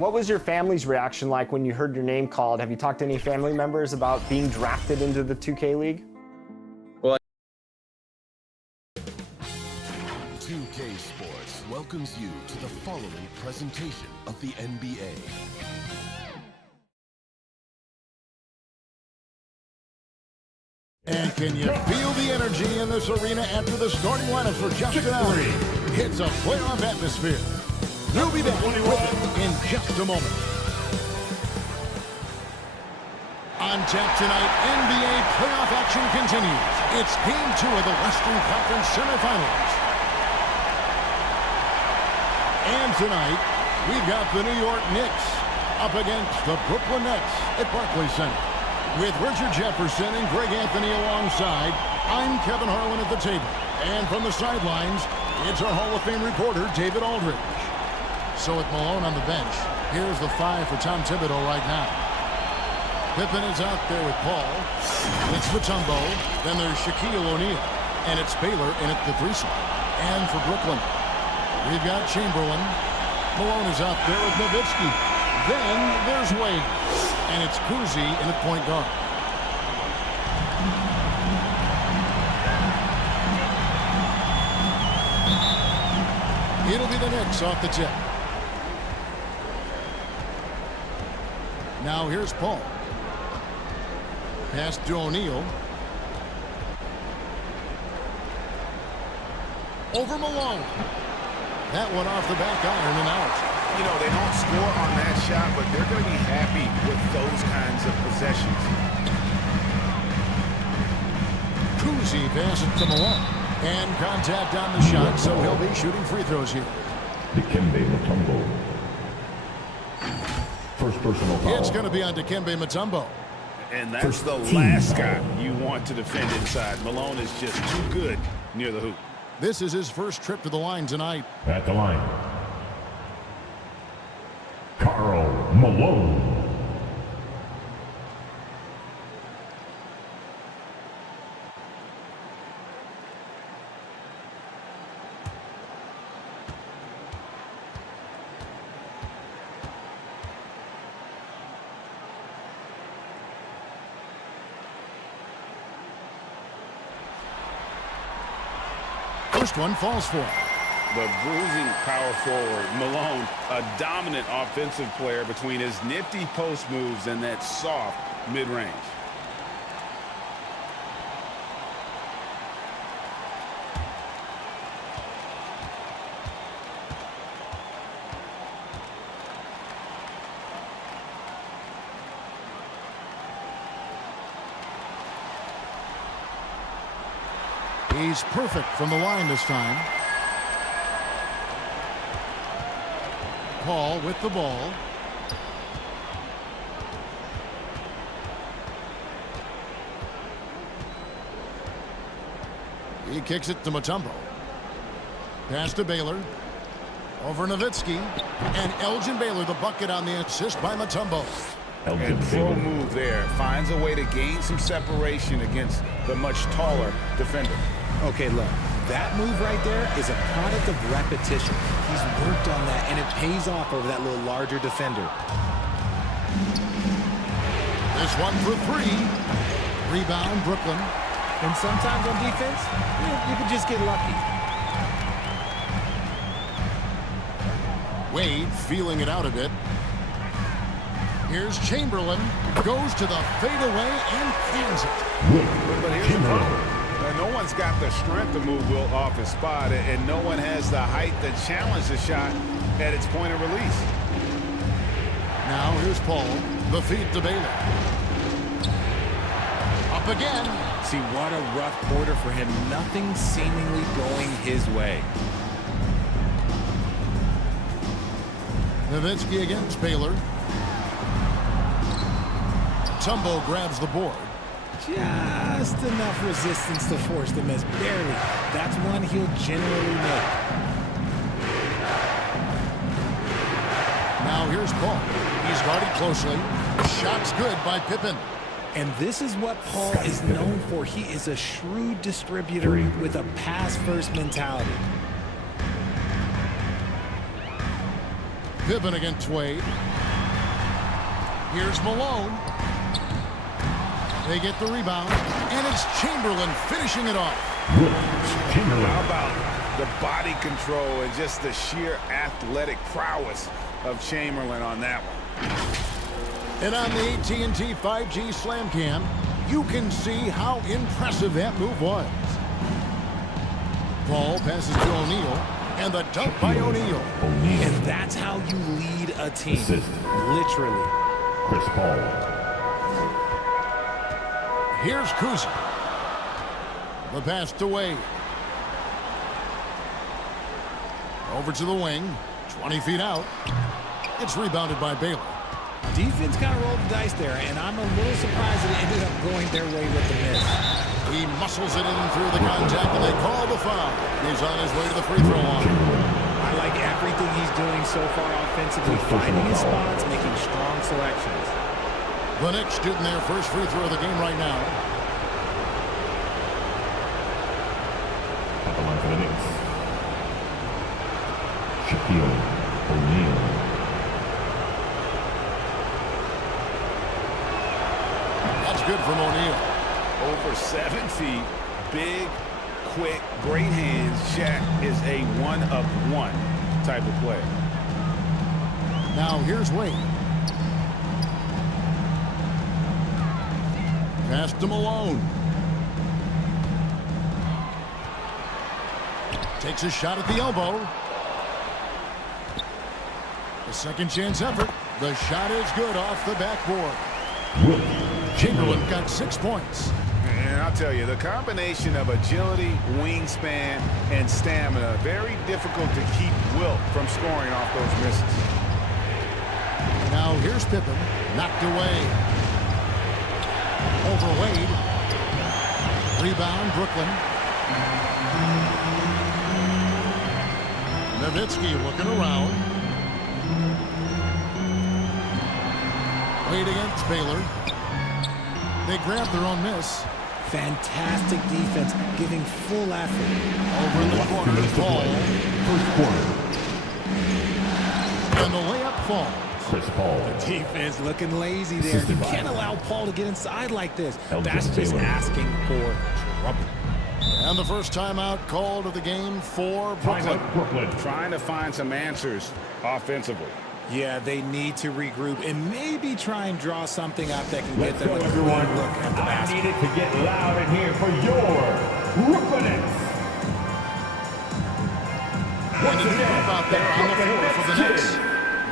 What was your family's reaction like when you heard your name called? Have you talked to any family members about being drafted into the 2K League? Well, 2K Sports welcomes you to the following presentation of the NBA. And can you feel the energy in this arena after the starting lineups for just an hour? It's a playoff atmosphere. We'll be back with it in just a moment. On tap tonight, NBA playoff action continues. It's Game 2 of the Western Conference semifinals. And tonight, we've got the New York Knicks up against the Brooklyn Nets at Barclays Center. With Richard Jefferson and Greg Anthony alongside, I'm Kevin Harlan at the table. And from the sidelines, it's our Hall of Fame reporter, David Aldridge. So with Malone on the bench, here's the 5 for Tom Thibodeau right now. Pippen is out there with Paul. It's Mutombo. Then there's Shaquille O'Neal. And it's Baylor in at the 3 slot. And for Brooklyn, we've got Chamberlain. Malone is out there with Nowitzki. Then there's Wade. And it's Kuzi in at point guard. It'll be the Knicks off the tip. Now here's Paul. Pass to O'Neal. Over Malone. That one off the back iron and out. You know, they don't score on that shot, but they're going to be happy with those kinds of possessions. Kuzi passes to Malone. And contact on the shot, so he'll be shooting free throws here. Dikembe Mutombo. First personal foul. It's going to be on Dikembe Mutombo. And that's the last guy you want to defend inside. Malone is just too good near the hoop. This is his first trip to the line tonight. At the line, Karl Malone. First one falls for him. The bruising power forward, Malone, a dominant offensive player between his nifty post moves and that soft mid-range. He's perfect from the line this time. Paul with the ball. He kicks it to Mutombo. Pass to Baylor. Over Nowitzki. And Elgin Baylor, the bucket on the assist by Mutombo. And pro move there. Finds a way to gain some separation against the much taller defender. Okay, look, that move right there is a product of repetition. He's worked on that, and it pays off over that little larger defender. This one for 3. Rebound, Brooklyn. And sometimes on defense, you can just get lucky. Wade feeling it out a bit. Here's Chamberlain. Goes to the fadeaway and cans it. But here's the problem. No one's got the strength to move Wilt off his spot, and no one has the height to challenge the shot at its point of release. Now here's Paul. The feed to Baylor. Up again. See, what a rough quarter for him. Nothing seemingly going his way. Nowitzki against Baylor. Tumbo grabs the board. Just enough resistance to force the miss. Barely. That's one he'll generally make. Now here's Paul. He's guarded closely. Shot's good by Pippen. And this is what Paul is known for. He is a shrewd distributor with a pass-first mentality. Pippen against Wade. Here's Malone. They get the rebound, and it's Chamberlain finishing it off. How about the body control and just the sheer athletic prowess of Chamberlain on that one? And on the AT&T 5G Slam Cam, you can see how impressive that move was. Ball passes to O'Neal, and the dunk by O'Neal. And that's how you lead a team. Assist. Literally. Chris Paul. Here's Kuzma. The pass to Wade. Over to the wing. 20 feet out. It's rebounded by Baylor. Defense kind of rolled the dice there, and I'm a little surprised that it ended up going their way with the miss. He muscles it in through the contact, and they call the foul. He's on his way to the free throw line. I like everything he's doing so far offensively, finding his spots, making strong selections. The Knicks shooting their first free throw of the game right now. At the line for the Knicks. Shaquille O'Neal. That's good from O'Neal. Over 7 feet, big, quick, great hands. Shaq is a one-of-one type of player. Now here's Wade. Pass to Malone. Takes a shot at the elbow. The second chance effort. The shot is good off the backboard. Chamberlain got 6 points. And I'll tell you, the combination of agility, wingspan, and stamina, very difficult to keep Wilt from scoring off those misses. Now here's Pippen. Knocked away. Over Wade. Rebound, Brooklyn. Nowitzki looking around. Wade against Baylor. They grab their own miss. Fantastic defense, giving full effort. Over in the corner, Paul. First quarter. And the layup falls. Chris Paul. Defense looking lazy there. You can't allow Paul to get inside like this. That's just asking for trouble. And the first timeout called of the game for Brooklyn. Trying to find some answers offensively. Yeah, they need to regroup and maybe try and draw something up that can get them a good everyone. look at the I basket. need it to get loud in here for your Brooklyn Nets. Once again, out there on the floor for the Knicks.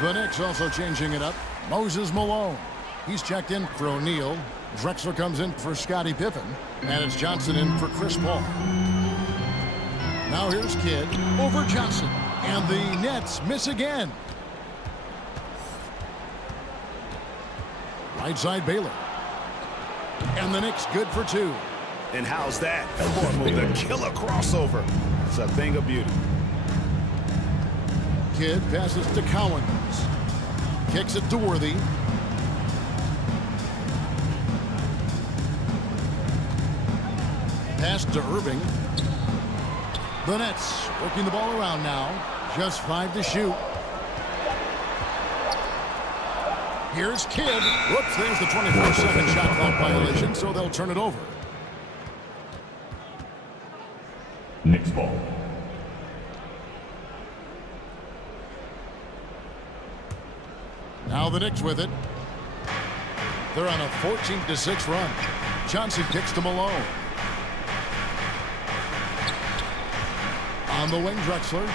The Knicks also changing it up. Moses Malone. He's checked in for O'Neal. Drexler comes in for Scottie Pippen. And it's Johnson in for Chris Paul. Now here's Kidd over Johnson. And the Nets miss again. Right side Baylor. And the Knicks good for 2. And how's that? The killer crossover. It's a thing of beauty. Kidd passes to Cowens. Kicks it to Worthy. Pass to Irving. The Nets working the ball around now. Just 5 to shoot. Here's Kidd. Whoops, there's the 24-second shot clock violation, so they'll turn it over. Knicks ball. Now the Knicks with it. They're on a 14-6 run. Johnson kicks to Malone. On the wing, Drexler.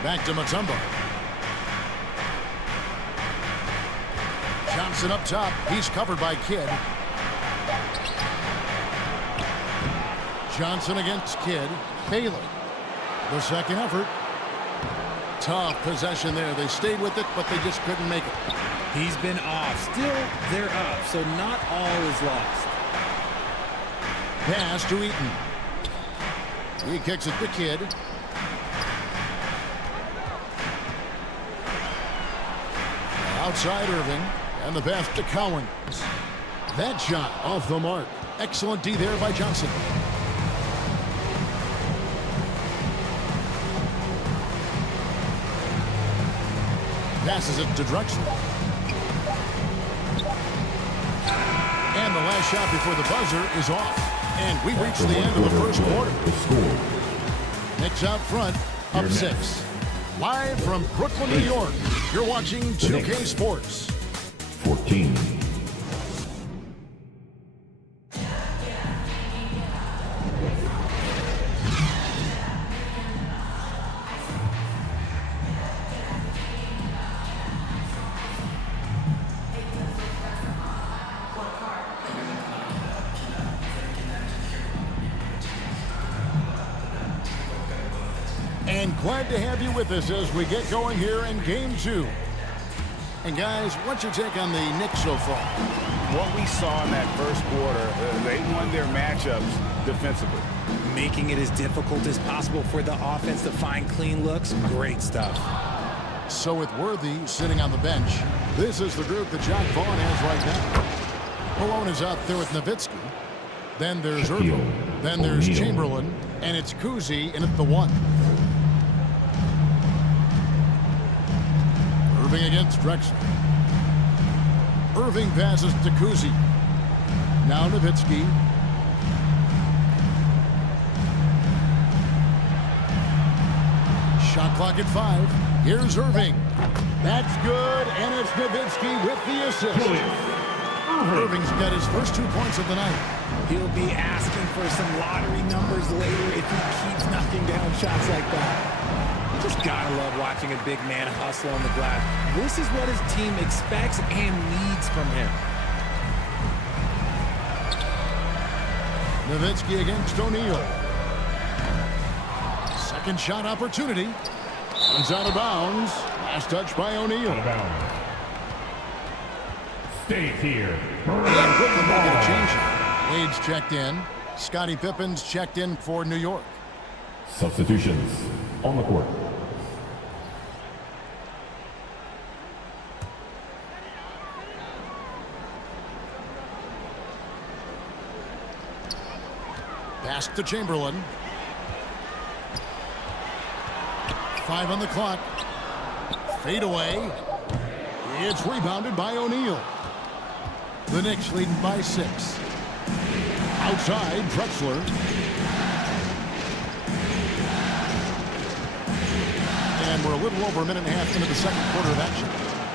Back to Mutombo. Johnson up top. He's covered by Kidd. Johnson against Kidd. Baylor. The second effort. Tough possession there. They stayed with it, but they just couldn't make it. He's been off. Still, they're up, so not all is lost. Pass to Eaton. He kicks it to Kidd. Outside Irving. And the pass to Cowens. That shot off the mark. Excellent D there by Johnson. Passes it to Drexler. And the last shot before the buzzer is off. And we reach the end of the first quarter. Knicks out front, up 6. Live from Brooklyn, New York, you're watching 2K Sports. 14. And glad to have you with us as we get going here in Game 2. And guys, what's your take on the Knicks so far? What we saw in that first quarter, they won their matchups defensively. Making it as difficult as possible for the offense to find clean looks. Great stuff. So with Worthy sitting on the bench, this is the group that John Vaughn has right now. Malone is out there with Nowitzki. Then there's Irving. Then there's Chamberlain. And it's Kuzi in at the 1. Irving against Drexler. Irving passes to Kuzi. Now Nowitzki. Shot clock at 5. Here's Irving. That's good, and it's Nowitzki with the assist. Irving's got his first 2 points of the night. He'll be asking for some lottery numbers later if he keeps knocking down shots like that. You just gotta love watching a big man hustle on the glass. This is what his team expects and needs from him. Nowitzki against O'Neal. Second shot opportunity. Comes out of bounds. Last touch by O'Neal. Stays here. And Brooklyn will get a change. Wade's checked in. Scottie Pippen's checked in for New York. Substitutions on the court. Pass to Chamberlain. 5 on the clock. Fade away. It's rebounded by O'Neal. The Knicks leading by 6. Outside, Drexler. And we're a little over a minute and a half into the second quarter of action.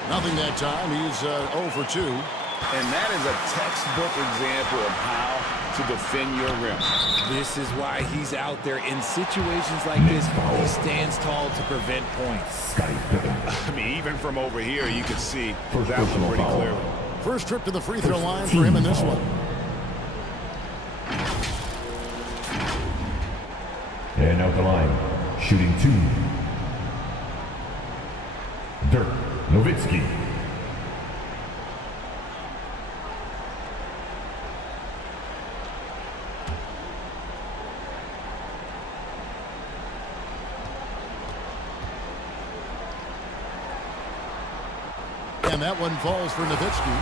Nothing that time. He's 0 for 2. And that is a textbook example of how to defend your rim. This is why he's out there in situations like this. He stands tall to prevent points. I mean, even from over here, you could see that one pretty clearly. First trip to the free throw line for him in this one. And out the line, shooting 2. Dirk Nowitzki. And that one falls for Nowitzki.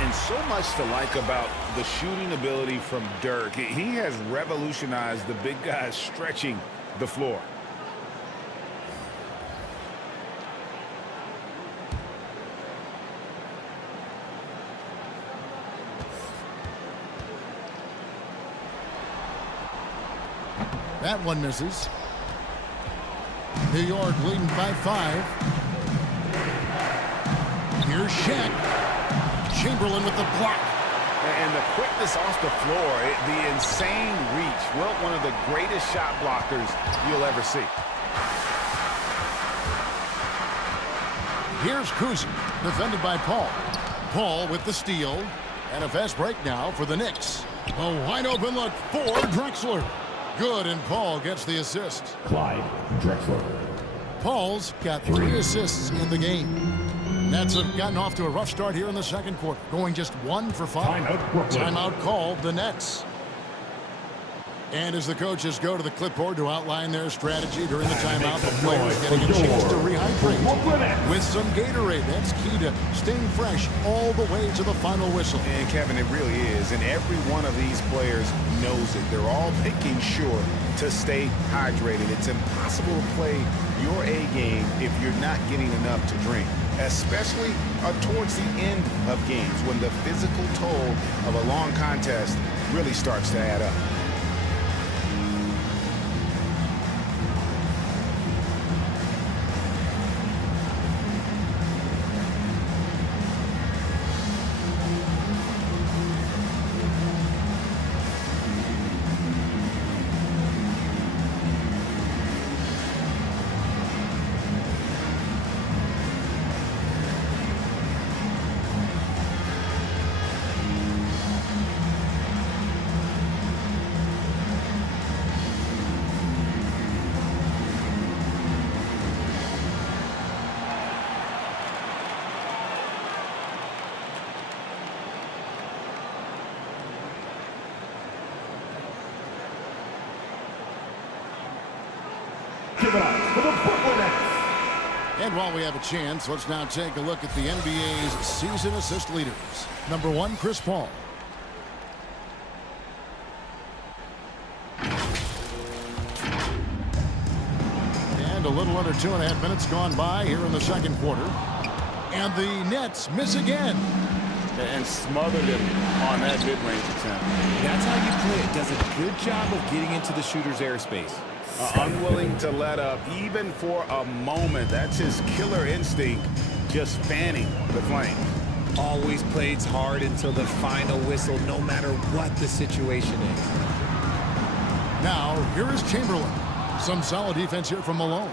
And so much to like about the shooting ability from Dirk. He has revolutionized the big guys stretching the floor. That one misses. New York leading by 5. Here's Shaq. Chamberlain with the block. And the quickness off the floor, the insane reach. Well, one of the greatest shot blockers you'll ever see. Here's Kuzi, defended by Paul. Paul with the steal. And a fast break now for the Knicks. A wide open look for Drexler. Good, and Paul gets the assist. Clyde Drexler. Paul's got 3 assists in the game. Nets have gotten off to a rough start here in the second quarter, going just 1 for 5. Timeout, Brooklyn. Timeout called the Nets. And as the coaches go to the clipboard to outline their strategy during the timeout, the players getting a chance to rehydrate with some Gatorade. That's key to staying fresh all the way to the final whistle. And Kevin, it really is. And every one of these players knows it. They're all making sure to stay hydrated. It's impossible to play your A game if you're not getting enough to drink, especially towards the end of games when the physical toll of a long contest really starts to add up. Give it up for the Brooklyn Nets. And while we have a chance, let's now take a look at the NBA's season assist leaders. Number 1, Chris Paul. And a little under 2.5 minutes gone by here in the second quarter. And the Nets miss again. And smothered him on that mid-range attempt. That's how you play it. Does a good job of getting into the shooter's airspace. Unwilling to let up even for a moment. That's his killer instinct, just fanning the flame. Always plays hard until the final whistle, no matter what the situation is. Now, here is Chamberlain. Some solid defense here from Malone.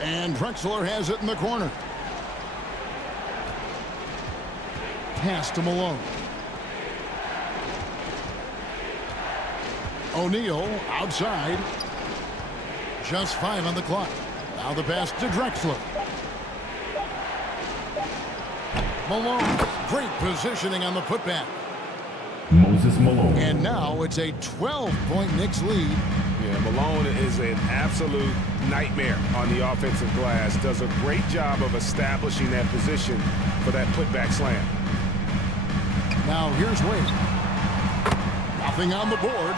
And Drexler has it in the corner. Pass to Malone. O'Neal outside. Just 5 on the clock. Now the pass to Drexler. Malone. Great positioning on the putback. Moses Malone. And now it's a 12-point Knicks lead. Yeah, Malone is an absolute nightmare on the offensive glass. Does a great job of establishing that position for that putback slam. Now here's Wade. Nothing on the board.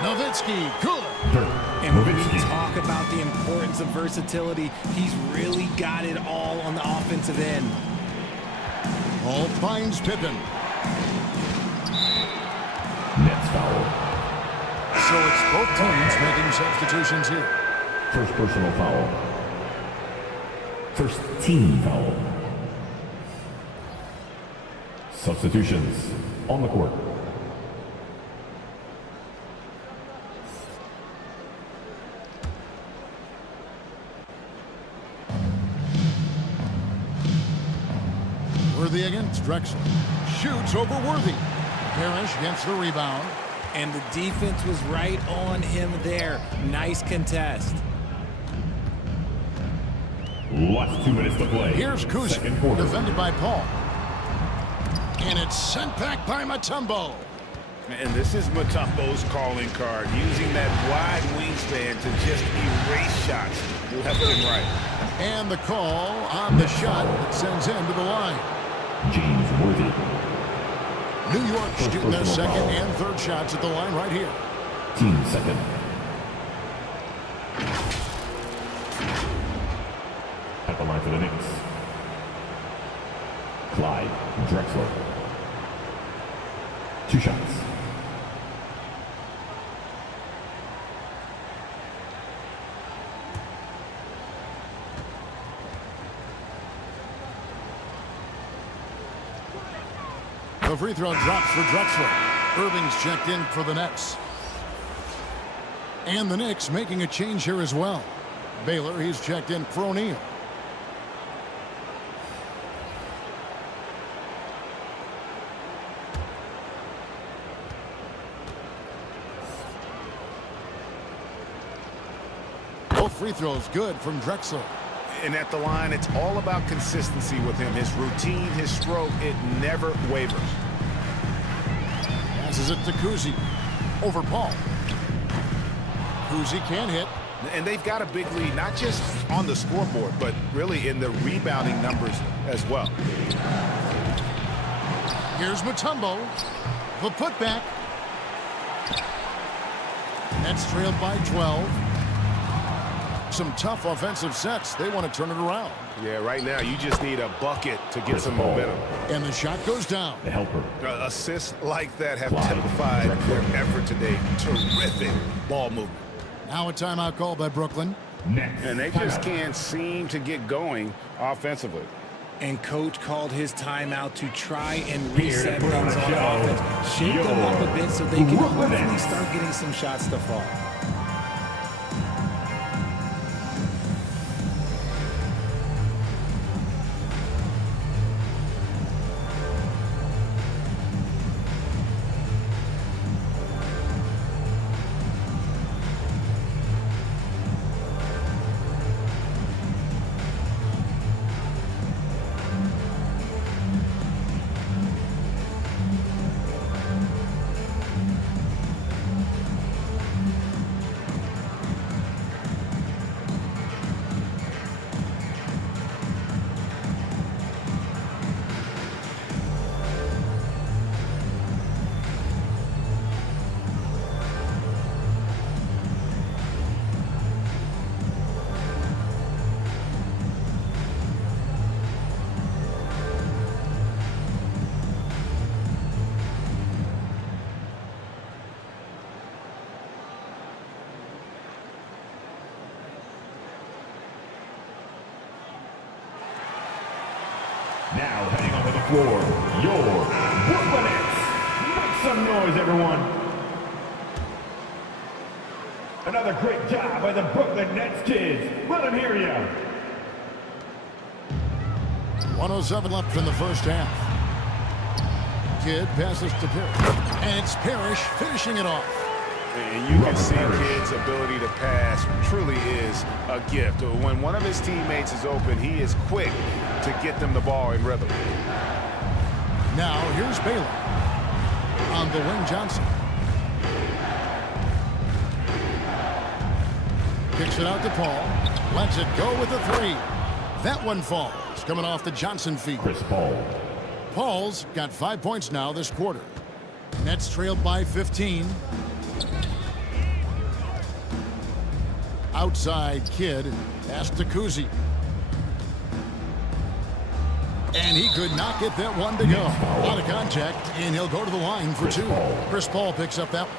Nowitzki, good. And when we talk about the importance of versatility, he's really got it all on the offensive end. Ball finds Pippen. Nets foul. So it's both teams making substitutions here. First personal foul. First team foul. Substitutions on the court. Worthy against Drexler. Shoots over Worthy. Parrish gets the rebound. And the defense was right on him there. Nice contest. Last 2 minutes to play. Here's Kuzma, Second quarter. defended by Paul. And it's sent back by Mutombo. And this is Mutombo's calling card, using that wide wingspan to just erase shots left and right. And the call on the shot that sends him to the line. James Worthy. New York First shooting their personal second foul. and third shots at the line right here. Team second. At the line for the Knicks. Clyde Drexler. 2 shots. The free throw drops for Drexler. Irving's checked in for the Nets. And the Knicks making a change here as well. Baylor, he's checked in for O'Neal. Both free throws good from Drexler. And at the line, it's all about consistency with him. His routine, his stroke, it never wavers. Pass Passes it to Kuzi. Over Paul. Kuzi can't hit. And they've got a big lead, not just on the scoreboard, but really in the rebounding numbers as well. Here's Mutombo. The putback. Nets trailed by 12. Some tough offensive sets. They want to turn it around. Yeah, right now you just need a bucket to get some momentum. And the shot goes down. The helper. Assists like that have typified their effort today. Terrific ball movement. Now a timeout call by Brooklyn. Next. And they just can't seem to get going offensively. And coach called his timeout to try and reset things on offense. Shake them up a bit so they can hopefully start getting some shots to fall. Now heading onto the floor, your Brooklyn Nets. Make some noise, everyone. Another great job by the Brooklyn Nets kids. Let them hear you. 1:07 left in the first half. Kidd passes to Parrish. And it's Parrish finishing it off. And you can see Kidd's ability to pass truly is a gift. When one of his teammates is open, he is quick to get them the ball in rhythm. Now here's Baylor. On the wing, Johnson. Kicks it out to Paul. Lets it go with a three. That one falls. Coming off the Johnson feet. Chris Paul. Paul's got 5 points now this quarter. Nets trailed by 15. Outside Kidd. Pass to Kuzi. And he could not get that one to go. Out of contact, and he'll go to the line for two. Chris Paul picks up that one.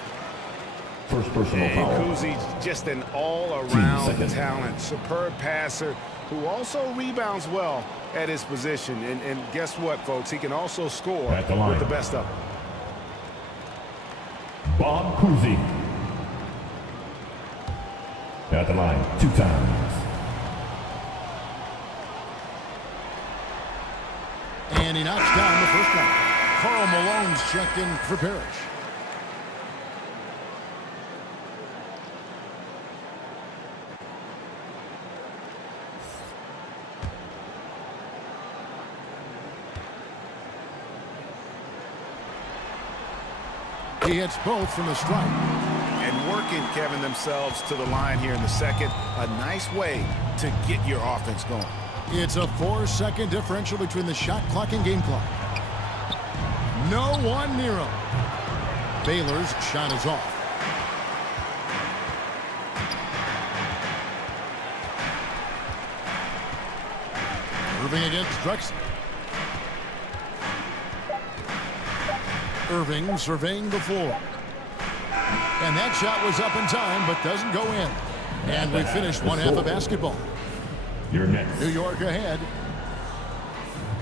First personal And foul. Kuzi's just an all-around talent, superb passer who also rebounds well at his position. And guess what, folks? He can also score At the line. with the best of them. Bob Cousy. At the line 2 times. And he knocks down the first one. Karl Malone's checked in for Parrish. He hits both from the strike. And working, Kevin, themselves to the line here in the second. A nice way to get your offense going. It's a 4-second differential between the shot clock and game clock. No one near him. Baylor's shot is off. Irving against Drexler. Irving surveying the floor. And that shot was up in time, but doesn't go in. And we finished one half of basketball. Your Nets. New York ahead.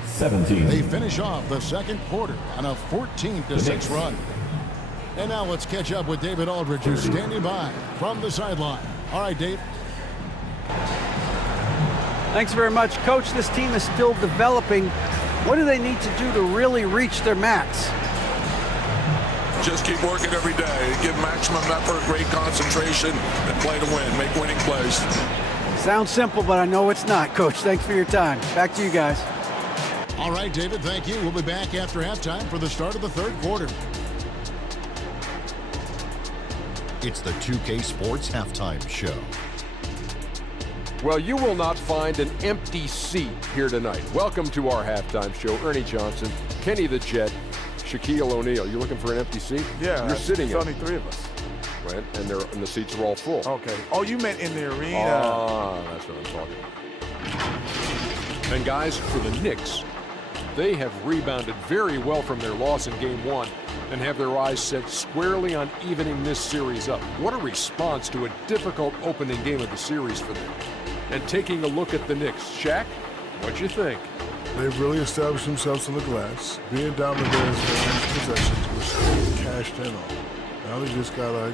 17. They finish off the second quarter on a 14-6 run. And now let's catch up with David Aldridge, who's standing by from the sideline. All right, Dave. Thanks very much, Coach. This team is still developing. What do they need to do to really reach their max? Just keep working every day. Give maximum effort, great concentration, and play to win. Make winning plays. Sounds simple, but I know it's not, Coach. Thanks for your time. Back to you guys. All right, David, thank you. We'll be back after halftime for the start of the third quarter. It's the 2K Sports Halftime Show. Well, you will not find an empty seat here tonight. Welcome to our halftime show. Ernie Johnson, Kenny the Jet, Shaquille O'Neal. You looking for an empty seat? Yeah, you're sitting. There's only 3 of us. Right, and the seats are all full. Okay. Oh, you meant in the arena. Ah, that's what I'm talking about. And guys, for the Knicks, they have rebounded very well from their loss in Game 1 and have their eyes set squarely on evening this series up. What a response to a difficult opening game of the series for them. And taking a look at the Knicks, Shaq, what'd you think? They've really established themselves on the glass, being down the Bears for possessions, which they cashed in on. Now they just gotta,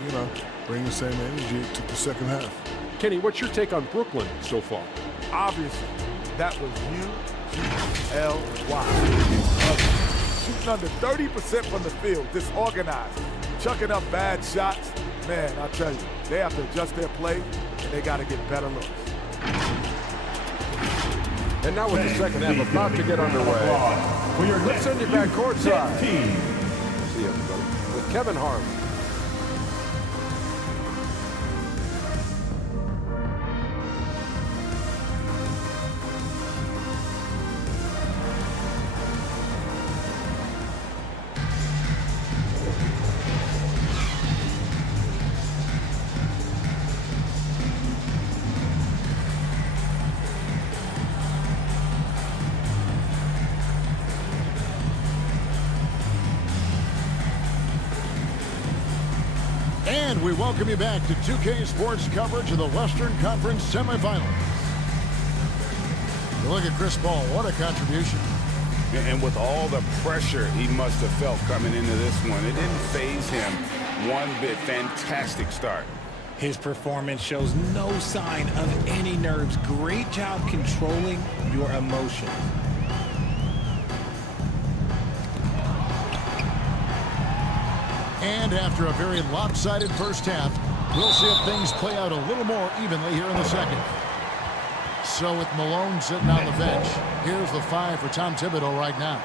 bring the same energy to the second half. Kenny, what's your take on Brooklyn so far? Obviously, that was U-G-L-Y. Shooting under 30% from the field, disorganized, chucking up bad shots. Man, I tell you, they have to adjust their play, and they got to get better looks. And now with the second half about to get underway, let's send you back courtside. See you, everybody. With Kevin Harlan. And we welcome you back to 2K Sports coverage of the Western Conference semifinals. Look at Chris Paul. What a contribution. And with all the pressure he must have felt coming into this one, it didn't faze him one bit. Fantastic start. His performance shows no sign of any nerves. Great job controlling your emotions. And after a very lopsided first half, we'll see if things play out a little more evenly here in the second. So with Malone sitting on the bench, here's the 5 for Tom Thibodeau right now.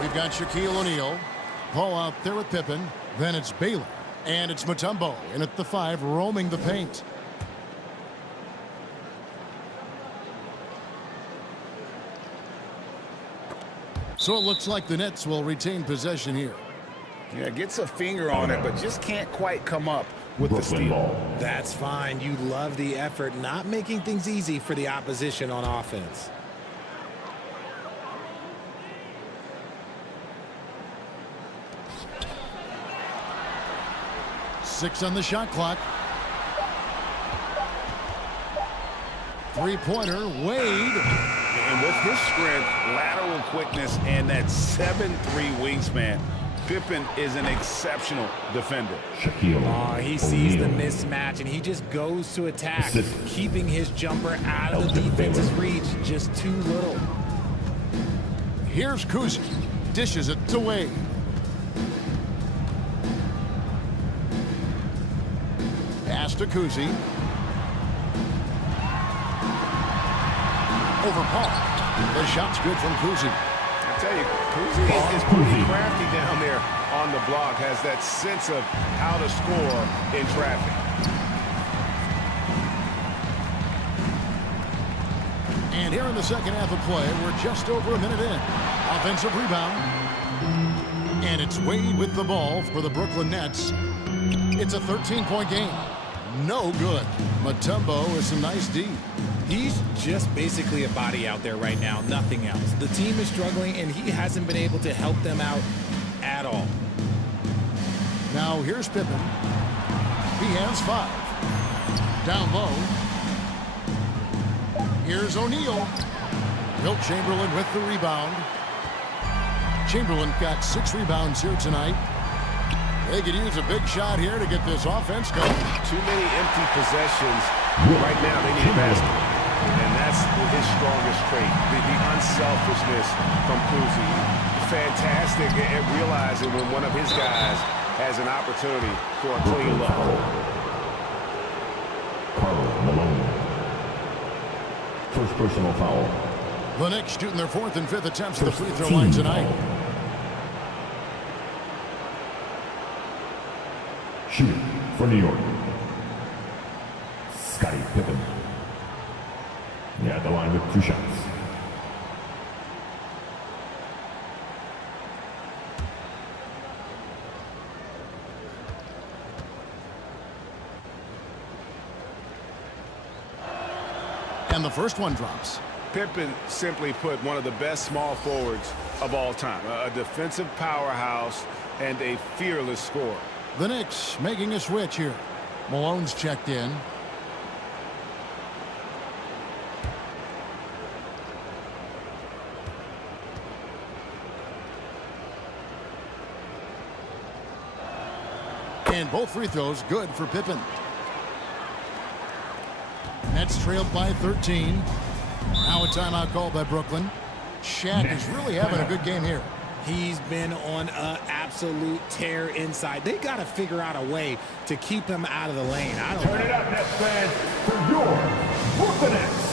We've got Shaquille O'Neal, Paul out there with Pippen, then it's Baylor, and it's Mutombo in at the 5 roaming the paint. So it looks like the Nets will retain possession here. Yeah, gets a finger on it, but just can't quite come up with the steal. That's fine. You love the effort, not making things easy for the opposition on offense. Six on the shot clock. Three-pointer, Wade. And with his strength, lateral quickness, and that 7'3" wingspan, Pippen is an exceptional defender. He sees the mismatch, and he just goes to attack, keeping his jumper out of the defense's reach. Just too little. Here's Kuzi. Dishes it to Wade. Pass to Kuzi. Over Paul. The shot's good from Kuzi. I tell you, Kuzi is pretty crafty down there on the block, has that sense of how to score in traffic. And here in the second half of play, we're just over a minute in. Offensive rebound. And it's Wade with the ball for the Brooklyn Nets. It's a 13-point game. No good. Mutombo is a nice D. He's just basically a body out there right now, nothing else. The team is struggling, and he hasn't been able to help them out at all. Now here's Pippen. He has 5. Down low. Here's O'Neal. Wilt Chamberlain with the rebound. Chamberlain got 6 rebounds here tonight. They could use a big shot here to get this offense going. Too many empty possessions. Right now they need a basket. And that's his strongest trait, the unselfishness from Kuzi. Fantastic at realizing when one of his guys has an opportunity for a clean look. Malone. First personal foul. The Knicks shooting their 4th and 5th attempts at the free throw line tonight. Shooting for New York, Scottie Pippen. Yeah, at the line with 2 shots. And the first one drops. Pippen, simply put, one of the best small forwards of all time. A defensive powerhouse and a fearless scorer. The Knicks making a switch here. Malone's checked in. And both free throws good for Pippen. Nets trailed by 13. Now a timeout called by Brooklyn. Shaq is really having a good game here. He's been on an absolute tear inside. They got to figure out a way to keep him out of the lane. I don't Turn it up, Nets fans, for your Brooklyn Nets.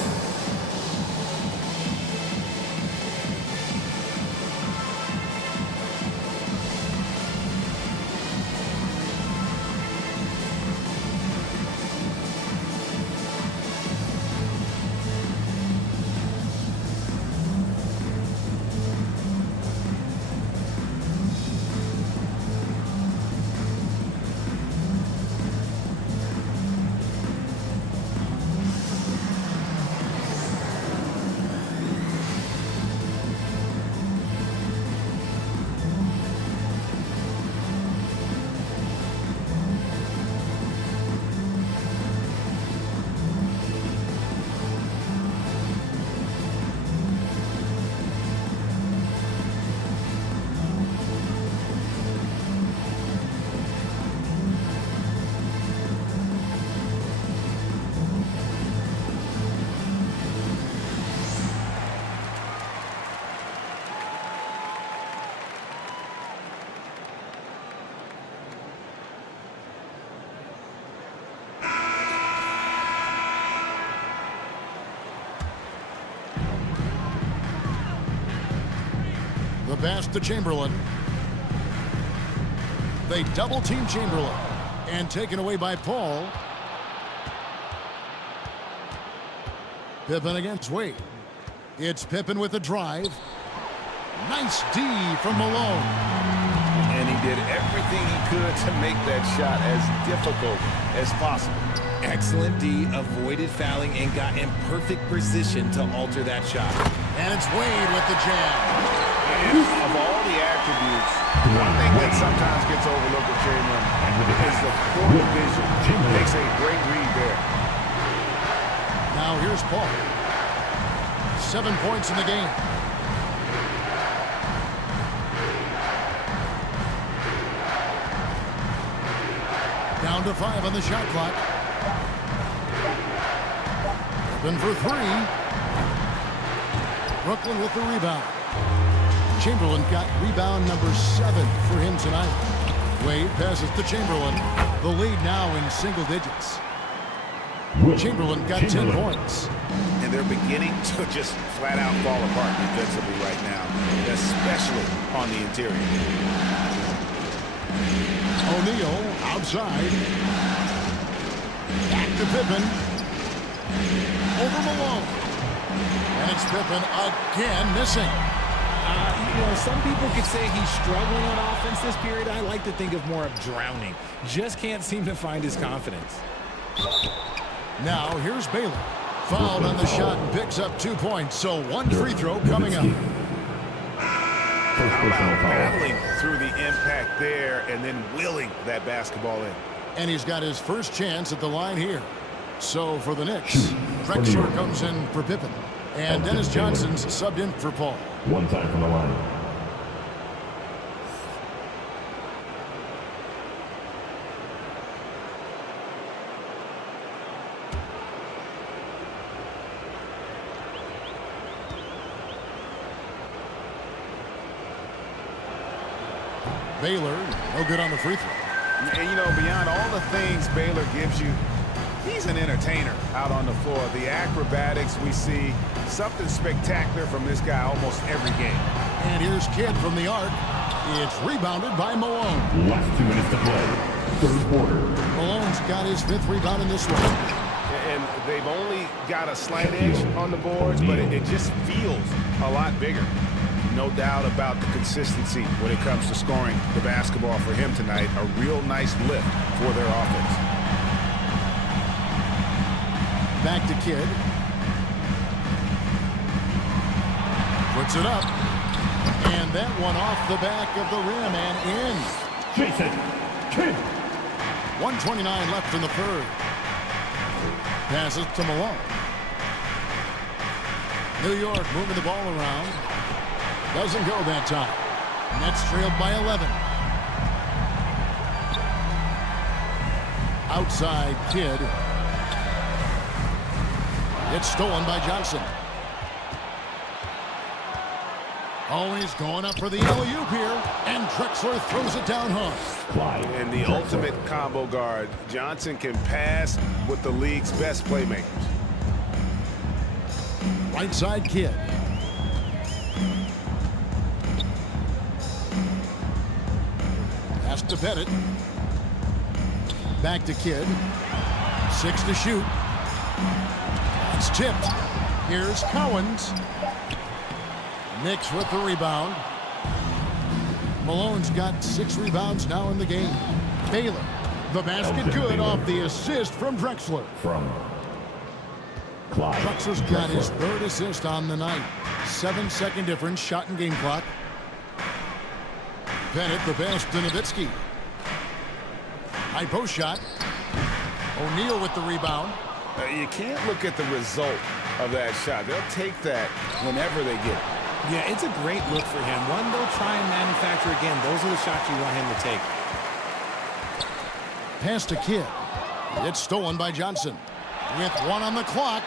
The pass to Chamberlain. They double team Chamberlain. And taken away by Paul. Pippen against Wade. It's Pippen with a drive. Nice D from Malone. And he did everything he could to make that shot as difficult as possible. Excellent D, avoided fouling and got in perfect position to alter that shot. And it's Wade with the jam. And of all the attributes, one thing that sometimes gets overlooked with Chamberlain is the court vision. Makes a great read there. Now here's Paul. 7 points in the game. Down to 5 on the shot clock. Open for 3. Brooklyn with the rebound. Chamberlain got rebound number 7 for him tonight. Wade passes to Chamberlain. The lead now in single digits. Chamberlain got 10 points. And they're beginning to just flat out fall apart defensively right now, especially on the interior. O'Neal outside. Back to Pippen. Over Malone. And it's Pippen again missing. You know, some people could say he's struggling on offense this period. I like to think of more of drowning. Just can't seem to find his confidence. Now here's Baylor. Fouled on the shot and picks up 2 points. So 1 free throw coming up. How about battling through the impact there and then willing that basketball in. And he's got his first chance at the line here. So for the Knicks, Drexler comes in for Pippen. And Dennis Johnson's subbed in for Paul. 1 time from the line. Baylor, no good on the free throw. And, you know, beyond all the things Baylor gives you, he's an entertainer out on the floor. The acrobatics we see, something spectacular from this guy almost every game. And here's Kidd from the arc. It's rebounded by Malone. Last 2 minutes to play. third quarter. Malone's got his 5th rebound in this one. And they've only got a slight edge on the boards, but it just feels a lot bigger. No doubt about the consistency when it comes to scoring the basketball for him tonight. A real nice lift for their offense. Back to Kidd. Puts it up. And that one off the back of the rim and in. Jason Kidd. 1:29 left in the third. Passes to Malone. New York moving the ball around. Doesn't go that time. Nets trailed by 11. Outside Kidd. It's stolen by Johnson. Always going up for the alley-oop here. And Drexler throws it down hard. And the ultimate combo guard. Johnson can pass with the league's best playmakers. Right side Kidd. Pass to Pettit. Back to Kidd. 6 to shoot. It's tipped. Here's Cowens. Knicks with the rebound. Malone's got 6 rebounds now in the game. Baylor. The basket good off the assist from Drexler. Drexler's got his 3rd assist on the night. 7-second difference, shot and game clock. Bennett the pass to Nowitzki. High post shot. O'Neal with the rebound. You can't look at the result of that shot. They'll take that whenever they get it. Yeah, it's a great look for him. One they'll try and manufacture again. Those are the shots you want him to take. Pass to Kidd. It's stolen by Johnson. With 1 on the clock.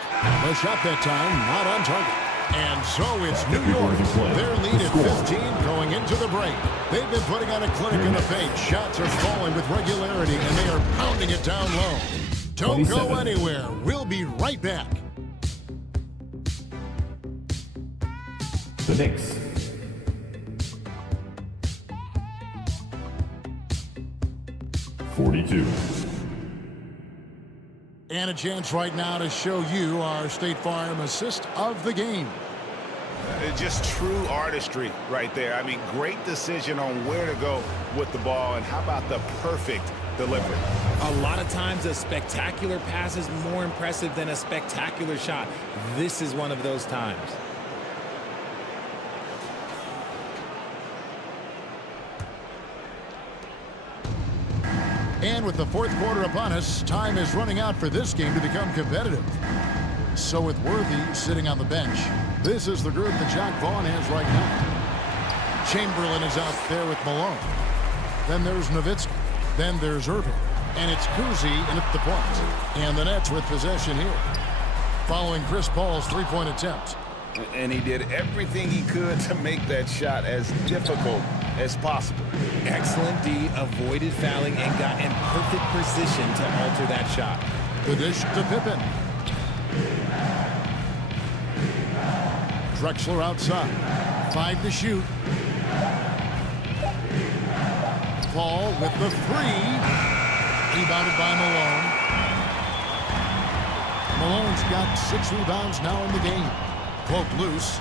The shot that time not on target. And so it's New York. Their lead at 15 going into the break. They've been putting on a clinic in the paint. Shots are falling with regularity, and they are pounding it down low. Don't go anywhere. We'll be right back. The Knicks. .42. And a chance right now to show you our State Farm assist of the game. Just true artistry right there. I mean, great decision on where to go with the ball, and how about the perfect delivery. A lot of times a spectacular pass is more impressive than a spectacular shot. This is one of those times. And with the 4th quarter upon us, time is running out for this game to become competitive. So with Worthy sitting on the bench, this is the group that Jack Vaughn has right now. Chamberlain is out there with Malone. Then there's Nowitzki. Then there's Irving. And it's Kuzi in at the point. And the Nets with possession here. Following Chris Paul's 3-point attempt. And he did everything he could to make that shot as difficult as possible. Excellent D, avoided fouling, and got in perfect position to alter that shot. The dish to Pippen. Drexler outside. 5 to shoot. Paul with the 3. Rebounded by Malone. Malone's got 6 rebounds now in the game. Poke loose.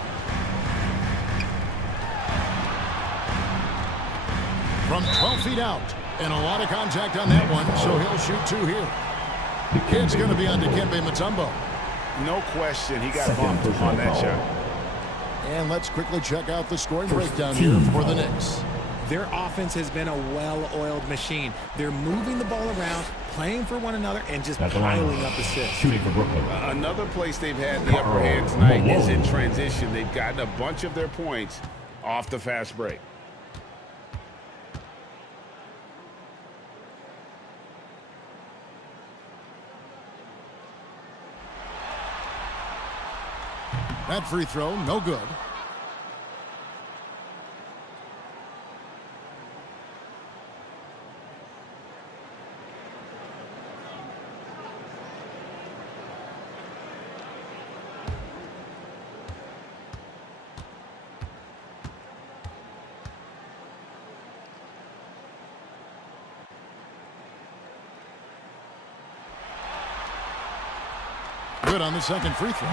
From 12 feet out. And a lot of contact on that one, so he'll shoot 2 here. It's going to be on Dikembe Mutombo. No question, he got bumped on that shot. And let's quickly check out the scoring breakdown here for the Knicks. Their offense has been a well-oiled machine. They're moving the ball around, playing for one another, and just piling up assists. Shooting for Brooklyn. Another place they've had the upper hand tonight is in transition. They've gotten a bunch of their points off the fast break. That free throw, no good. Good on the second free throw.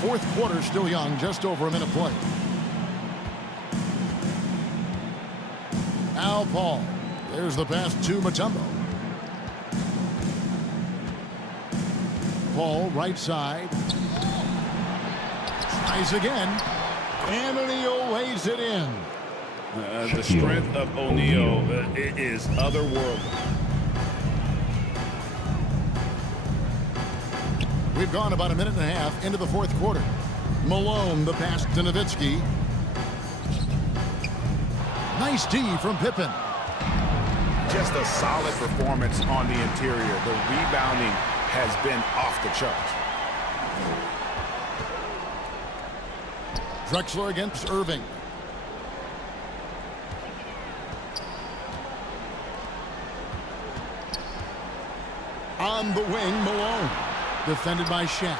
Fourth quarter still young, just over a minute play. Al Paul. There's the pass to Mutombo. Paul, right side. Tries again. And O'Neal lays it in. The strength of O'Neal is otherworldly. We've gone about a minute and a half into the fourth quarter. Malone, the pass to Nowitzki. Nice D from Pippen. Just a solid performance on the interior. The rebounding has been off the charts. Drexler against Irving. On the wing, Malone. Defended by Shaq.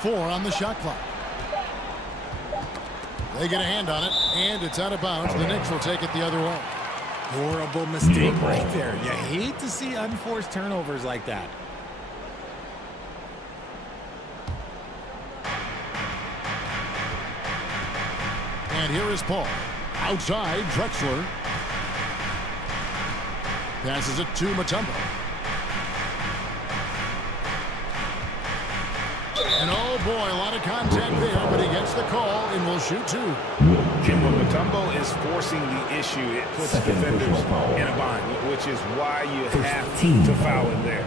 4 on the shot clock. They get a hand on it, and it's out of bounds. The Knicks will take it the other way. Horrible mistake right there. You hate to see unforced turnovers like that. And here is Paul. Outside, Drexler. Passes it to Mutombo. And oh boy, a lot of contact there, but he gets the call and will shoot 2. And when Mutombo is forcing the issue, it puts defenders in a bind, which is why you have to foul him there.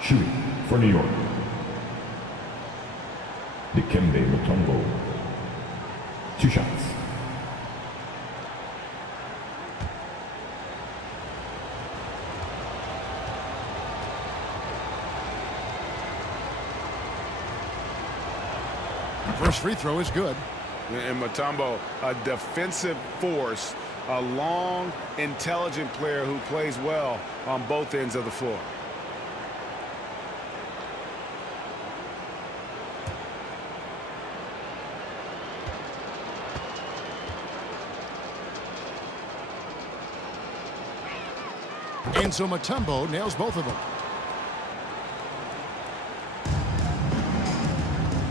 Shooting for New York. Dikembe Mutombo. 2 shots. First free throw is good. And Mutombo, a defensive force, a long, intelligent player who plays well on both ends of the floor. And so Mutombo nails both of them.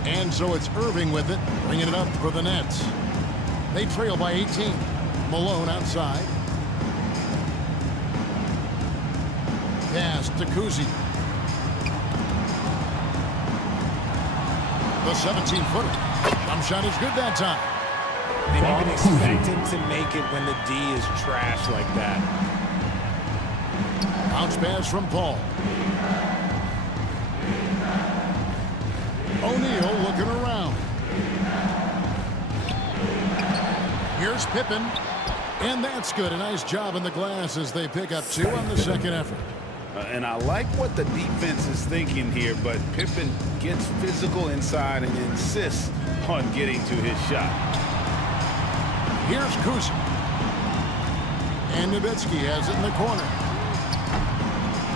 And so it's Irving with it, bringing it up for the Nets. They trail by 18. Malone outside. Pass to Kuzi. The 17-footer. Jump shot is good that time. And you can expect him to make it when the D is trash like that. Bounce pass from Paul. O'Neal looking around. Here's Pippen. And that's good. A nice job in the glass as they pick up 2 on the second effort. And I like what the defense is thinking here, but Pippen gets physical inside and insists on getting to his shot. Here's Kuzi. And Nowitzki has it in the corner.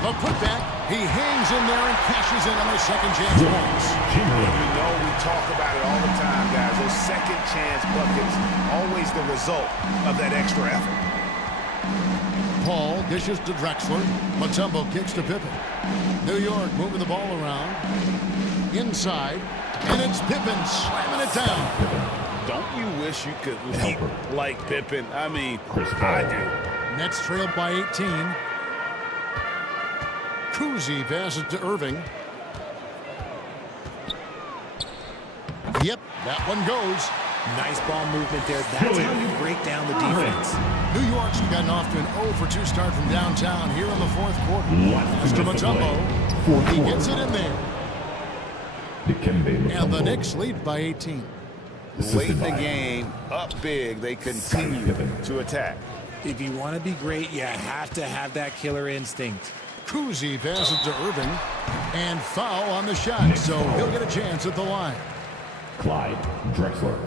A putback. He hangs in there and cashes in on his second chance points. You know, we talk about it all the time, guys. Those second chance buckets, always the result of that extra effort. Paul dishes to Drexler. Mutombo kicks to Pippen. New York moving the ball around. Inside. And it's Pippen slamming it down. Don't you wish you could leap like Pippen? I mean, I do. Nets trailed by 18. Kuzi passes to Irving. Yep, that one goes. Nice ball movement there. That's how you break down the defense. New York's gotten off to an 0-for-2 start from downtown here in the fourth quarter. Mr. Mutombo, he gets it in there. And the Knicks lead by 18. Late in the game, up big, they continue to attack. If you want to be great, you have to have that killer instinct. Kuzi passes to Irving. And foul on the shot, so he'll get a chance at the line. Clyde Drexler.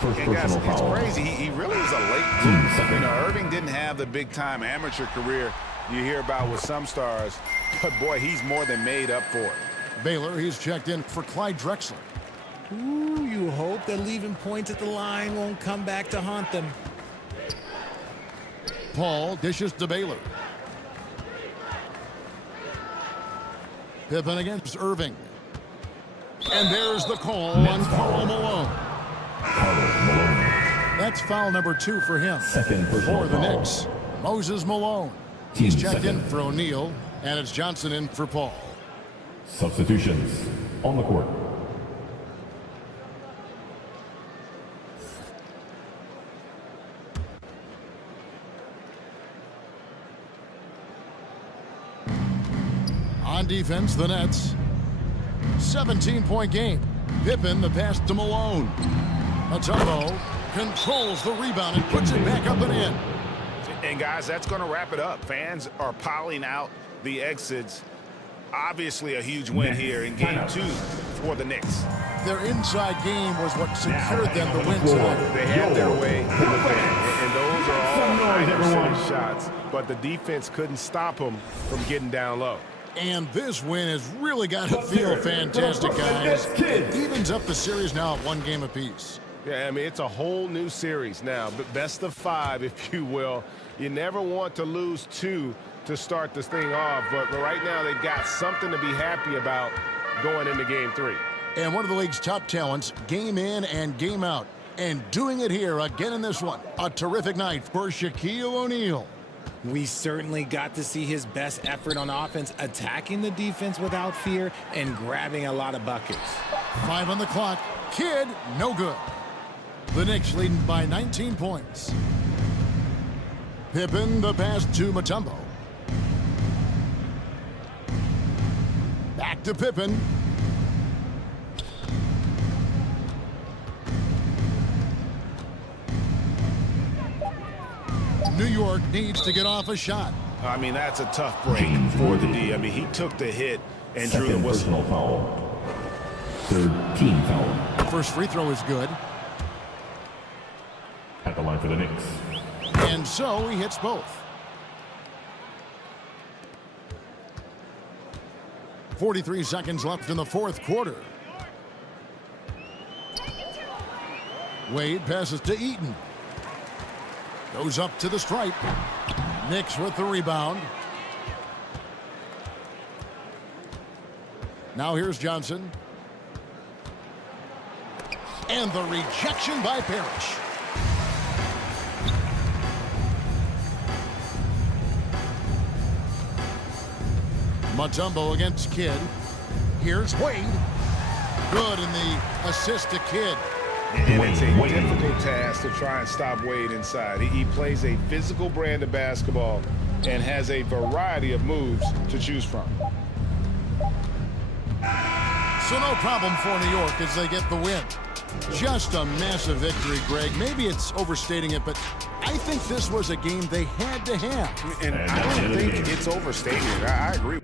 First And guys, personal it's foul. crazy. He really was a late bloomer. You know, Irving didn't have the big-time amateur career you hear about with some stars, but boy, he's more than made up for it. Baylor, he's checked in for Clyde Drexler. Ooh, you hope that leaving points at the line won't come back to haunt them. Paul dishes to Baylor. Pippen against Irving. And there's the call on Karl Malone. That's foul number 2 for him. For the Knicks, Moses Malone. He's checked in for O'Neal, and it's Johnson in for Paul. Substitutions on the court. On defense, the Nets. 17-point game. Pippen, the pass to Malone. Mutombo controls the rebound and puts it back up and in. And guys, that's going to wrap it up. Fans are piling out the exits. Obviously a huge win here in game 2 for the Knicks. Their inside game was what secured them the win tonight. They had their way, and those are all 9% shots, but the defense couldn't stop them from getting down low. And this win has really got to feel fantastic, guys. It evens up the series now at 1 game apiece. Yeah, I mean, it's a whole new series now, but best of 5, if you will. You never want to lose 2 to start this thing off, but right now they've got something to be happy about going into game 3. And one of the league's top talents, game in and game out, and doing it here again in this one. A terrific night for Shaquille O'Neal. We certainly got to see his best effort on offense, attacking the defense without fear and grabbing a lot of buckets. 5 on the clock. Kidd, no good. The Knicks leading by 19 points. Pippen, the pass to Mutombo. Back to Pippen. New York needs to get off a shot. I mean, that's a tough break for the D. I mean, he took the hit and drew the whistle. Foul. 3rd team foul. First free throw is good. At the line for the Knicks. And so he hits both. 43 seconds left in the 4th quarter. Wade passes to Eaton. Goes up to the stripe. Knicks with the rebound. Now here's Johnson. And the rejection by Parrish. Mutombo against Kidd. Here's Wade. Good in the assist to Kidd. And it's a difficult task to try and stop Wade inside. He plays a physical brand of basketball and has a variety of moves to choose from. So no problem for New York as they get the win. Just a massive victory, Greg. Maybe it's overstating it, but I think this was a game they had to have. And I don't think it's overstating it. I agree.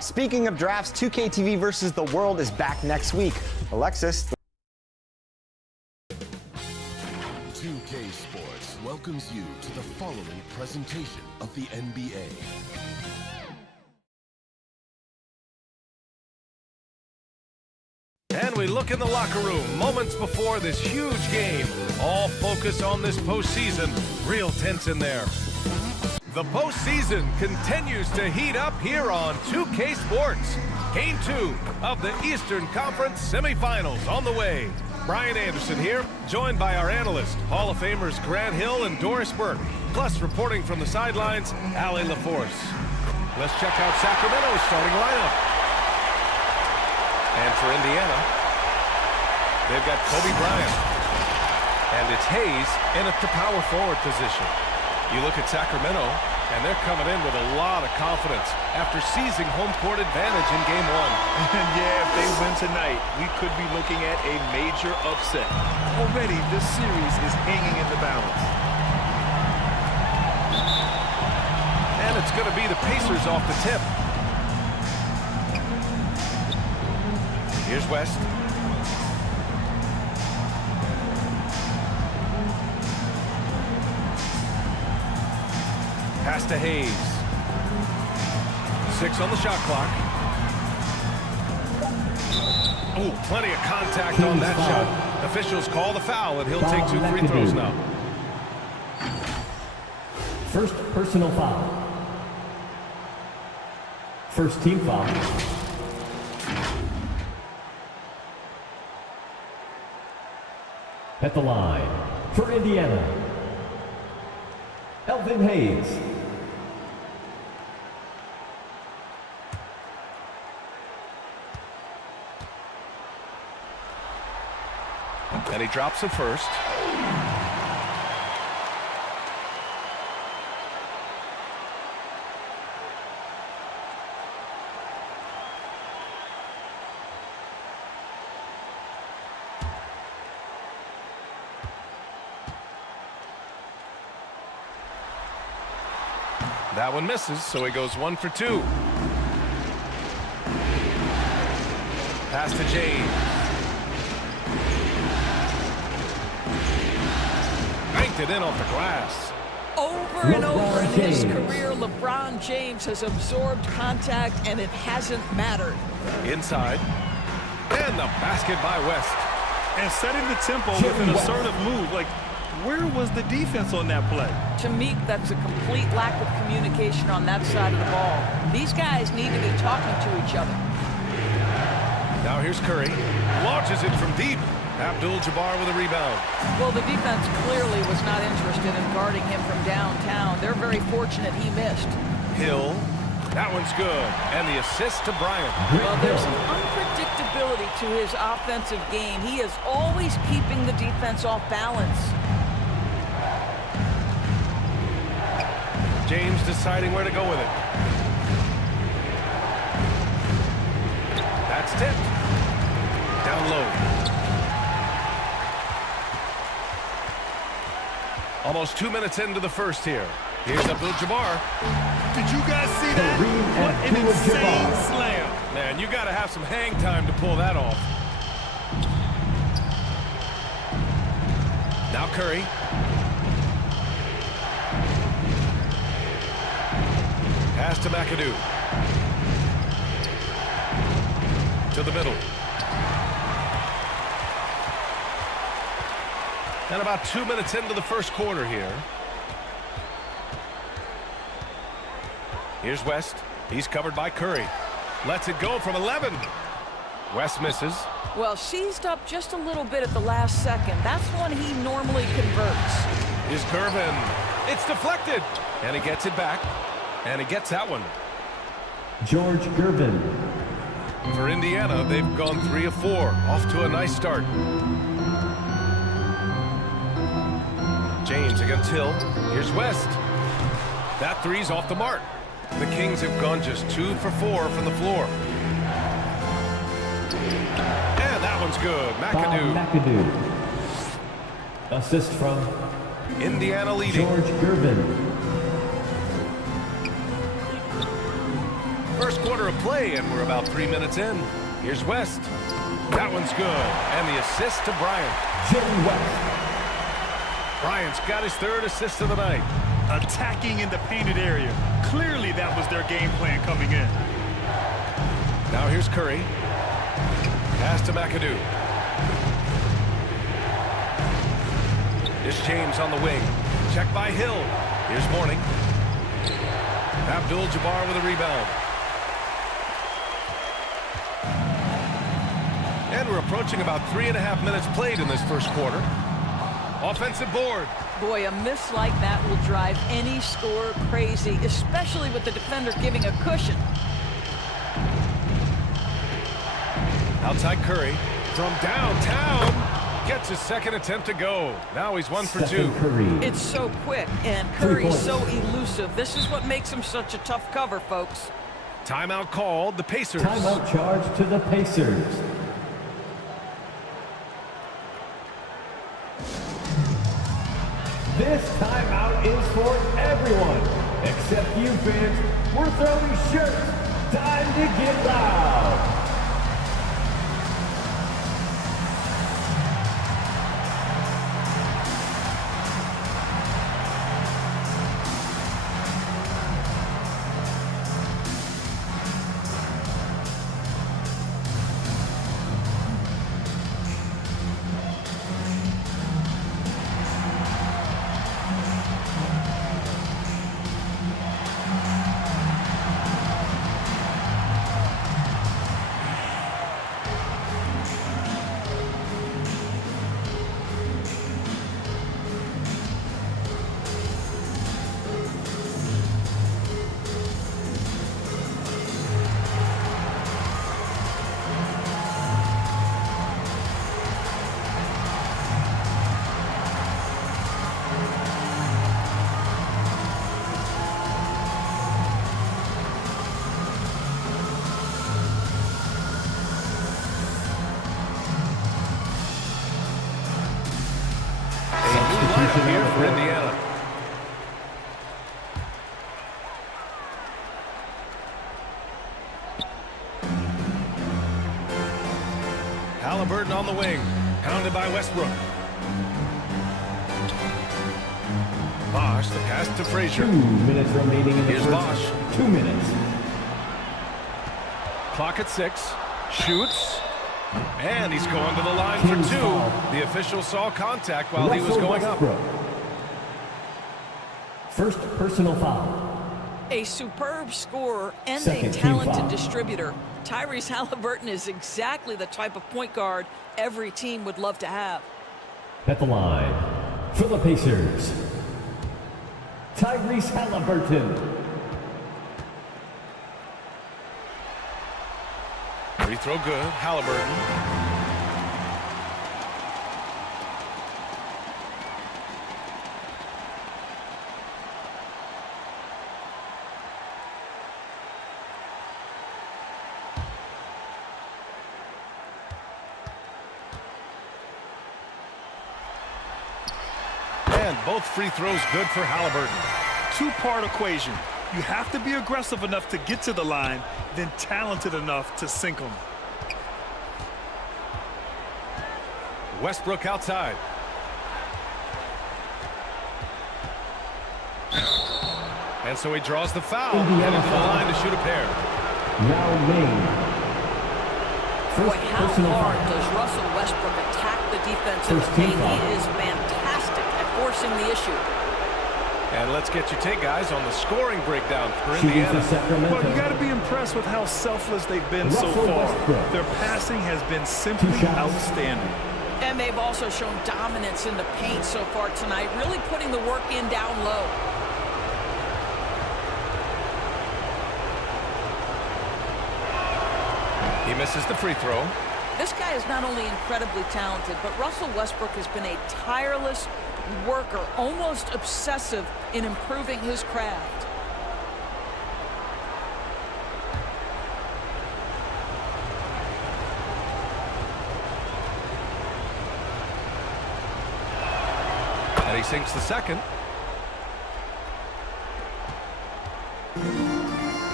Speaking of drafts, 2K TV versus the World is back next week. Alexis. 2K Sports welcomes you to the following presentation of the NBA. And we look in the locker room moments before this huge game. All focus on this postseason. Real tense in there. The postseason continues to heat up here on 2K Sports. Game 2 of the Eastern Conference semifinals on the way. Brian Anderson here, joined by our analysts, Hall of Famers Grant Hill and Doris Burke. Plus, reporting from the sidelines, Allie LaForce. Let's check out Sacramento's starting lineup. And for Indiana, they've got Kobe Bryant. And it's Hayes in at the power forward position. You look at Sacramento, and they're coming in with a lot of confidence after seizing home court advantage in Game 1. And yeah, if they win tonight, we could be looking at a major upset. Already, this series is hanging in the balance. And it's going to be the Pacers off the tip. Here's West. Pass to Hayes. 6 on the shot clock. Ooh, plenty of contact on that shot. Officials call the foul, and he'll take 2 free throws now. First personal foul. First team foul. At the line for Indiana, Elvin Hayes. And he drops it first. That one misses, so he goes 1 for 2. Pass to James. Banked it in off the glass. Over and over in his career, LeBron James has absorbed contact, and it hasn't mattered. Inside. And the basket by West. And setting the tempo with an assertive move. Like, where was the defense on that play? To me, that's a complete lack of communication on that side of the ball. These guys need to be talking to each other. Now here's Curry. Launches it from deep. Abdul-Jabbar with a rebound. Well, the defense clearly was not interested in guarding him from downtown. They're very fortunate he missed. Hill. That one's good. And the assist to Bryant. Well, there's some unpredictability to his offensive game. He is always keeping the defense off balance. James deciding where to go with it. That's tipped. Down low. Almost 2 minutes into the first here. Here's Abdul-Jabbar. Did you guys see that? What an insane slam. Man, you got to have some hang time to pull that off. Now Curry. Pass to McAdoo. To the middle. And about 2 minutes into the first quarter here. Here's West. He's covered by Curry. Lets it go from 11. West misses. Well, seized up just a little bit at the last second. That's when he normally converts. Here's Gervin. It's deflected. And he gets it back. And he gets that one. George Gervin. For Indiana, they've gone 3 of 4. Off to a nice start. James against Hill. Here's West. That three's off the mark. The Kings have gone just 2 for 4 from the floor. And that one's good. McAdoo. McAdoo. Assist from Indiana leading. George Gervin. First quarter of play, and we're about 3 minutes in. Here's West. That one's good. And the assist to Bryant. Jimmy West. Bryant's got his 3rd assist of the night. Attacking in the painted area. Clearly that was their game plan coming in. Now here's Curry. Pass to McAdoo. Here's James on the wing. Check by Hill. Here's Mourning. Abdul-Jabbar with a rebound. And we're approaching about 3.5 minutes played in this first quarter. Offensive board. Boy, a miss like that will drive any scorer crazy, especially with the defender giving a cushion. Outside Curry. From downtown. Gets his 2nd attempt to go. Now he's 1 for 2. Curry. It's so quick, and Curry's so elusive. This is what makes him such a tough cover, folks. Timeout called. The Pacers. Timeout charge to the Pacers. This timeout is for everyone, except you fans. We're throwing shirts. Time to get loud. for Indiana. Halliburton on the wing, pounded by Westbrook. Bosch, the pass to Frazier. 2 minutes remaining in the Here's first. Bosch. 2 minutes. Clock at 6. Shoots. And he's going to the line Kings for 2. foul. The official saw contact while he was going up. First personal foul. A superb scorer and Second a team talented foul. distributor. Tyrese Halliburton is exactly the type of point guard every team would love to have. At the line for the Pacers, Tyrese Halliburton. Free throw good. Halliburton. And both free throws good for Halliburton. Two-part equation. You have to be aggressive enough to get to the line, then talented enough to sink them. Westbrook outside. And so he draws the foul. Indiana Headed to the foul. line to shoot a pair. Now Wayne. Boy, First how personal hard foul. does Russell Westbrook attack the defense in the First team paint? foul. He is fantastic at forcing the issue. And let's get your take, guys, on the scoring breakdown for Shooting Indiana. for Sacramento. Well, you got to be impressed with how selfless they've been so Russell far. Westbrook. Their passing has been simply Two shots. outstanding. And they've also shown dominance in the paint so far tonight, really putting the work in down low. He misses the free throw. This guy is not only incredibly talented, but Russell Westbrook has been a tireless worker, almost obsessive in improving his craft. And he sinks the second.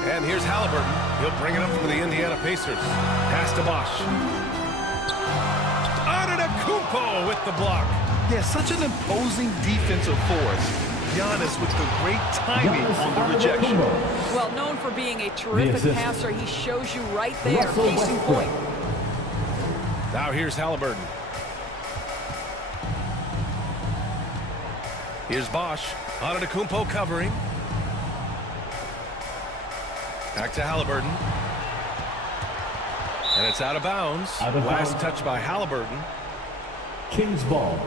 And here's Halliburton. He'll bring it up for the Indiana Pacers. Pass to Bosch. Antetokounmpo with the block. Yeah, such an imposing defensive force. Giannis with the great timing on the rejection. Well, known for being a terrific assist. passer, he shows you right there. Russell Case in Westbrook. point. Now here's Halliburton. Here's Bosch. Antetokounmpo covering. Back to Halliburton. And it's out of bounds. Out of Last bounds. touch by Halliburton. Kings ball.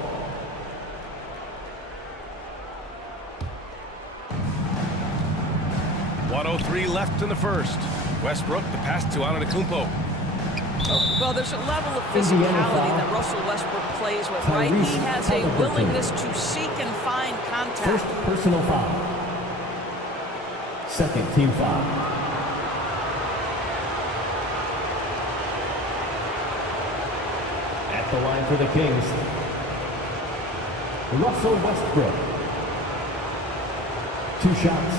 .103 left in the first. Westbrook, the pass to Antetokounmpo. Well, there's a level of Indiana physicality foul. that Russell Westbrook plays with, right? He Tyrese has a Halliburton. willingness to seek and find contact. First personal foul. Second team foul. At the line for the Kings, Russell Westbrook. 2 shots.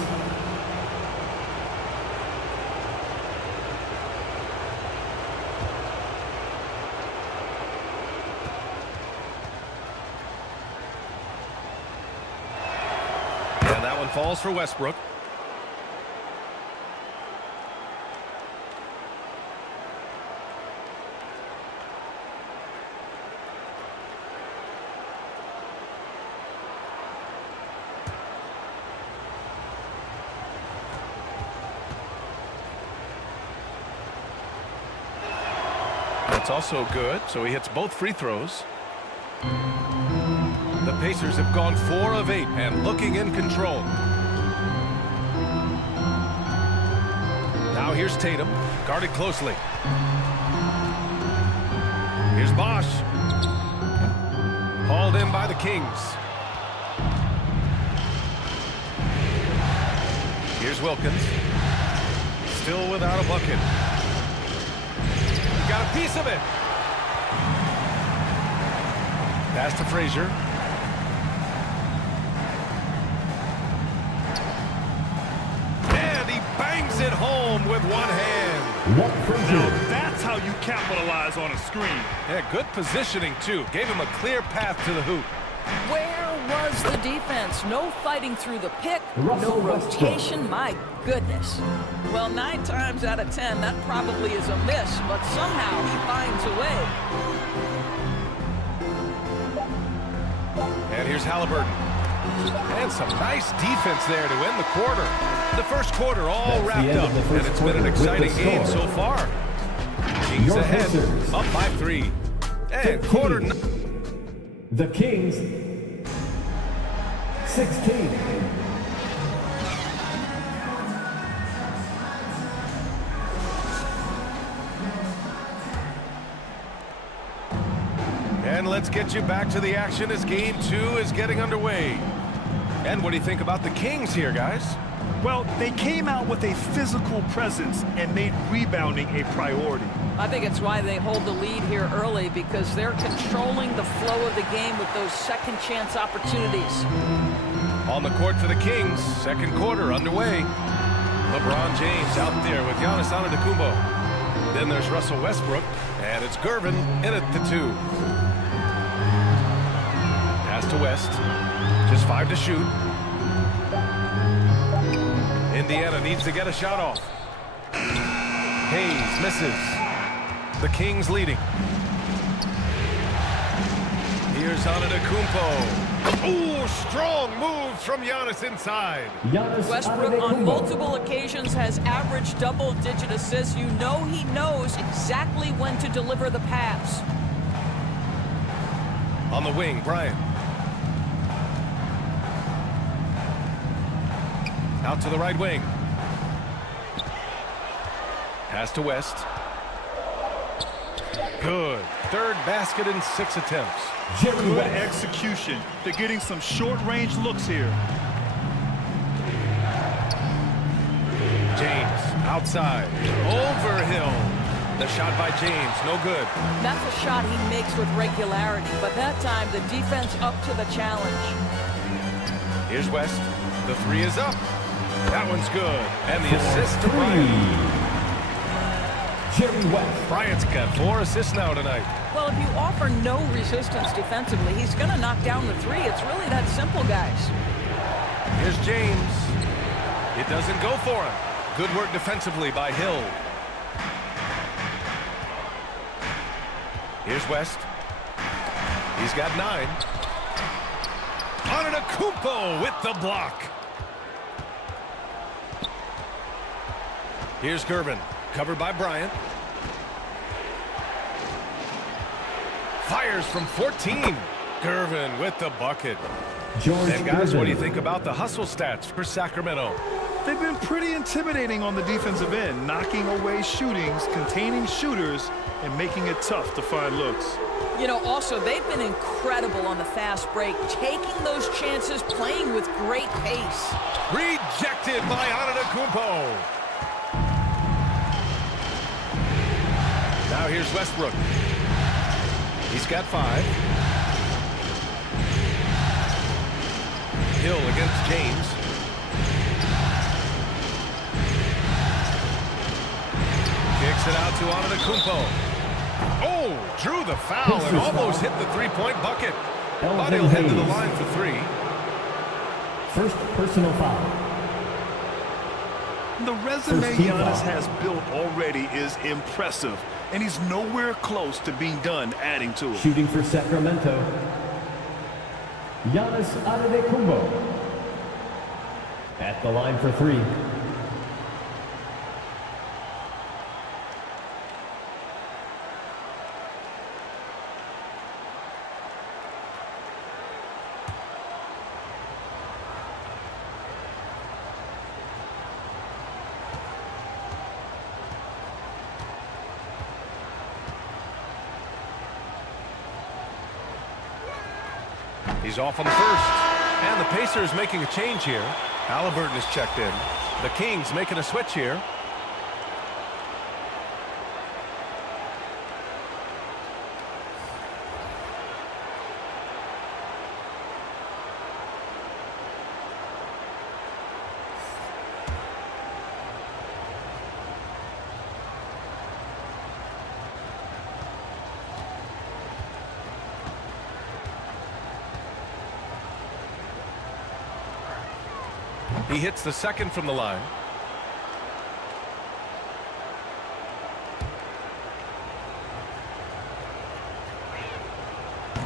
And that one falls for Westbrook. That's also good, so he hits both free throws. The Pacers have gone 4 of 8 and looking in control. Now here's Tatum, guarded closely. Here's Bosch. Hauled in by the Kings. Here's Wilkins. Still without a bucket. Got a piece of it. Pass to Frazier. it home with one hand. Now that's how you capitalize on a screen. Yeah, good positioning, too. Gave him a clear path to the hoop. Where was the defense? No fighting through the pick, no rotation. My goodness. Well, 9 times out of 10, that probably is a miss, but somehow he finds a way. And here's Halliburton. And some nice defense there to end the quarter. The first quarter all wrapped up, and it's been an exciting game so far. Kings ahead, up by 3. And quarter... The Kings, 16. And let's get you back to the action as game 2 is getting underway. And what do you think about the Kings here, guys? Well, they came out with a physical presence and made rebounding a priority. I think it's why they hold the lead here early, because they're controlling the flow of the game with those second chance opportunities. On the court for the Kings, second quarter underway. LeBron James out there with Giannis Antetokounmpo. Then there's Russell Westbrook, and it's Gervin in at the 2. Pass to West, just 5 to shoot. Indiana needs to get a shot off. Hayes misses. The Kings leading. Here's Antetokounmpo. Ooh, strong moves from Giannis inside. Westbrook on multiple occasions has averaged double-digit assists. You know he knows exactly when to deliver the pass. On the wing, Bryant. Out to the right wing. Pass to West. Good. Third basket in 6 attempts. Good execution. They're getting some short-range looks here. James outside. Overhill. The shot by James, no good. That's a shot he makes with regularity, but that time the defense up to the challenge. Here's West. The 3 is up. That one's good. And the assist to Bryant. Jerry West. Bryant's got 4 assists now tonight. Well, if you offer no resistance defensively, he's going to knock down the 3. It's really that simple, guys. Here's James. It doesn't go for him. Good work defensively by Hill. Here's West. He's got 9. Antetokounmpo with the block. Here's Gervin, covered by Bryant. Fires from 14. Gervin with the bucket. And guys, what do you think about the hustle stats for Sacramento? They've been pretty intimidating on the defensive end, knocking away shootings, containing shooters, and making it tough to find looks. You know, also, they've been incredible on the fast break, taking those chances, playing with great pace. Rejected by Antetokounmpo. Now here's Westbrook. He's got 5. Hill against James. Kicks it out to Antetokounmpo. Oh, drew the foul and almost hit the 3-point bucket. But he'll head to the line for 3. First personal foul. The resume Giannis has built already is impressive, and he's nowhere close to being done adding to it. Shooting for Sacramento, Giannis Antetokounmpo. At the line for 3. He's off on the first. And the Pacers making a change here. Halliburton is checked in. The Kings making a switch here. He hits the second from the line.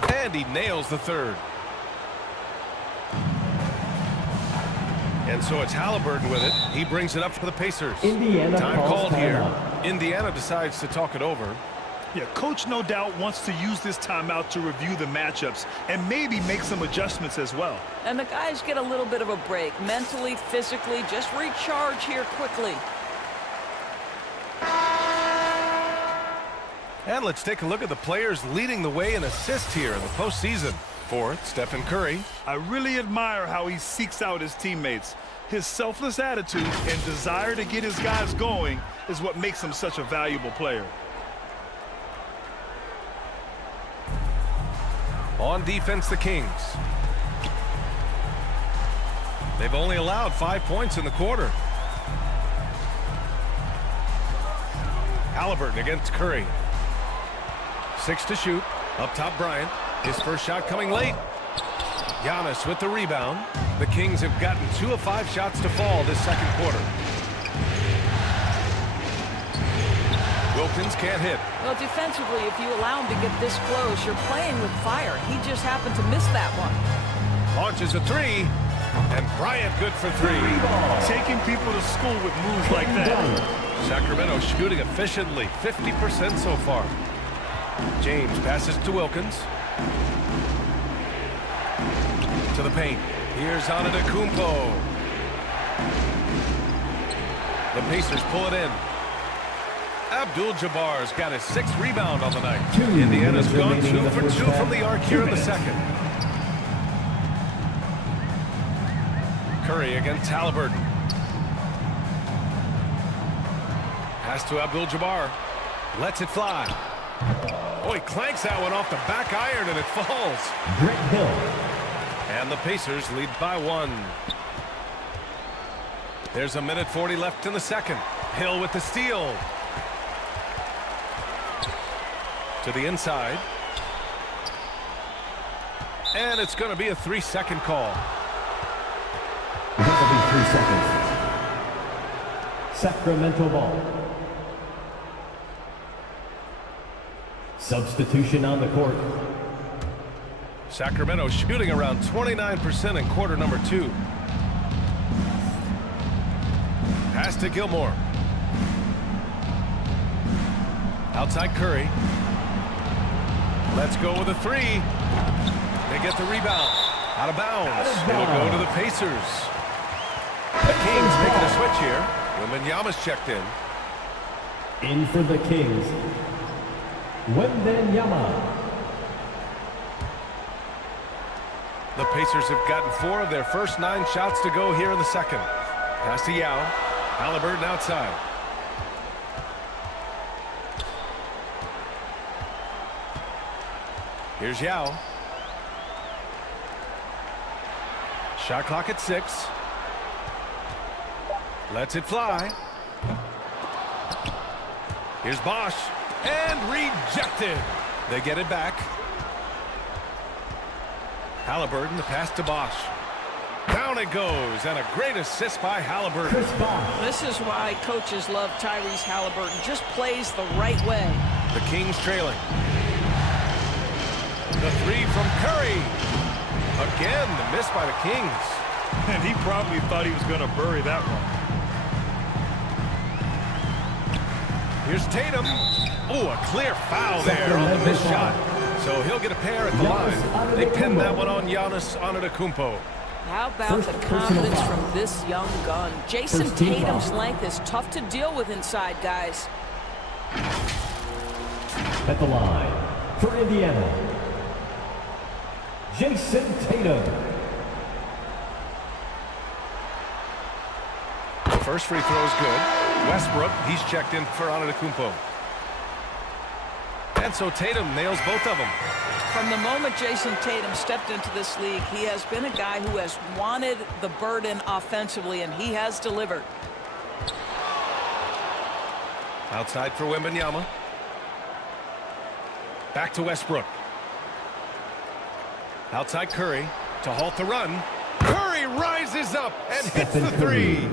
And he nails the third. And so it's Halliburton with it. He brings it up for the Pacers. Indiana Time calls called here. timeout. Indiana decides to talk it over. Yeah, coach no doubt wants to use this timeout to review the matchups and maybe make some adjustments as well. And the guys get a little bit of a break, mentally, physically, just recharge here quickly. And let's take a look at the players leading the way in assists here in the postseason. Fourth, Stephen Curry. I really admire how he seeks out his teammates. His selfless attitude and desire to get his guys going is what makes him such a valuable player. On defense, the Kings. They've only allowed 5 points in the quarter. Halliburton against Curry. 6 to shoot. Up top, Bryant. His first shot coming late. Giannis with the rebound. The Kings have gotten 2 of 5 shots to fall this second quarter. Wilkins can't hit. Well, defensively, if you allow him to get this close, you're playing with fire. He just happened to miss that one. Launches a three. And Bryant good for 3. Taking people to school with moves like that. Sacramento shooting efficiently, 50% so far. James passes to Wilkins. To the paint. Here's Antetokounmpo. The Pacers pull it in. Abdul-Jabbar's got his 6th rebound on the night. Indiana's gone 2 for 2 from the arc here in the second. Curry against Halliburton. Pass to Abdul-Jabbar. Lets it fly. Oh, he clanks that one off the back iron and it falls. Grant Hill. And the Pacers lead by 1. There's a minute 40 left in the second. Hill with the steal. To the inside. And it's going to be a 3-second call. That'll be 3 seconds. Sacramento ball. Substitution on the court. Sacramento shooting around 29% in quarter number 2. Pass to Gilmore. Outside Curry. Let's go with a 3. They get the rebound. Out of bounds. It'll go to the Pacers. The Kings making a switch here. Wembanyama's checked in. In for the Kings. Wembanyama. The Pacers have gotten 4 of their first 9 shots to go here in the second. Pass to Yao. Halliburton outside. Here's Yao. Shot clock at 6. Lets it fly. Here's Bosch. And rejected. They get it back. Halliburton, the pass to Bosch. Down it goes, and a great assist by Halliburton. This is why coaches love Tyrese Halliburton. Just plays the right way. The Kings trailing. The 3 from Curry. Again, the miss by the Kings. And he probably thought he was going to bury that one. Here's Tatum. Oh, a clear foul there on the missed shot. So he'll get a pair at the line. They pinned that one on Giannis Antetokounmpo. How about the confidence from this young gun? Jason Tatum's length is tough to deal with inside, guys. At the line for Indiana, Jason Tatum. The first free throw is good. Westbrook, he's checked in for Antetokounmpo. And so Tatum nails both of them. From the moment Jason Tatum stepped into this league, he has been a guy who has wanted the burden offensively, and he has delivered. Outside for Wembanyama. Back to Westbrook. Outside Curry to halt the run. Curry rises up and hits the three.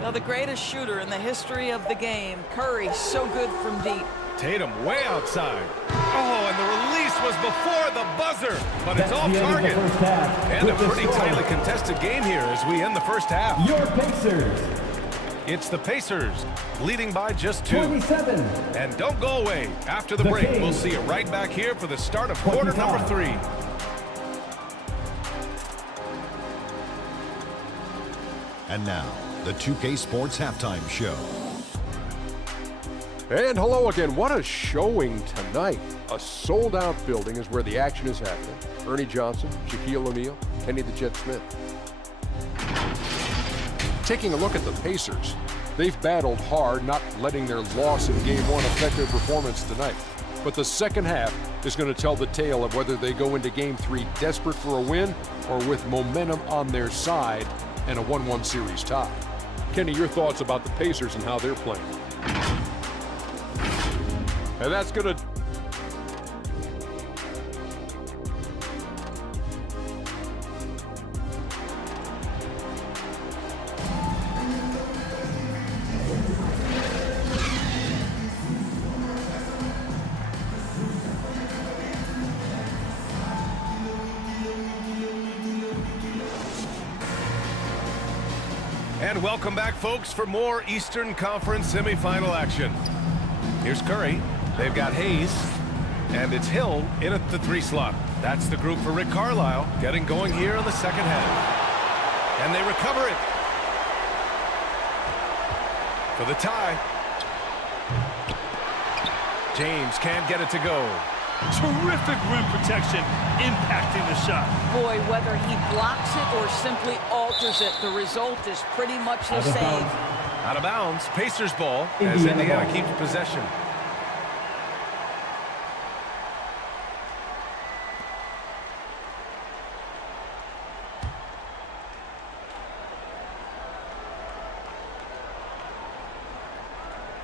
Well, the greatest shooter in the history of the game. Curry, so good from deep. Tatum way outside. Oh, and the release was before the buzzer, but it's off target. And a pretty tightly contested game here as we end the first half. Your Pacers. It's the Pacers, leading by just 2. 27. And don't go away. After the break, we'll see you right back here for the start of quarter number 3. And now, the 2K Sports Halftime Show. And hello again. What a showing tonight. A sold-out building is where the action is happening. Ernie Johnson, Shaquille O'Neal, Kenny the Jet Smith. Taking a look at the Pacers, they've battled hard, not letting their loss in Game 1 affect their performance tonight. But the second half is going to tell the tale of whether they go into Game 3 desperate for a win or with momentum on their side and a 1-1 series tie. Kenny, your thoughts about the Pacers and how they're playing? And that's going to... And welcome back, folks, for more Eastern Conference semifinal action. Here's Curry. They've got Hayes. And it's Hill in at the 3 slot. That's the group for Rick Carlisle getting going here in the second half. And they recover it. For the tie. James can't get it to go. Terrific rim protection, impacting the shot. Boy, whether he blocks it or simply alters it, the result is pretty much the same. Out of bounds, Pacers ball as Indiana keeps possession.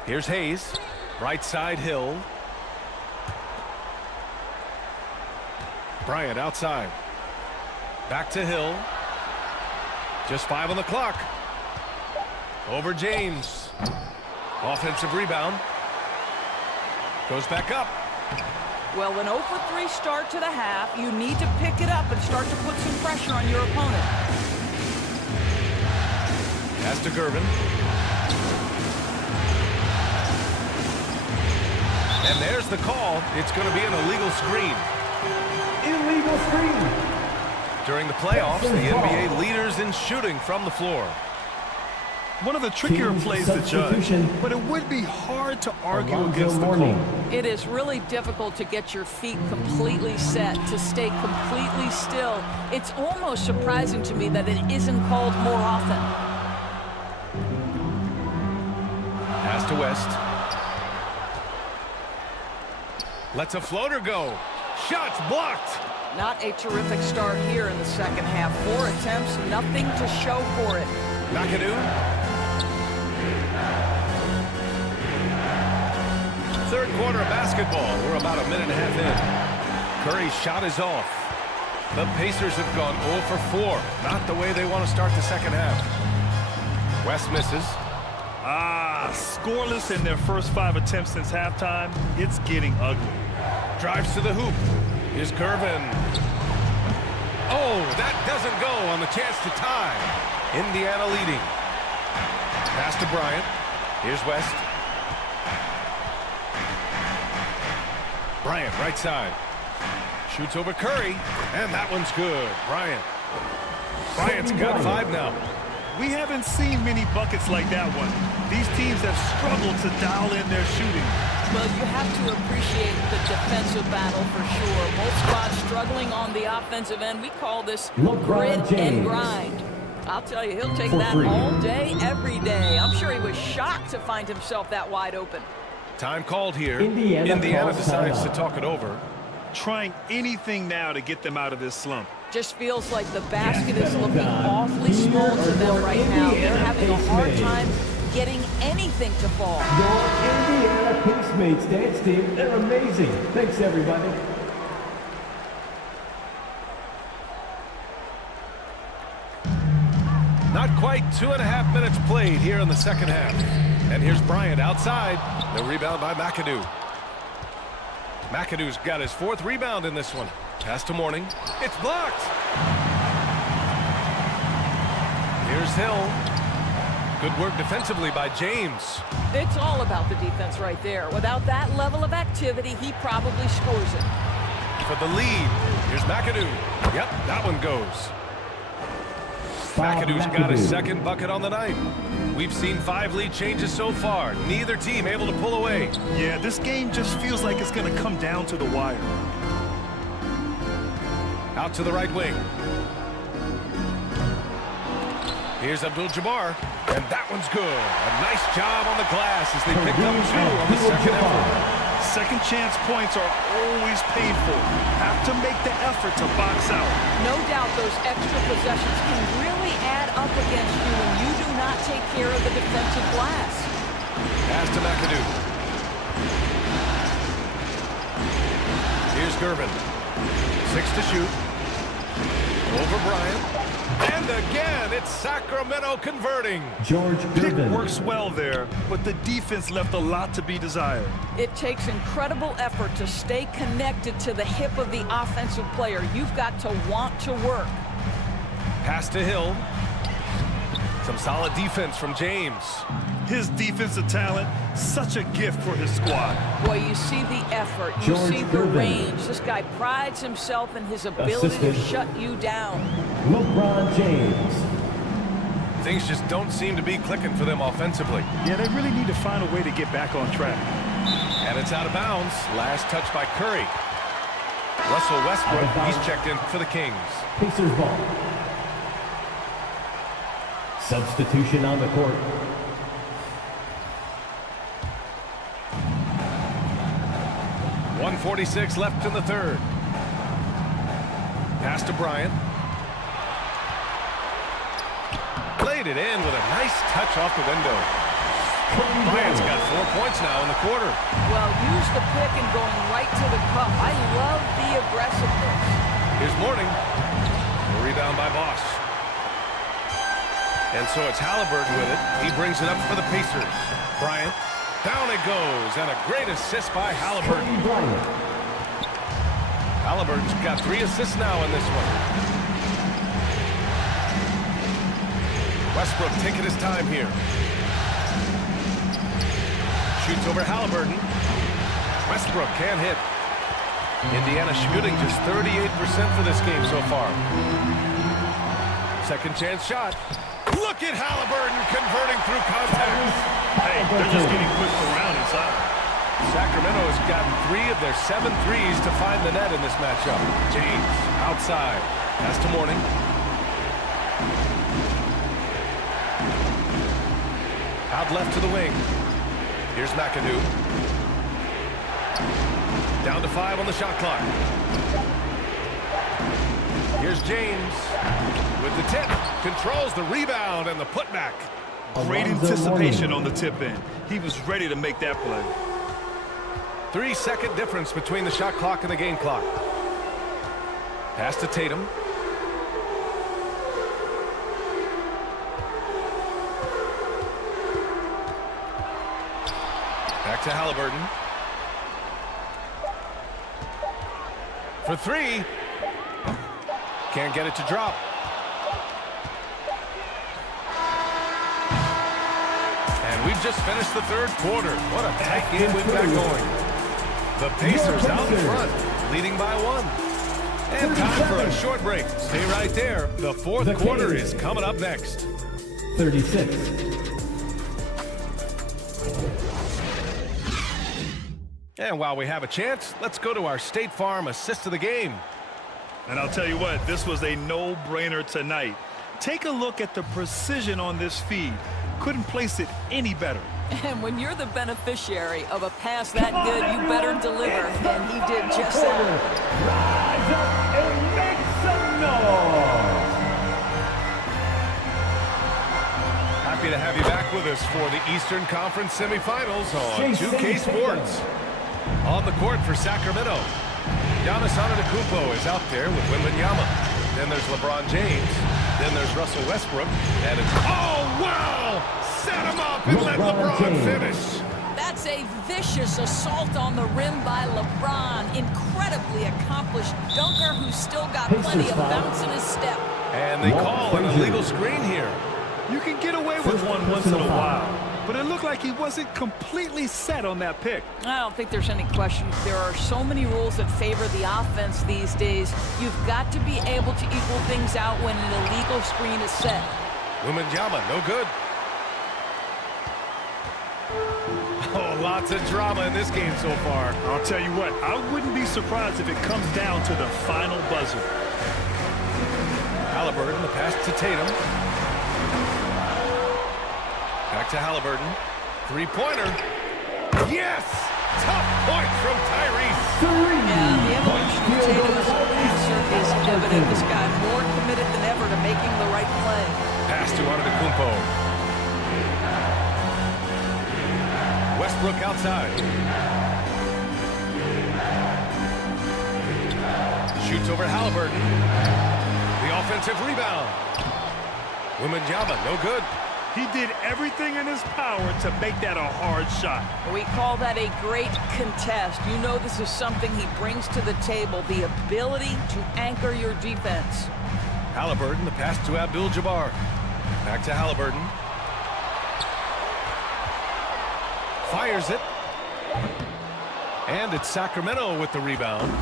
Here's Hayes, right side Hill. Bryant outside. Back to Hill. Just 5 on the clock. Over James. Offensive rebound. Goes back up. Well, an 0 for 3 start to the half. You need to pick it up and start to put some pressure on your opponent. Pass to Gervin. And there's the call. It's going to be an illegal screen. Illegal screen. During the playoffs, the NBA leaders in shooting from the floor. One of the trickier plays to judge, but it would be hard to argue against the call. It is really difficult to get your feet completely set, to stay completely still. It's almost surprising to me that it isn't called more often. Pass to West. Lets a floater go. Shots blocked. Not a terrific start here in the second half. 4 attempts, nothing to show for it. McAdoo. Third quarter of basketball. We're about a minute and a half in. Curry's shot is off. The Pacers have gone 0 for 4. Not the way they want to start the second half. West misses. Scoreless in their first 5 attempts since halftime. It's getting ugly. Drives to the hoop. Here's Gervin. Oh, that doesn't go on the chance to tie. Indiana leading. Pass to Bryant. Here's West. Bryant, right side. Shoots over Curry, and that one's good. Bryant's got 5 now. We haven't seen many buckets like that one. These teams have struggled to dial in their shooting. Well, you have to appreciate the defensive battle for sure. Both squads struggling on the offensive end. We call this grit and grind. I'll tell you, he'll take that all day, every day. I'm sure he was shocked to find himself that wide open. Time called here. Indiana decides to talk it over. Trying anything now to get them out of this slump. Just feels like the basket is looking awfully small to them right now. They're having a hard time getting anything to fall. Your Indiana Pacemates dance team, they're amazing. Thanks, everybody. Not quite 2.5 minutes played here in the second half. And here's Bryant outside. The rebound by McAdoo. McAdoo's got his 4th rebound in this one. Pass to Mourning. It's blocked. Here's Hill. Good work defensively by James. It's all about the defense right there. Without that level of activity, he probably scores it. For the lead, here's McAdoo. Yep, that one goes. McAdoo's got his 2nd bucket on the night. We've seen 5 lead changes so far. Neither team able to pull away. Yeah, this game just feels like it's going to come down to the wire. Out to the right wing. Here's Abdul-Jabbar, and that one's good. A nice job on the glass as they picked up 2 on the second effort. Second chance points are always painful. Have to make the effort to box out. No doubt those extra possessions can really add up against you when you do not take care of the defensive glass. Pass to McAdoo. Here's Gervin. 6 to shoot. Over Bryant. And again, it's Sacramento converting. Pick works well there, but the defense left a lot to be desired. It takes incredible effort to stay connected to the hip of the offensive player. You've got to want to work. Pass to Hill. Some solid defense from James. His defensive talent, such a gift for his squad. Boy, you see the effort, you see the range. This guy prides himself in his ability to shut you down. LeBron James. Things just don't seem to be clicking for them offensively. Yeah, they really need to find a way to get back on track. And it's out of bounds. Last touch by Curry. Russell Westbrook, he's checked in for the Kings. Pacers ball. Substitution on the court. .146 left in the third. Pass to Bryant. Played it in with a nice touch off the window. Bryant's got 4 points now in the quarter. Well, use the pick and going right to the cup. I love the aggressiveness. Here's Mourning. A rebound by Boss. And so it's Halliburton with it. He brings it up for the Pacers. Bryant. Down it goes, and a great assist by Halliburton. Halliburton's got 3 assists now in this one. Westbrook taking his time here. Shoots over Halliburton. Westbrook can't hit. Indiana shooting just 38% for this game so far. Second chance shot. Look at Halliburton converting through contact. Hey, they're just getting pushed around inside. Sacramento has gotten 3 of their 7 threes to find the net in this matchup. James outside. Pass to Mourning. Out left to the wing. Here's McAdoo. Down to 5 on the shot clock. Here's James with the tip. Controls the rebound and the putback. Great anticipation on the tip in. He was ready to make that play. 3-second difference between the shot clock and the game clock. Pass to Tatum. Back to Halliburton. For 3. Can't get it to drop. And we've just finished the third quarter. What a tight game we've got going. The Pacers out in front, leading by 1. And time for a short break. Stay right there. The fourth quarter is coming up next. 36. And while we have a chance, let's go to our State Farm assist of the game. And I'll tell you what, this was a no-brainer tonight. Take a look at the precision on this feed. Couldn't place it any better. And when you're the beneficiary of a pass that good, you better deliver. And he did just that. Rise up and make some noise. Happy to have you back with us for the Eastern Conference semifinals on 2K Sports. On the court for Sacramento, Giannis Antetokounmpo is out there with Wembanyama. Then there's LeBron James. Then there's Russell Westbrook. And it's, oh, wow! Set him up and let LeBron finish. That's a vicious assault on the rim by LeBron. Incredibly accomplished dunker who's still got plenty of bounce in his step. And they call an illegal screen here. You can get away with one once in a while, but it looked like he wasn't completely set on that pick. I don't think there's any question. There are so many rules that favor the offense these days. You've got to be able to equal things out when an illegal screen is set. Wembanyama, no good. Oh, lots of drama in this game so far. I'll tell you what, I wouldn't be surprised if it comes down to the final buzzer. Halliburton, the pass to Tatum. Back to Halliburton. Three-pointer. Yes! Tough point from Tyrese. Yeah, the evolution of Tatum as a passer is evident. This guy more committed than ever to making the right play. Pass to Antetokounmpo. Westbrook outside. Shoots over Halliburton. The offensive rebound. Wembanyama, no good. He did everything in his power to make that a hard shot. We call that a great contest. You know this is something he brings to the table, the ability to anchor your defense. Halliburton, the pass to Abdul-Jabbar. Back to Halliburton. Fires it. And it's Sacramento with the rebound.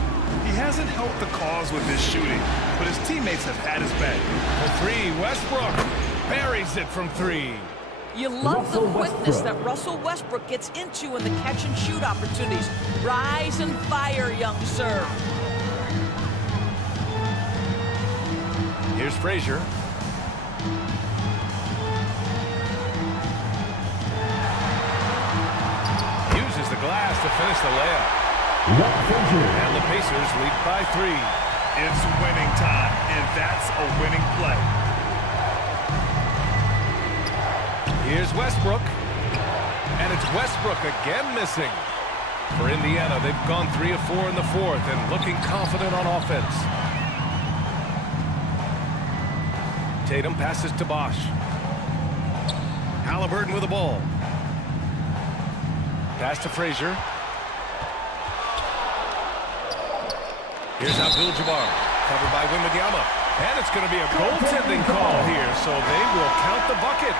He hasn't helped the cause with his shooting, but his teammates have had his back. For three, Westbrook buries it from three. You love the quickness that Russell Westbrook gets into in the catch-and-shoot opportunities. Rise and fire, young sir. Here's Frazier. Uses the glass to finish the layup. And the Pacers lead by 3. It's winning time, and that's a winning play. Here's Westbrook. And it's Westbrook again missing. For Indiana, they've gone 3 of 4 in the fourth and looking confident on offense. Tatum passes to Bosch. Halliburton with the ball. Pass to Frazier. Here's Abdul-Jabbar, covered by Wembanyama. And it's going to be a goaltending call here, so they will count the bucket.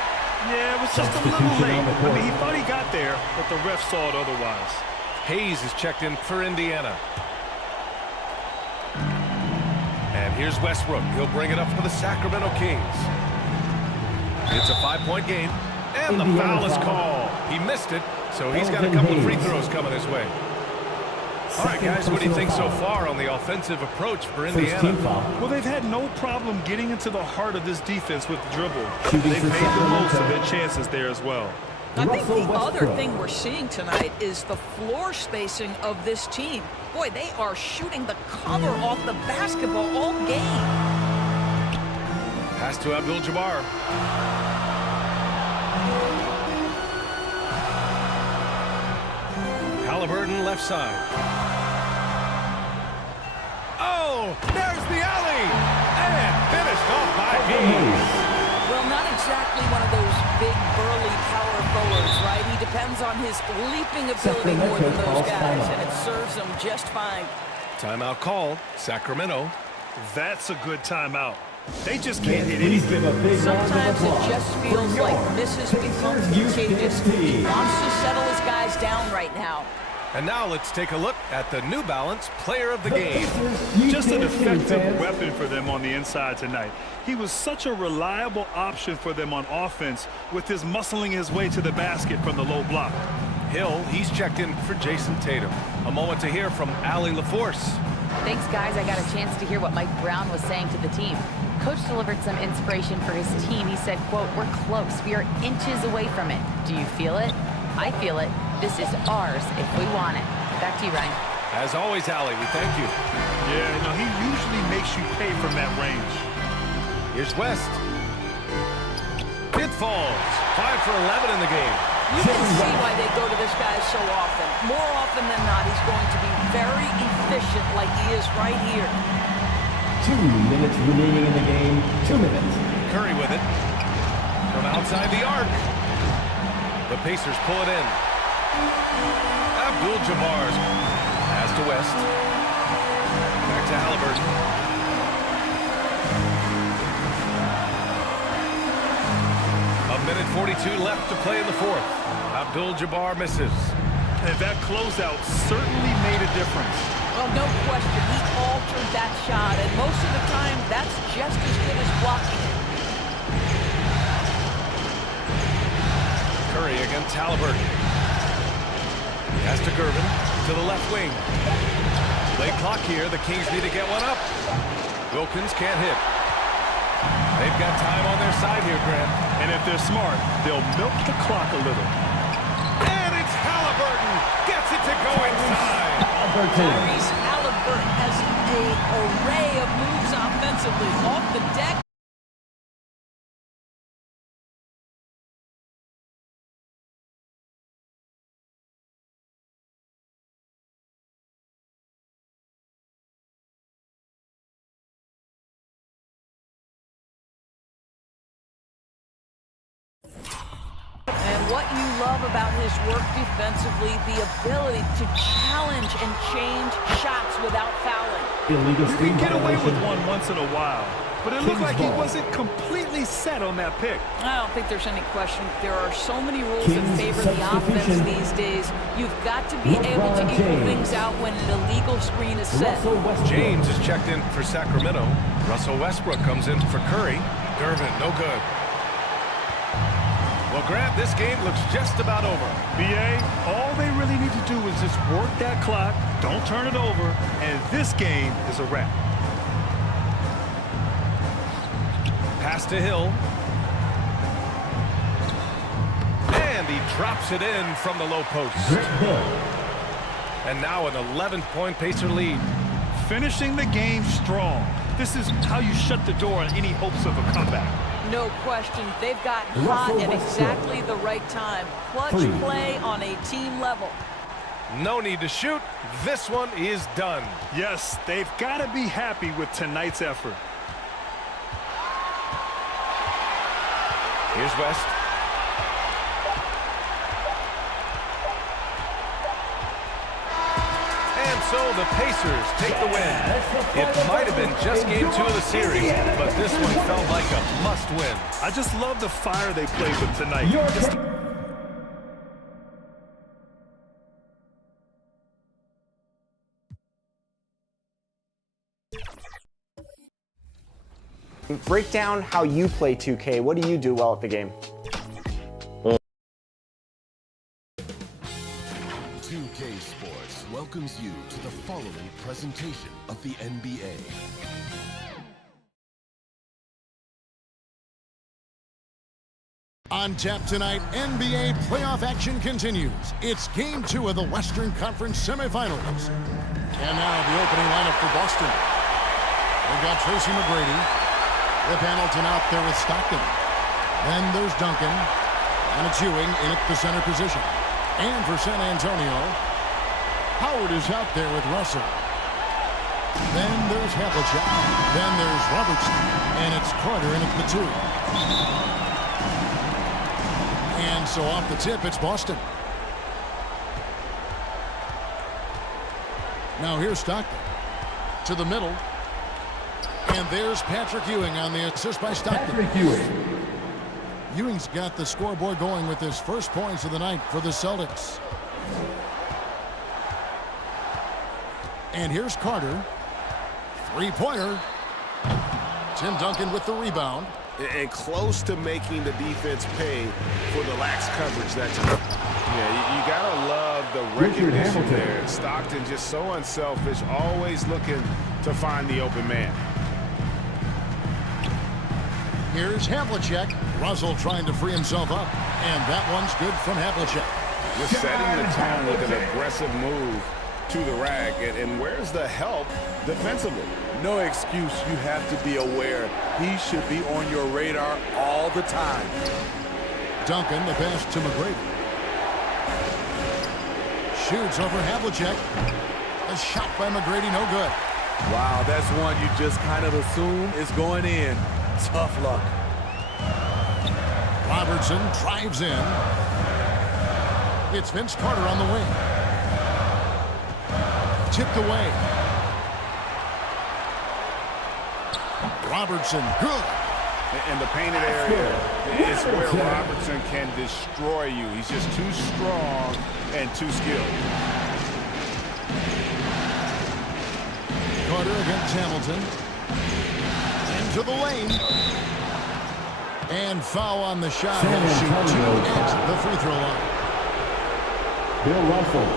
Yeah, it was just a little late. I mean, he thought he got there, but the ref saw it otherwise. Hayes is checked in for Indiana. And here's Westbrook. He'll bring it up for the Sacramento Kings. It's a 5-point game. And the foul is called. He missed it, so he's got a couple of free throws coming his way. All right, guys, what do you think so far on the offensive approach for Indiana? Well, they've had no problem getting into the heart of this defense with the dribble. They've made the most of their chances there as well. I think the other thing we're seeing tonight is the floor spacing of this team. Boy, they are shooting the cover off the basketball all game. Pass to Abdul-Jabbar. Halliburton left side. Oh, there's the alley! And finished off by Hayes. Well, not exactly one of those big, burly power forwards, right? He depends on his leaping ability more than those guys, and it serves him just fine. Timeout called. Sacramento. That's a good timeout. They just can't hit anything. Sometimes it just feels like misses become contagious. He wants to settle his guys down right now. And now let's take a look at the New Balance player of the game. Just an effective weapon for them on the inside tonight. He was such a reliable option for them on offense with his muscling his way to the basket from the low block. Hill, he's checked in for Jason Tatum. A moment to hear from Allie LaForce. Thanks, guys. I got a chance to hear what Mike Brown was saying to the team. Coach delivered some inspiration for his team. He said, quote, "We're close. We are inches away from it. Do you feel it? I feel it. This is ours if we want it." Back to you, Ryan. As always, Allie, we thank you. Yeah, no, he usually makes you pay from that range. Here's West. It falls. 5 for 11 in the game. You can see why they go to this guy so often. More often than not, he's going to be very efficient like he is right here. 2 minutes remaining in the game. 2 minutes. Curry with it. From outside the arc. The Pacers pull it in. Abdul-Jabbar pass to West. Back to Halliburton. A minute 42 left to play in the fourth. Abdul-Jabbar misses. And that closeout certainly made a difference. Well, no question, he altered that shot, and most of the time, that's just as good as blocking it. Curry against Halliburton. Pass to Gervin to the left wing. Late clock here. The Kings need to get one up. Wilkins can't hit. They've got time on their side here, Grant. And if they're smart, they'll milk the clock a little. And it's Halliburton. Gets it to go inside. Tyrese Halliburton has an array of moves offensively. Off the deck. And what you love about his work defensively, the ability to challenge and change shots without fouling. Illegal You screen can get away with violation. one once in a while, but it looked like he wasn't completely set on that pick. I don't think there's any question. There are so many rules Kings that favor the offense substitution. these days. You've got to be able to LeBron equal James. things out when an illegal screen is set. Russell Westbrook. James is checked in for Sacramento. Russell Westbrook comes in for Curry. Gervin, no good. Well, Grant, this game looks just about over. BA, all they really need to do is just work that clock, don't turn it over, and this game is a wrap. Pass to Hill. And he drops it in from the low post. And now an 11-point Pacer lead. Finishing the game strong. This is how you shut the door on any hopes of a comeback. No question. They've got hot at exactly the right time. Clutch play on a team level. No need to shoot. This one is done. Yes, they've got to be happy with tonight's effort. Here's West. And so the Pacers take the win. It might have been just game 2 of the series, but this one felt like a must-win. I just love the fire they played with tonight. Break down how you play 2K. What do you do well at the game? 2K Sports welcomes you to the following presentation of the NBA. On tap tonight, NBA playoff action continues. It's game 2 of the Western Conference semifinals. And now the opening lineup for Boston. They've got Tracy McGrady. With Hamilton out there with Stockton. Then there's Duncan. And it's Ewing in at the center position. And for San Antonio, Howard is out there with Russell. Then there's Havlicek. Then there's Robertson. And it's Carter in at the 2. And so off the tip, it's Boston. Now here's Stockton. To the middle. And there's Patrick Ewing on the assist by Stockton. Patrick Ewing. Ewing's got the scoreboard going with his first points of the night for the Celtics. And here's Carter. Three-pointer. Tim Duncan with the rebound. And close to making the defense pay for the lax coverage that time. Yeah, you gotta love the recognition there. Stockton just so unselfish, always looking to find the open man. Here's Havlicek. Russell trying to free himself up. And that one's good from Havlicek. Just setting the tone with an aggressive move to the rack. And where's the help defensively? No excuse. You have to be aware. He should be on your radar all the time. Duncan, the pass to McGrady. Shoots over Havlicek. A shot by McGrady, no good. Wow, that's one you just kind of assume is going in. Tough luck. Robertson drives in. It's Vince Carter on the wing. Tipped away. Robertson, good. And the painted area is where Robertson can destroy you. He's just too strong and too skilled. Carter against Hamilton. Into the lane. And foul on the shot. He'll shoot 2 at the free throw line. Bill Russell.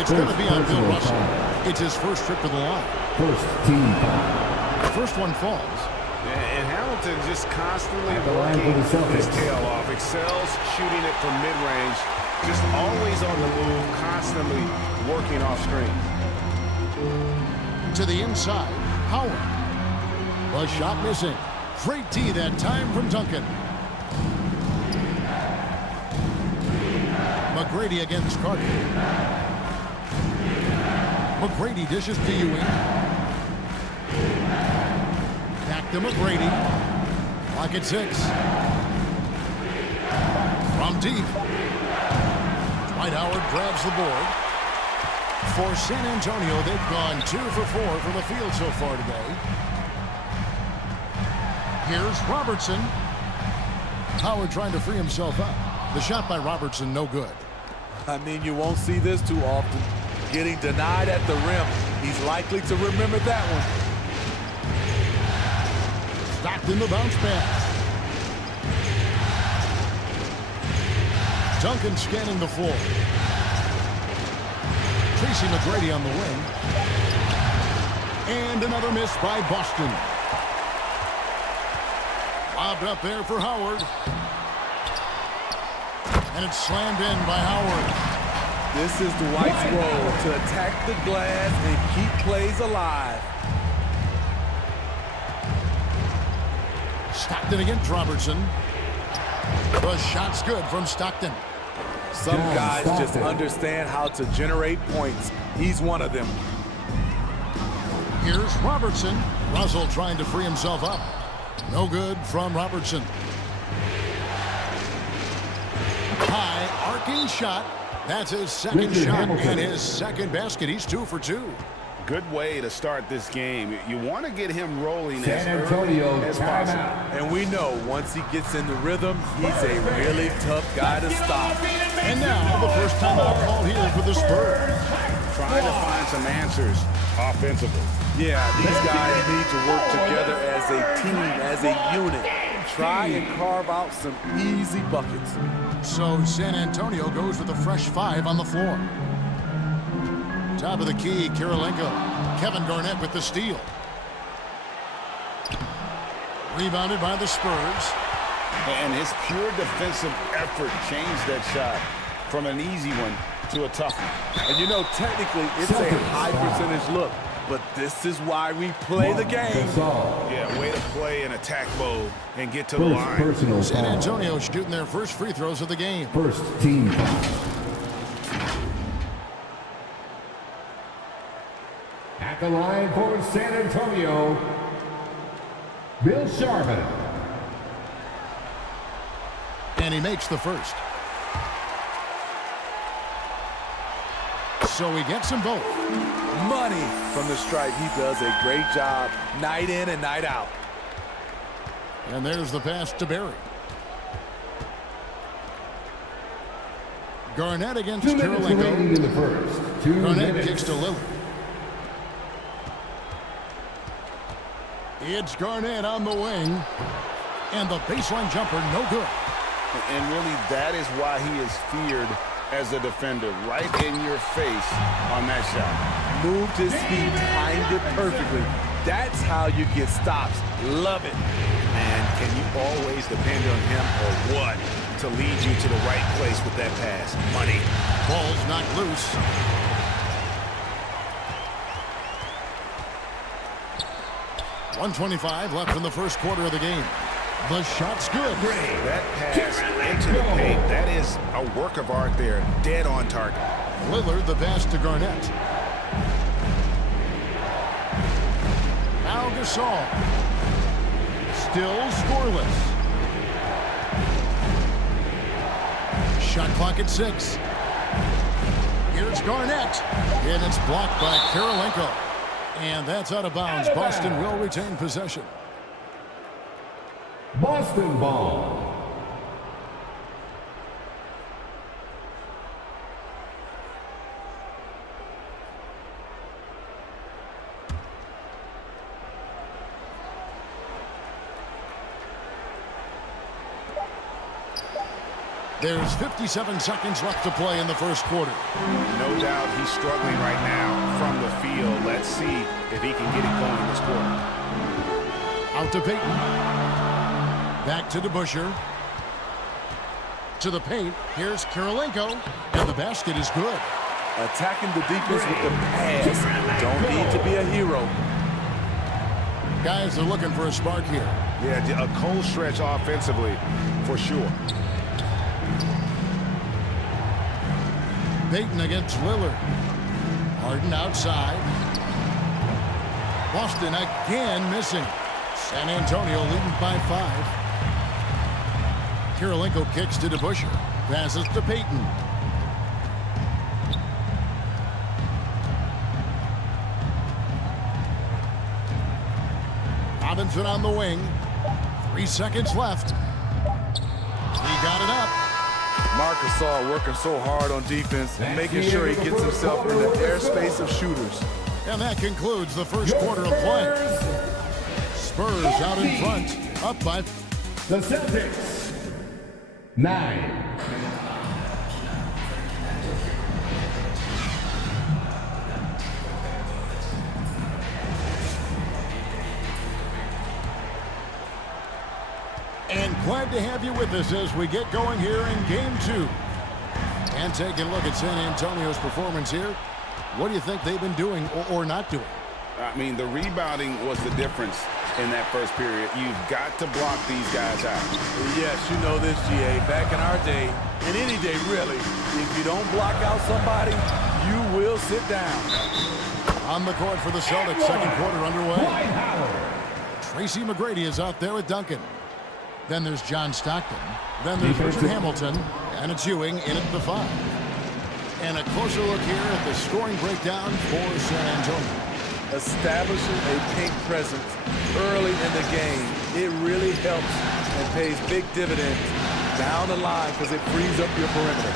It's going to be on Bill Russell. It's his first trip to the line. First team foul. The first one falls. And Hamilton just constantly working his tail off. Excels shooting it from mid-range. Just always on the move, constantly working off screen. To the inside, Howard. A shot missing. Great D that time from Duncan. McGrady against Carter. McGrady dishes to Ewing. Back to McGrady. Clock at 6. From deep. Dwight Howard grabs the board. For San Antonio, they've gone 2 for 4 from the field so far today. Here's Robertson. Howard trying to free himself up. The shot by Robertson, no good. I mean, you won't see this too often. Getting denied at the rim. He's likely to remember that one. Stockton the bounce pass. Duncan scanning the floor. Tracy McGrady on the wing. And another miss by Boston. Lobbed up there for Howard. And it's slammed in by Howard. This is Dwight's role, to attack the glass and keep plays alive. Stockton against Robertson. The shot's good from Stockton. Some guys just understand how to generate points. He's one of them. Here's Robertson. Russell trying to free himself up. No good from Robertson. High arcing shot. That's his second shot and his second basket. He's 2 for 2. Good way to start this game. You want to get him rolling San as Antonio early as possible. And we know once he gets in the rhythm, he's a really tough guy to stop. And now the first time out call here for the Spurs. Trying to find some answers offensively. Yeah, these guys need to work together as a team, as a unit. Try and carve out some easy buckets. So San Antonio goes with a fresh 5 on the floor. Top of the key, Kirilenko. Kevin Garnett with the steal. Rebounded by the Spurs. And his pure defensive effort changed that shot from an easy one to a tough one. And you know, technically, it's a high percentage look. But this is why we play the game. Yeah, way to play in attack mode and get to the line. San Antonio shooting their first free throws of the game. First team foul. At the line for San Antonio, Bill Sharman. And he makes the first. So he gets them both. Money from the stripe. He does a great job night in and night out. And there's the pass to Barry. Garnett against 2 minutes remaining in the first. 2 Garnett minutes. kicks to Lillard. It's Garnett on the wing. And the baseline jumper, no good. And really, that is why he is feared as a defender, right in your face on that shot. Moved his feet, timed it perfectly. That's how you get stops. Love it. And can you always depend on him or what to lead you to the right place with that pass? Money. Ball's knocked loose. .125 left in the first quarter of the game. The shot's good. That pass into the paint, that is a work of art there. Dead on target. Lillard the pass to Garnett. Gasol. Still scoreless. Shot clock at 6. Here's Garnett. And it's blocked by Kirilenko. And that's out of bounds. Boston will retain possession. Boston ball. There's 57 seconds left to play in the first quarter. No doubt he's struggling right now from the field. Let's see if he can get it going this quarter. Out to Payton. Back to DeBusschere. To the paint. Here's Kirilenko. And the basket is good. Attacking the defense with the pass. Don't need to be a hero. Guys are looking for a spark here. Yeah, a cold stretch offensively for sure. Payton against Lillard. Harden outside. Boston again missing. San Antonio leading by 5. Kirilenko kicks to DeBusschere. Passes to Payton. Robinson on the wing. 3 seconds left. He got it up. Marc Gasol working so hard on defense and making sure he gets himself in the airspace of shooters. And that concludes the first quarter of play. Spurs out in front, up by the Celtics. 9. And glad to have you with us as we get going here in Game 2. And taking a look at San Antonio's performance here. What do you think they've been doing or not doing? I mean, the rebounding was the difference in that first period. You've got to block these guys out. Yes, you know this, GA. Back in our day, and any day really, if you don't block out somebody, you will sit down. On the court for the Celtics, second quarter underway. Tracy McGrady is out there with Duncan. Then there's John Stockton. Then there's Richard Hamilton. And it's Ewing in at the 5. And a closer look here at the scoring breakdown for San Antonio. Establishing a paint presence early in the game, it really helps and pays big dividends down the line because it frees up your perimeter.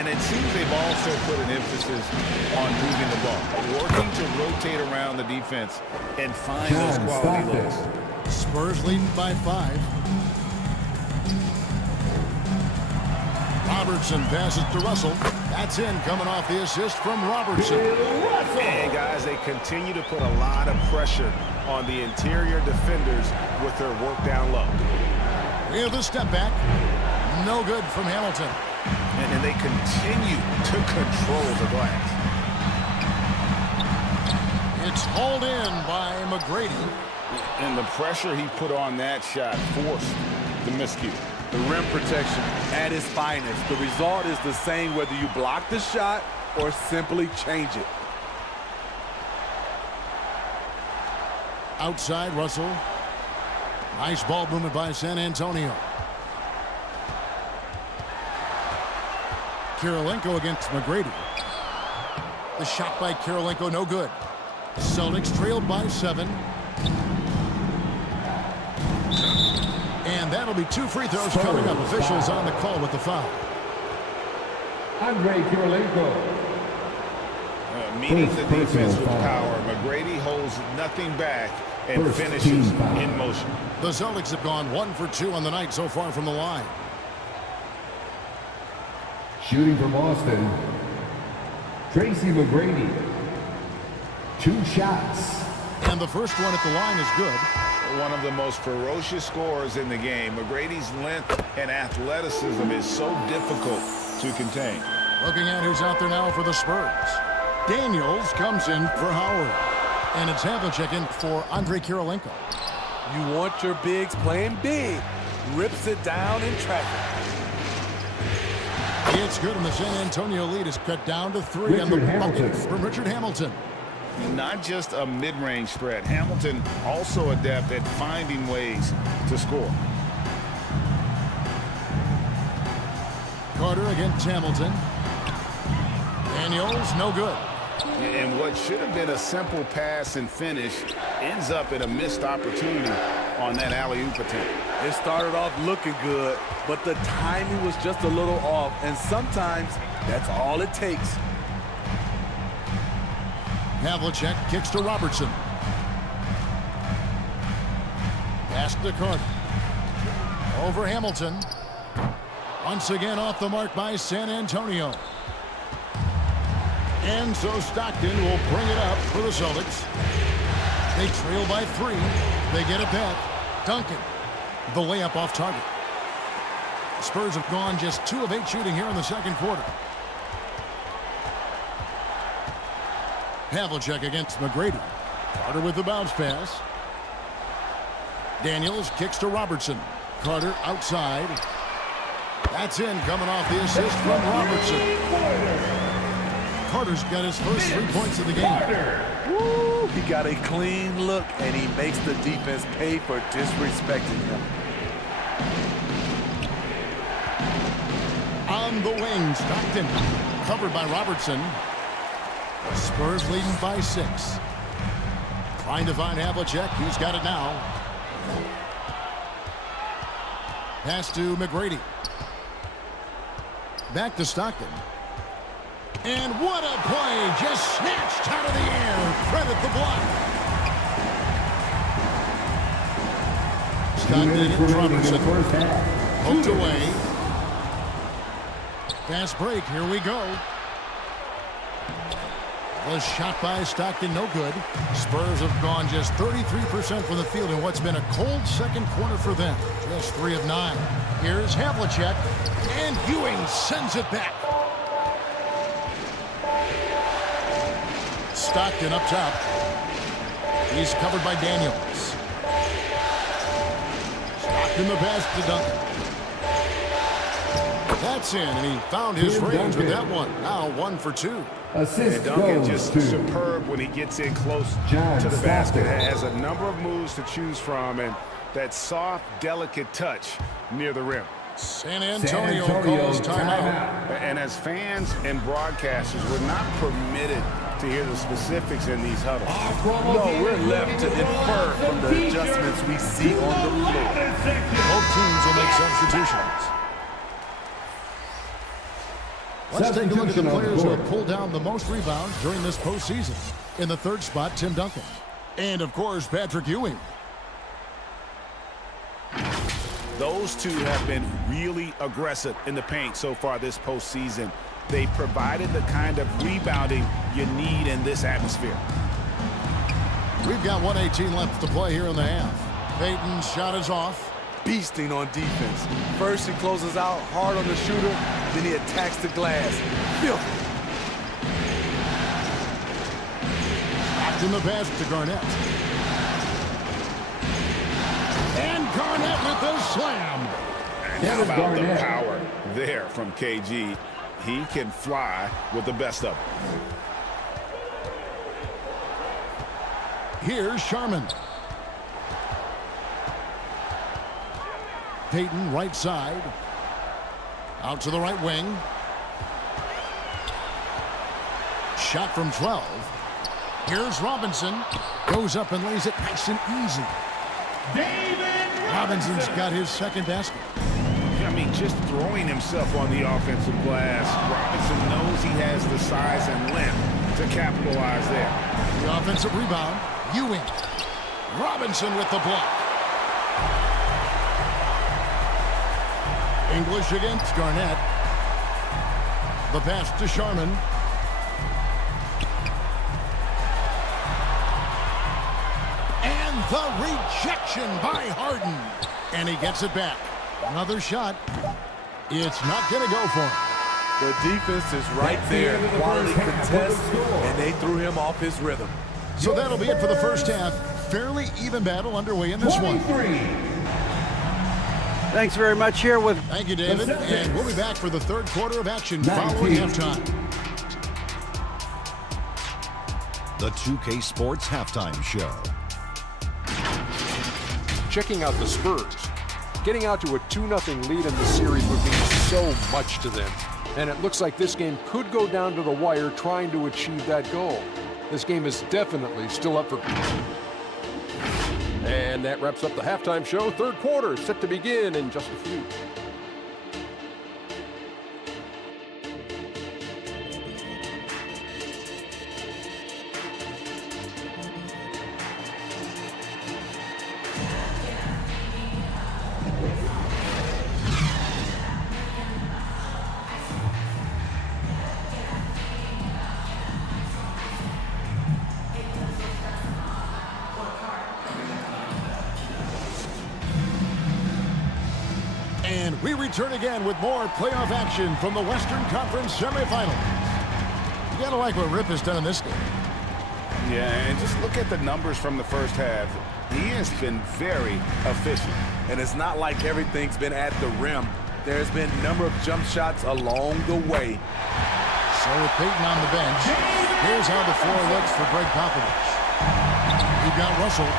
And it seems they've also put an emphasis on moving the ball, working to rotate around the defense and find those quality looks. Spurs leading by 5. Robertson passes to Russell. That's in, coming off the assist from Robertson. And guys, they continue to put a lot of pressure on the interior defenders with their work down low. We have the step back. No good from Hamilton. And they continue to control the glass. It's hauled in by McGrady. And the pressure he put on that shot forced the miscue. The rim protection at its finest. The result is the same whether you block the shot or simply change it. Outside, Russell. Nice ball movement by San Antonio. Kirilenko against McGrady. The shot by Kirilenko, no good. Celtics trailed by 7. And that'll be 2 free throws coming up. Officials on the call with the foul. Andre Kirilenko. Meeting the defense with power. McGrady holds nothing back and finishes in motion. The Celtics have gone 1 for 2 on the night so far from the line. Shooting from Boston, Tracy McGrady. 2 shots. And the first one at the line is good. One of the most ferocious scorers in the game. McGrady's length and athleticism is so difficult to contain. Looking at who's out there now for the Spurs. Daniels comes in for Howard. And it's Havlicek in for Andre Kirilenko. You want your bigs playing big. Rips it down in traffic. It's good, and the San Antonio lead is cut down to 3 on the bucket from Richard Hamilton. not just a mid-range threat. Hamilton also adept at finding ways to score. Carter against Hamilton. Daniels, no good. And what should have been a simple pass and finish ends up in a missed opportunity on that alley-oop attempt. It started off looking good, but the timing was just a little off, and sometimes that's all it takes. Havlicek kicks to Robertson. Pass to Carter. Over Hamilton. Once again off the mark by San Antonio. And so Stockton will bring it up for the Celtics. They trail by 3. They get it back. Duncan, the layup off target. Spurs have gone just 2 of 8 shooting here in the second quarter. Havlicek against McGrady. Carter with the bounce pass. Daniels kicks to Robertson. Carter outside. That's in, coming off the assist from Robertson. Carter's got his first 3 points of the game. Woo, he got a clean look, and he makes the defense pay for disrespecting him. On the wing, Stockton. Covered by Robertson. Spurs leading by 6. Trying to find Havlicek. He's got it now. Pass to McGrady. Back to Stockton. And what a play! Just snatched out of the air. Credit the block. Stockton and Robertson. Poked away. Fast break. Here we go. The shot by Stockton, no good. Spurs have gone just 33% from the field in what's been a cold second quarter for them. Just 3 of 9. Here's Havlicek, and Ewing sends it back. Stockton up top. He's covered by Daniels. Stockton the pass to Duncan. That's in, and he found his range with that one. Now 1 for 2. And Duncan just superb when he gets in close to the basket. Has a number of moves to choose from, and that soft, delicate touch near the rim. San Antonio calls timeout. And as fans and broadcasters, we're not permitted to hear the specifics in these huddles. No, we're left to infer from the adjustments we see on the floor. Both teams will make substitutions. Let's take a look at the players who have pulled down the most rebounds during this postseason. In the 3rd spot, Tim Duncan. And, of course, Patrick Ewing. Those two have been really aggressive in the paint so far this postseason. They provided the kind of rebounding you need in this atmosphere. We've got 1:18 left to play here in the half. Payton's shot is off. Beasting on defense. First he closes out hard on the shooter, then he attacks the glass. Filthy. Stopped in the pass to Garnett. And Garnett with the slam. And how about the power there from KG? He can fly with the best of them. Here's Sharman. Payton right side. Out to the right wing. Shot from 12. Here's Robinson. Goes up and lays it nice and easy. Robinson's got his second basket. I mean, just throwing himself on the offensive glass. Robinson knows he has the size and length to capitalize there. The offensive rebound. Ewing. Robinson with the block. English against Garnett. The pass to Sharman. And the rejection by Harden. And he gets it back. Another shot. It's not going to go for him. The defense is right there. Quality contest, and they threw him off his rhythm. So that'll be it for the first half. Fairly even battle underway in this one. Thanks very much here with... Thank you, David. And we'll be back for the 3rd quarter of action following halftime. the 2K Sports Halftime Show. Checking out the Spurs. Getting out to a 2-0 lead in the series would mean so much to them. And it looks like this game could go down to the wire trying to achieve that goal. This game is definitely still up for... And that wraps up the halftime show. Third quarter set to begin in just a few. And we return again with more playoff action from the Western Conference semifinals. You gotta like what Rip has done in this game. Yeah, and just look at the numbers from the first half. He has been very efficient. And it's not like everything's been at the rim. There's been a number of jump shots along the way. So with Peyton on the bench, here's how the floor looks for Greg Popovich. We've got Russell.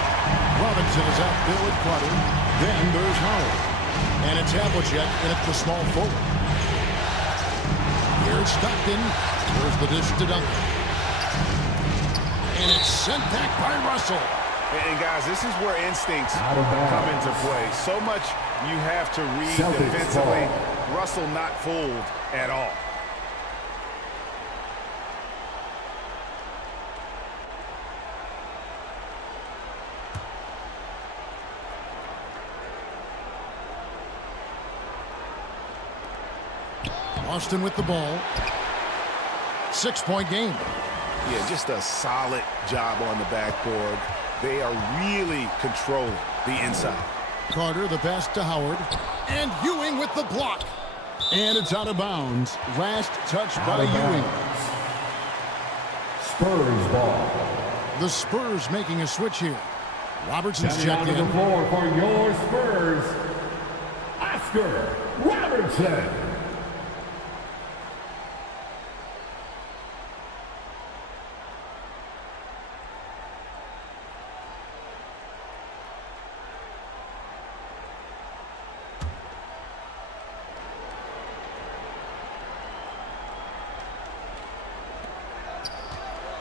Robinson is out there with Carter. Then there's Howard. And it's Havlicek in at the small forward. Here's Stockton. There's the dish to Duncan. And it's sent back by Russell. And guys, this is where instincts come into play. So much you have to read Celtics defensively. ball. Russell not fooled at all. Austin with the ball. 6-point game. Yeah, just a solid job on the backboard. They are really controlling the inside. Carter, the pass to Howard. And Ewing with the block. And it's out of bounds. Last touch by Ewing. Spurs ball. The Spurs making a switch here. Robertson's Standing checked on in. the floor for your Spurs, Oscar Robertson.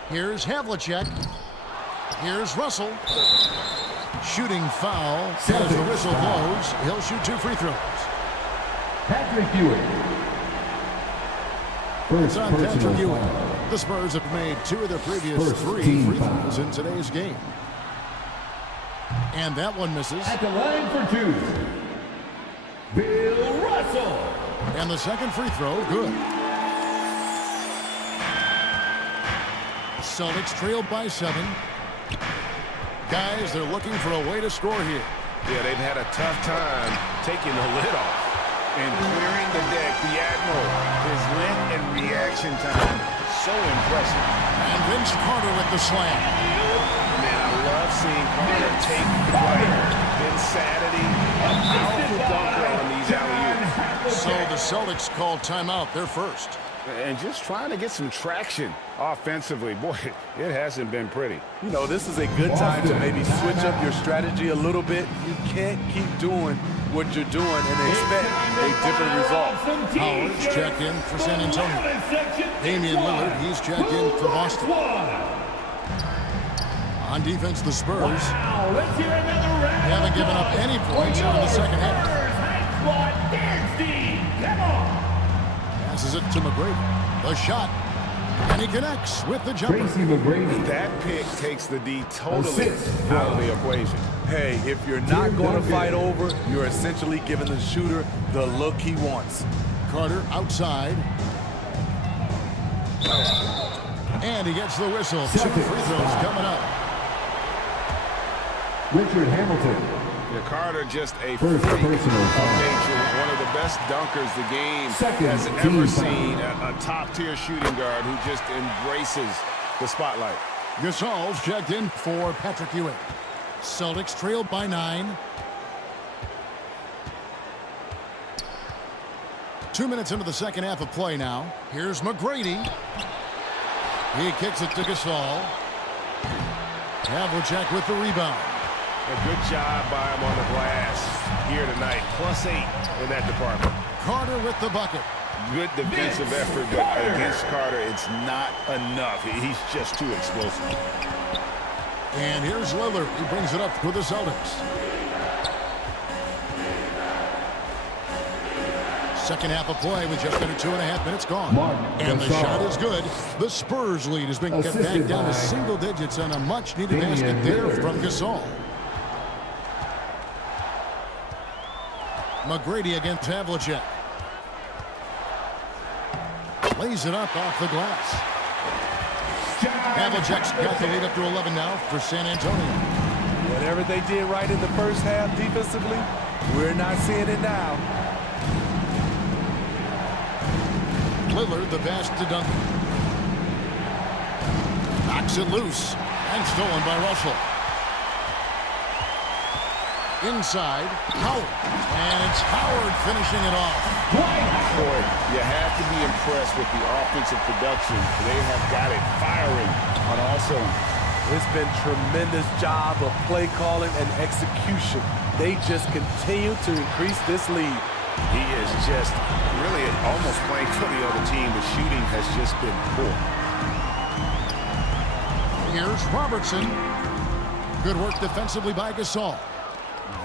Here's Havlicek. Here's Russell. Shooting foul. As the whistle blows, he'll shoot 2 free throws. Patrick Ewing. It's on Patrick Ewing. The Spurs have made 2 of their previous 3 free throws in today's game. And that one misses. At the line for 2, Bill Russell. And the second free throw, good. Celtics trailed by 7. Guys, they're looking for a way to score here. Yeah, they've had a tough time taking the lid off and clearing the deck. The Admiral, his length and reaction time, so impressive. And Vince Carter with the slam. Man, I love seeing Carter take the flight. Insanity, a powerful dunker on these alley-oops. So the Celtics call timeout. They're first. And just trying to get some traction offensively. Boy, it hasn't been pretty. You know, this is a good time to maybe switch up your strategy a little bit. You can't keep doing what you're doing and expect a different result. Howard's checked in for San Antonio. Damian Lillard, he's checked in for Boston. On defense, the Spurs haven't given up any points in the second half. Passes it to McGrady. The shot. And he connects with the jumper. That pick takes the D totally out of the equation. Hey, if you're not going to fight over, you're essentially giving the shooter the look he wants. Carter outside. And he gets the whistle. 2 free throws coming up. Richard Hamilton. Yeah, Carter just a First freak of personal foul. nature. One of the best dunkers the game has ever seen. A top-tier shooting guard who just embraces the spotlight. Gasol's checked in for Patrick Ewing. Celtics trailed by 9. 2 minutes into the second half of play now. Here's McGrady. He kicks it to Gasol. Havlicek with the rebound. A good job by him on the glass here tonight. +8 in that department. Carter with the bucket. Good defensive effort, but against Carter, it's not enough. He's just too explosive. And here's Lillard. He brings it up for the Celtics. Second half of play with just under 2.5 minutes gone. And the shot is good. The Spurs lead has been kept back down to single digits on a much-needed basket there from Gasol. McGrady against Havlicek. Lays it up off the glass. Havlicek's got the lead up to 11 now for San Antonio. Whatever they did right in the first half defensively, we're not seeing it now. Lillard, the pass to Duncan. Knocks it loose and stolen by Russell. Inside, Howard. And it's Howard finishing it off. Boy, you have to be impressed with the offensive production. They have got it firing on all cylinders. It's been tremendous job of play calling and execution. They just continue to increase this lead. He is just really almost playing for the other team. The shooting has just been poor. Here's Robertson. Good work defensively by Gasol.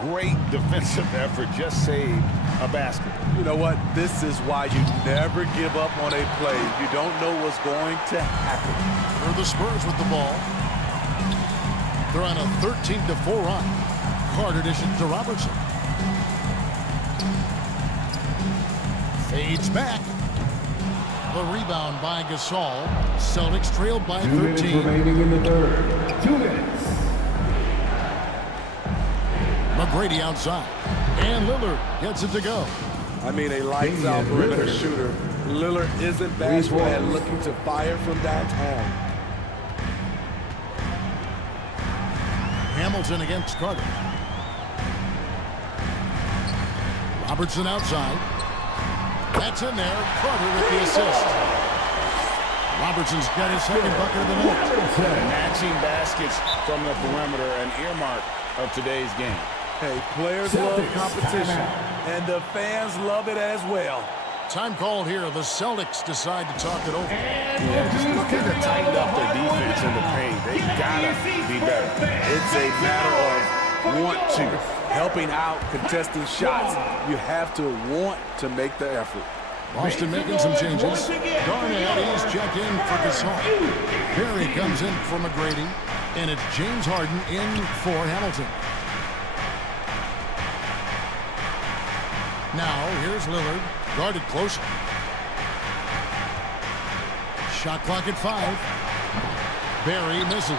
Great defensive effort. Just saved a basket. You know what? This is why you never give up on a play. You don't know what's going to happen. For the Spurs with the ball. They're on a 13-4 run. Carter dishes to Robertson. Fades back. The rebound by Gasol. Celtics trailed by 13. 2 minutes remaining in the third. 2 minutes. McGrady outside. And Lillard gets it to go. I mean, a lights-out perimeter shooter. Lillard isn't bashful and looking to fire from downtown. Hamilton against Carter. Robertson outside. That's in there. Carter with the assist. Robertson's got his second bucket of the night. Matching baskets from the perimeter, an earmark of today's game. Hey, players love competition, and the fans love it as well. Time called here. The Celtics decide to talk it over. Yeah, just look at the tightened up their defense in the paint. They gotta be better. It's a matter of want to. Helping out, contesting shots. You have to want to make the effort. Boston making some changes. Garnett is checked in for Gasol. Perry comes in for McGrady. And it's James Harden in for Hamilton. Now, here's Lillard, guarded closer. Shot clock at 5. Barry misses.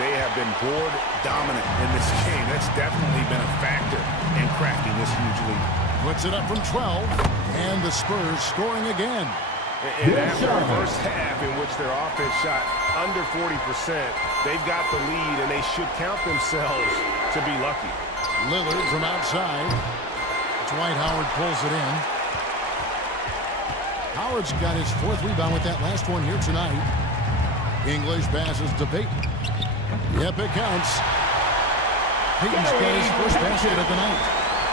They have been board dominant in this game. That's definitely been a factor in crafting this huge lead. Puts it up from 12, and the Spurs scoring again. And after the first half in which their offense shot under 40%, they've got the lead, and they should count themselves to be lucky. Lillard from outside. Dwight Howard pulls it in. Howard's got his 4th rebound with that last one here tonight. English passes to Payton. Yep, it counts. Payton's got his first basket of the night.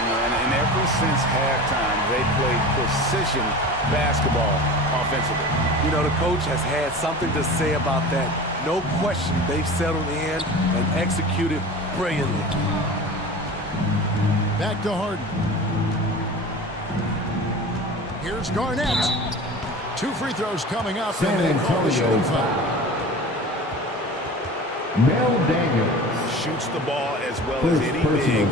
And ever since halftime, they played precision basketball offensively. You know, the coach has had something to say about that. No question, they've settled in and executed brilliantly. Back to Harden. Here's Garnett. 2 free throws coming up, and they call the shooting foul. Mel Daniels shoots the ball as well as any big.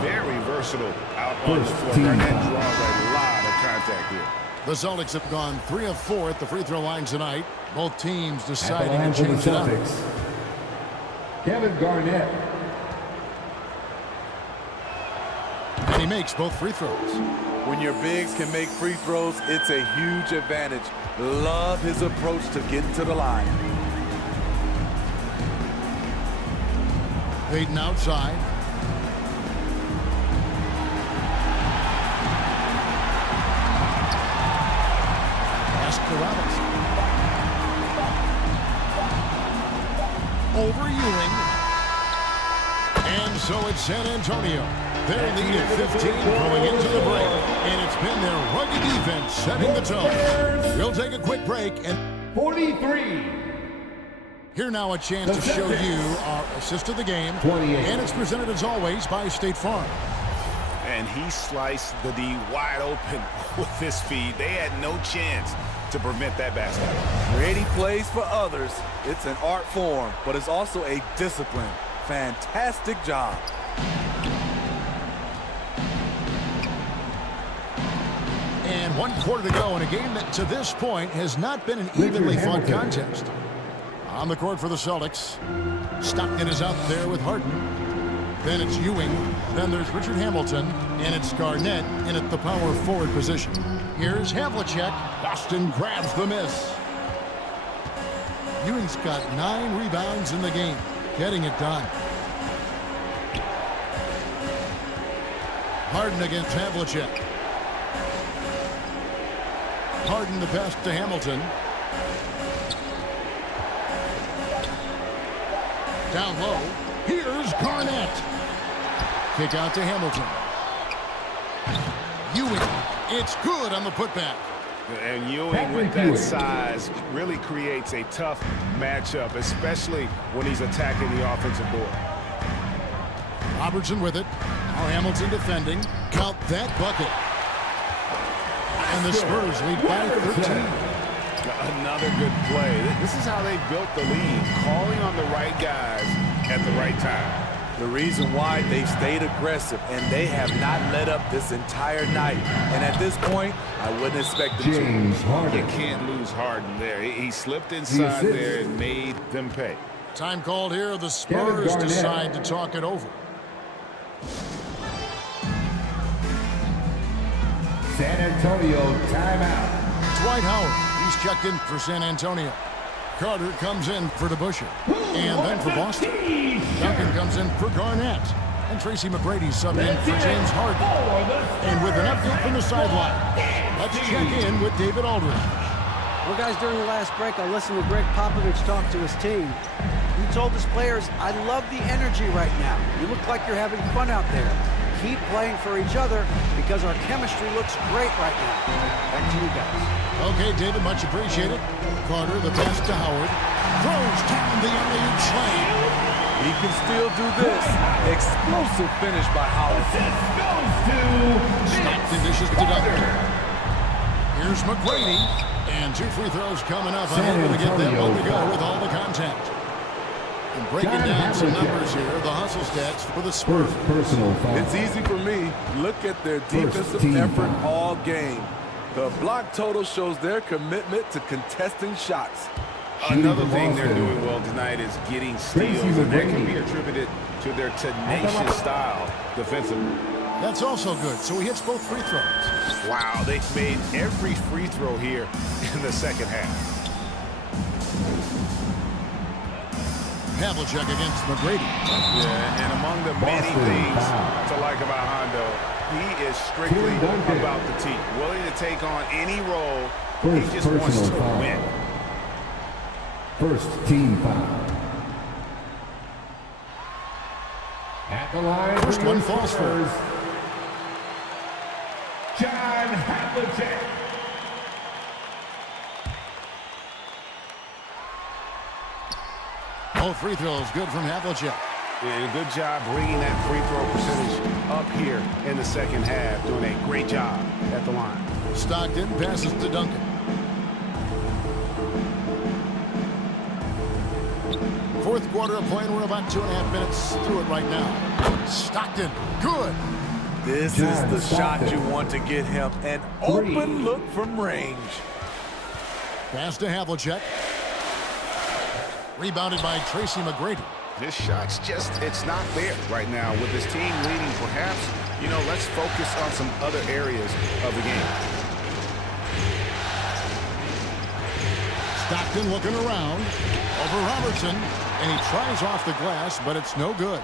Very versatile out on the floor. Garnett draws a lot of contact here. The Celtics have gone 3 of 4 at the free throw line tonight. Both teams deciding to change it up. Kevin Garnett. And he makes both free throws. When your bigs can make free throws, it's a huge advantage. Love his approach to getting to the line. Payton outside. Pass to Robinson. Over Ewing. So it's San Antonio. Their lead at 15 going into the break. And it's been their rugged defense setting the tone. We'll take a quick break. And 43. Here now a chance to show you our assist of the game. 28. And it's presented as always by State Farm. And he sliced the D wide open with this feed. They had no chance to prevent that basket. Creating plays for others, it's an art form, but it's also a discipline. Fantastic job. And 1 quarter to go in a game that to this point has not been an evenly fought contest. On the court for the Celtics. Stockton is out there with Harden. Then it's Ewing. Then there's Richard Hamilton. And it's Garnett in at the power forward position. Here's Havlicek. Boston grabs the miss. Ewing's got 9 rebounds in the game. Getting it done. Harden against Havlicek. Harden the pass to Hamilton. Down low. Here's Garnett. Kick out to Hamilton. Ewing. It's good on the putback. And Ewing with that size really creates a tough matchup, especially when he's attacking the offensive board. Robertson with it. Now Hamilton defending. Count that bucket. And the Spurs lead by 13. Another good play. This is how they built the lead, calling on the right guys at the right time. The reason why they stayed aggressive, and they have not let up this entire night. And at this point, I wouldn't expect them to. You can't lose Harden there. He slipped inside there and made them pay. Time called here. The Spurs decide to talk it over. San Antonio timeout. Dwight Howard. He's checked in for San Antonio. Carter comes in for DeBusschere. And then for Boston. Duncan comes in for Garnett. And Tracy McGrady's subbed in for James Harden. And with an update from the sideline, let's check in with David Aldridge. Well, guys, during the last break, I listened to Greg Popovich talk to his team. He told his players, I love the energy right now. You look like you're having fun out there. Keep playing for each other because our chemistry looks great right now. Back to you guys. Okay, David, much appreciated. Carter, the pass to Howard. Throws down the alley-oop slam. He can still do this. Explosive finish by Howard. Stockton dishes to Duncan. Here's McGrady. And 2 free throws coming up. Unable to get that one to go with all the contact. And breaking down some numbers here, the hustle stats for the Spurs. It's easy for me. Look at their defensive effort all game. The block total shows their commitment to contesting shots. Another thing they're doing well tonight is getting steals, and that can be attributed to their tenacious style defensively. That's also good. So he hits both free throws. Wow, they've made every free throw here in the second half. Havlicek against McGrady. Yeah, and among the many things to like about Hondo, he is strictly about the team. Willing to take on any role. He just wants to win. First team foul. At the line. First one falls for John Havlicek. Both free throws good from Havlicek. And a good job bringing that free throw percentage up here in the second half. Doing a great job at the line. Stockton passes to Duncan. Fourth quarter of play, and we're about 2.5 minutes through it right now. Stockton, good. This is the shot you want to get him. An open look from range. Pass to Havlicek. Rebounded by Tracy McGrady. This shot's just, it's not there right now. With this team leading, perhaps, let's focus on some other areas of the game. Stockton looking around. Over Robertson. And he tries off the glass, but it's no good.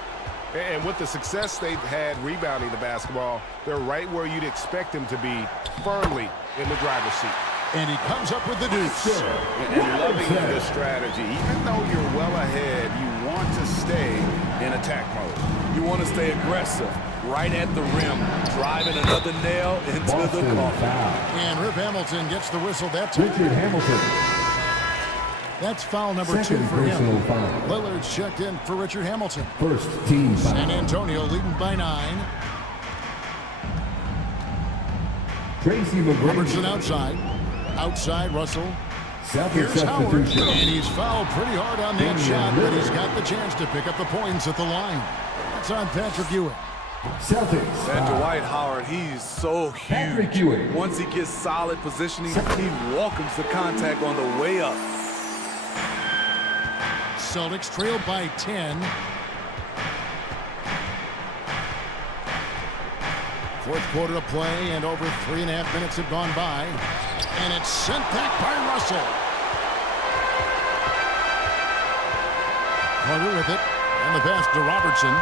And with the success they've had rebounding the basketball, they're right where you'd expect them to be, firmly in the driver's seat. And he comes up with the deuce. And loving the strategy. Even though you're well ahead, you want to stay in attack mode. You want to stay aggressive, right at the rim, driving another nail into the coffin. And Rip Hamilton gets the whistle that time. Richard Hamilton. That's foul number 2 Second for him. personal foul. Lillard's checked in for Richard Hamilton. First team foul. San Antonio leading by 9. Tracy McGrady. Robertson outside. Outside, Russell. Second Here's Howard. substitution. And he's fouled pretty hard on that shot, but he's got the chance to pick up the points at the line. That's on Patrick Ewing. Celtics. And Dwight Howard, he's so Patrick huge. Ewing. Once he gets solid positioning, he welcomes the contact on the way up. Celtics trailed by 10. Fourth quarter of play, and over 3.5 minutes have gone by. And it's sent back by Russell. Carter with it. And the pass to Robertson.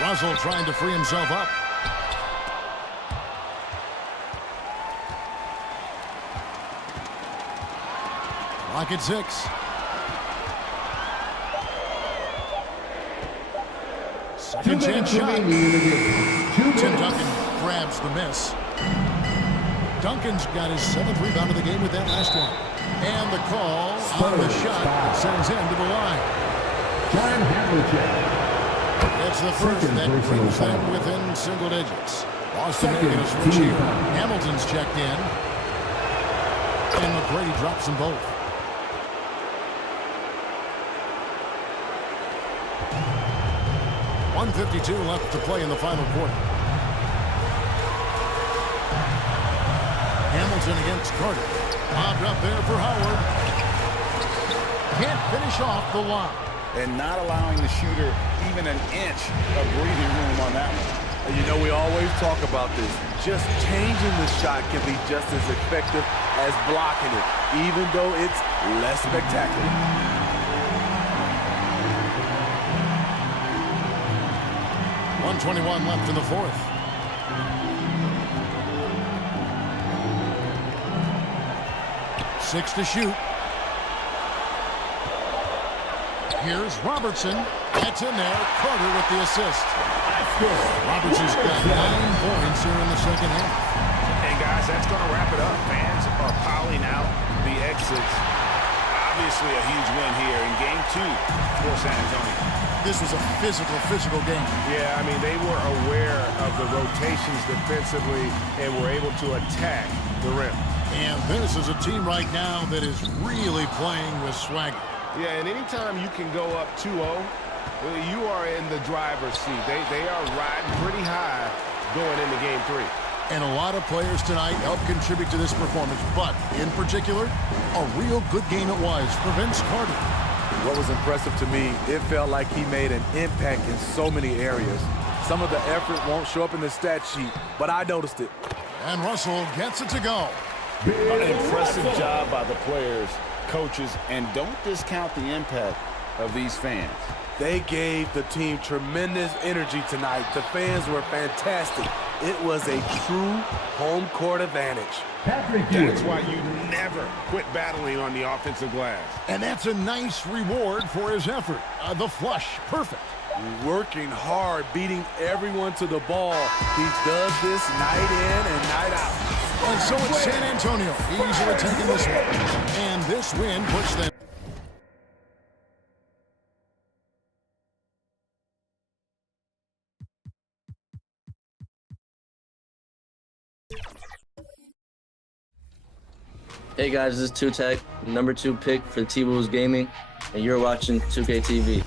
Russell trying to free himself up. Clock at 6. Second chance shot. Tim Duncan grabs the miss. Duncan's got his 7th rebound of the game with that last one. And the call on the shot that sends him to the line. John Havlicek. It's the first that brings them within single digits. Boston making a switch here. Hamilton's checked in. And McGrady drops them both. .152 left to play in the final quarter. Hamilton against Carter. Lobbed up there for Howard. Can't finish off the line. And not allowing the shooter even an inch of breathing room on that one. You know, we always talk about this. Just changing the shot can be just as effective as blocking it, even though it's less spectacular. 1:21 left in the fourth. Six to shoot. Here's Robertson. That's in there. Carter with the assist. Robertson's got 9 points here in the second half. And guys, that's going to wrap it up. Fans are piling out the exits. Obviously a huge win here in Game 2 for San Antonio. This was a physical game. Yeah, I mean, they were aware of the rotations defensively and were able to attack the rim. And this is a team right now that is really playing with swagger. Yeah, and anytime you can go up 2-0, you are in the driver's seat. They are riding pretty high going into Game 3. And a lot of players tonight helped contribute to this performance, but in particular, a real good game it was for Vince Carter. What was impressive to me, it felt like he made an impact in so many areas. Some of the effort won't show up in the stat sheet, but I noticed it. And Russell gets it to go. An impressive job by the players, coaches, and don't discount the impact of these fans. They gave the team tremendous energy tonight. The fans were fantastic. It was a true home court advantage. That's why you never quit battling on the offensive glass. And that's a nice reward for his effort. The flush, perfect. Working hard, beating everyone to the ball. He does this night in and night out. And so it's San Antonio easily taking this one. And this win puts them. Hey guys, this is 2Tech, number 2 pick for T-Wolves Gaming, and you're watching 2K TV.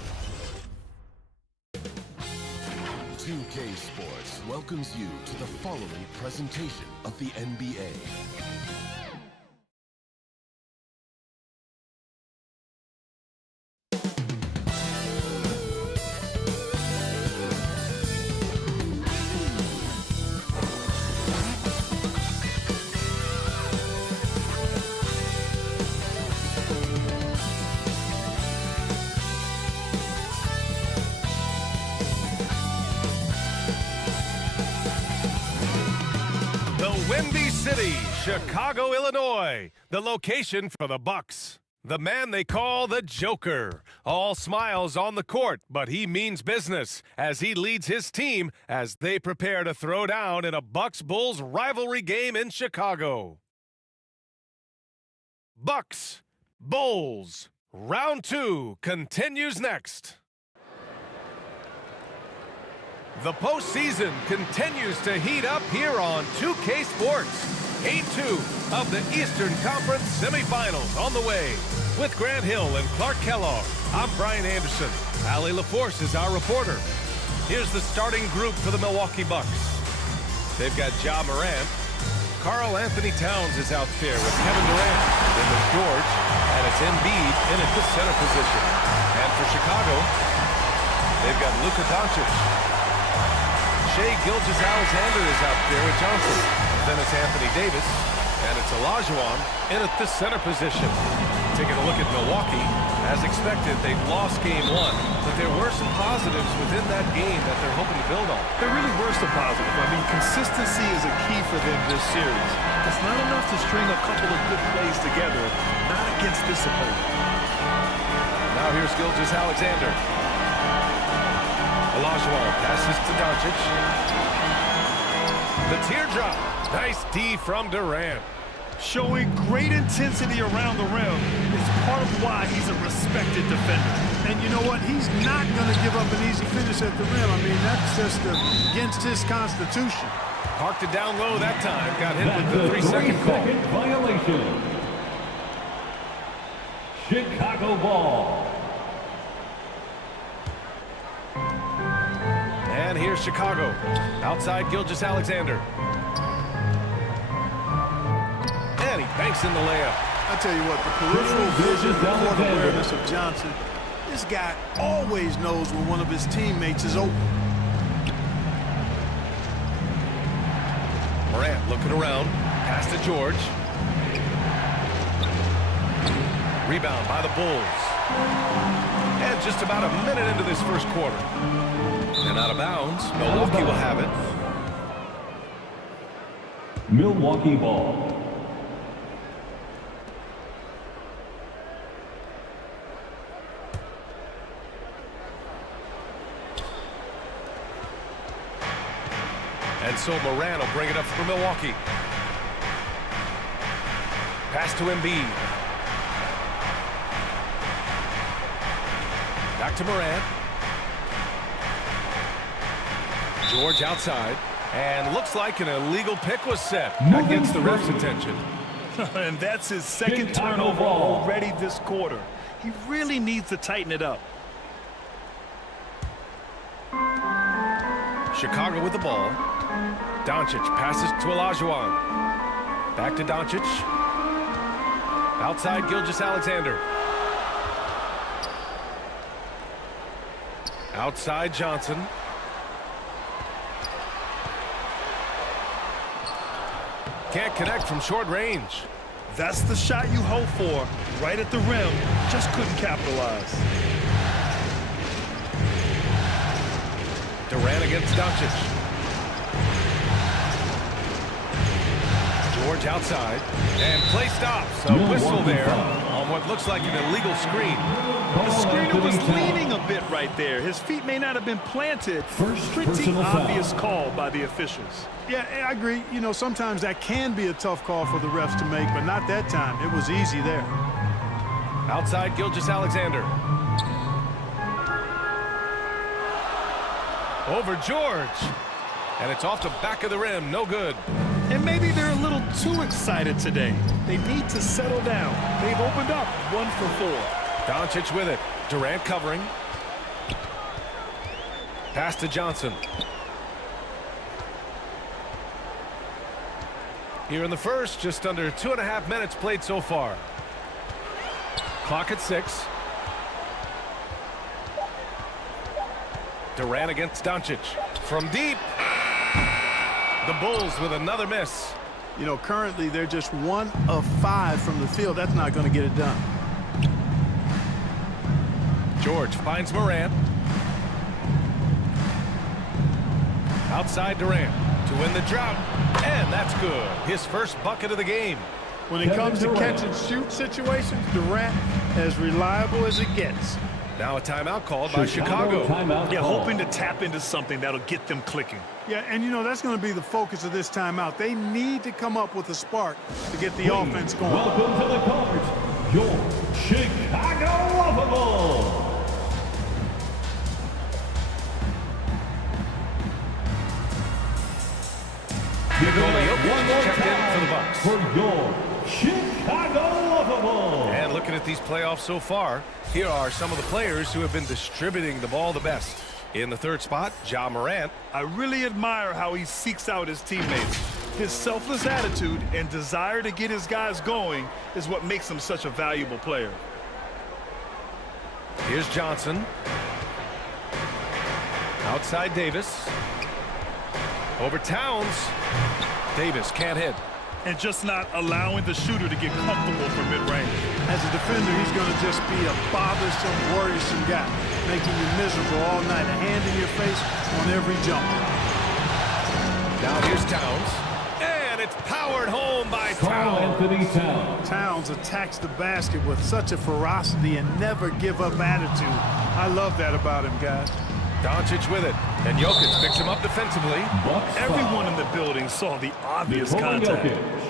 2K Sports welcomes you to the following presentation of the NBA. Windy City, Chicago, Illinois, the location for the Bucks. The man they call the Joker. All smiles on the court, but he means business as he leads his team as they prepare to throw down in a Bucks-Bulls rivalry game in Chicago. Bucks, Bulls. Round 2 continues next. The postseason continues to heat up here on 2K Sports. Game 2 of the Eastern Conference semifinals on the way. With Grant Hill and Clark Kellogg, I'm Brian Anderson. Allie LaForce is our reporter. Here's the starting group for the Milwaukee Bucks. They've got Ja Morant. Karl Anthony Towns is out there with Kevin Durant. Then there's George, and it's Embiid in at the center position. And for Chicago, they've got Luka Doncic. Shai Gilgeous-Alexander is out there with Johnson. Then it's Anthony Davis, and it's Olajuwon in at the center position. Taking a look at Milwaukee, as expected, they lost game 1, but there were some positives within that game that they're hoping to build on. There really were some positives. I mean, consistency is a key for them this series. It's not enough to string a couple of good plays together, not against this opponent. Now here's Gilgeous-Alexander. Olajuwon passes to Doncic. The teardrop. Nice D from Durant. Showing great intensity around the rim is part of why he's a respected defender. And you know what? He's not going to give up an easy finish at the rim. I mean, that's just against his constitution. Parked it down low that time. Got hit with the 3-second call. Violation. Chicago ball. And here's Chicago. Outside Gilgeous-Alexander. And he banks in the layup. I tell you what, the peripheral vision and court awareness of Johnson, this guy always knows when one of his teammates is open. Morant looking around. Pass to George. Rebound by the Bulls. And just about a minute into this first quarter. And out of bounds. Milwaukee will have it. Milwaukee ball. And so Morant will bring it up for Milwaukee. Pass to Embiid. Back to Morant. George outside. And looks like an illegal pick was set. That gets the ref's attention. And that's his second turnover already this quarter. He really needs to tighten it up. Chicago with the ball. Doncic passes to Olajuwon. Back to Doncic. Outside Gilgeous-Alexander. Outside Johnson. Can't connect from short range. That's the shot you hope for. Right at the rim. Just couldn't capitalize. Durant against Doncic. George outside. And play stops. A whistle there on what looks like an illegal screen. The screener was leaning a bit right there. His feet may not have been planted. Pretty obvious call by the officials. Yeah, I agree. You know, sometimes that can be a tough call for the refs to make, but not that time. It was easy there. Outside Gilgeous-Alexander. Over George. And it's off the back of the rim. No good. And maybe they're a little too excited today. They need to settle down. They've opened up 1 for 4. Doncic with it. Durant covering. Pass to Johnson. Here in the first, just under 2.5 minutes played so far. Clock at 6. Durant against Doncic. From deep. The Bulls with another miss. You know, currently they're just 1 of 5 from the field. That's not going to get it done. George finds Morant. Outside Durant to win the drought. And that's good. His first bucket of the game. When it comes to catch-and-shoot situations, Durant as reliable as it gets. Now a timeout called by Chicago. Yeah, hoping to tap into something that'll get them clicking. Yeah, and you know, that's going to be the focus of this timeout. They need to come up with a spark to get the offense going. Welcome to the court, your Chicago Lovable. Nikola Jokic checked in for the Bucks. For your Chicago Lovable. And looking at these playoffs so far, here are some of the players who have been distributing the ball the best. In the third spot, Ja Morant. I really admire how he seeks out his teammates. His selfless attitude and desire to get his guys going is what makes him such a valuable player. Here's Johnson. Outside Davis. Over Towns. Davis can't hit. And just not allowing the shooter to get comfortable from mid-range. As a defender, he's going to just be a bothersome, worrisome guy, making you miserable all night, a hand in your face on every jump. Now here's Towns. And it's powered home by Towns. Towns attacks the basket with such a ferocity and never give up attitude. I love that about him, guys. Doncic with it. And Jokic picks him up defensively. Everyone in the building saw the obvious contact.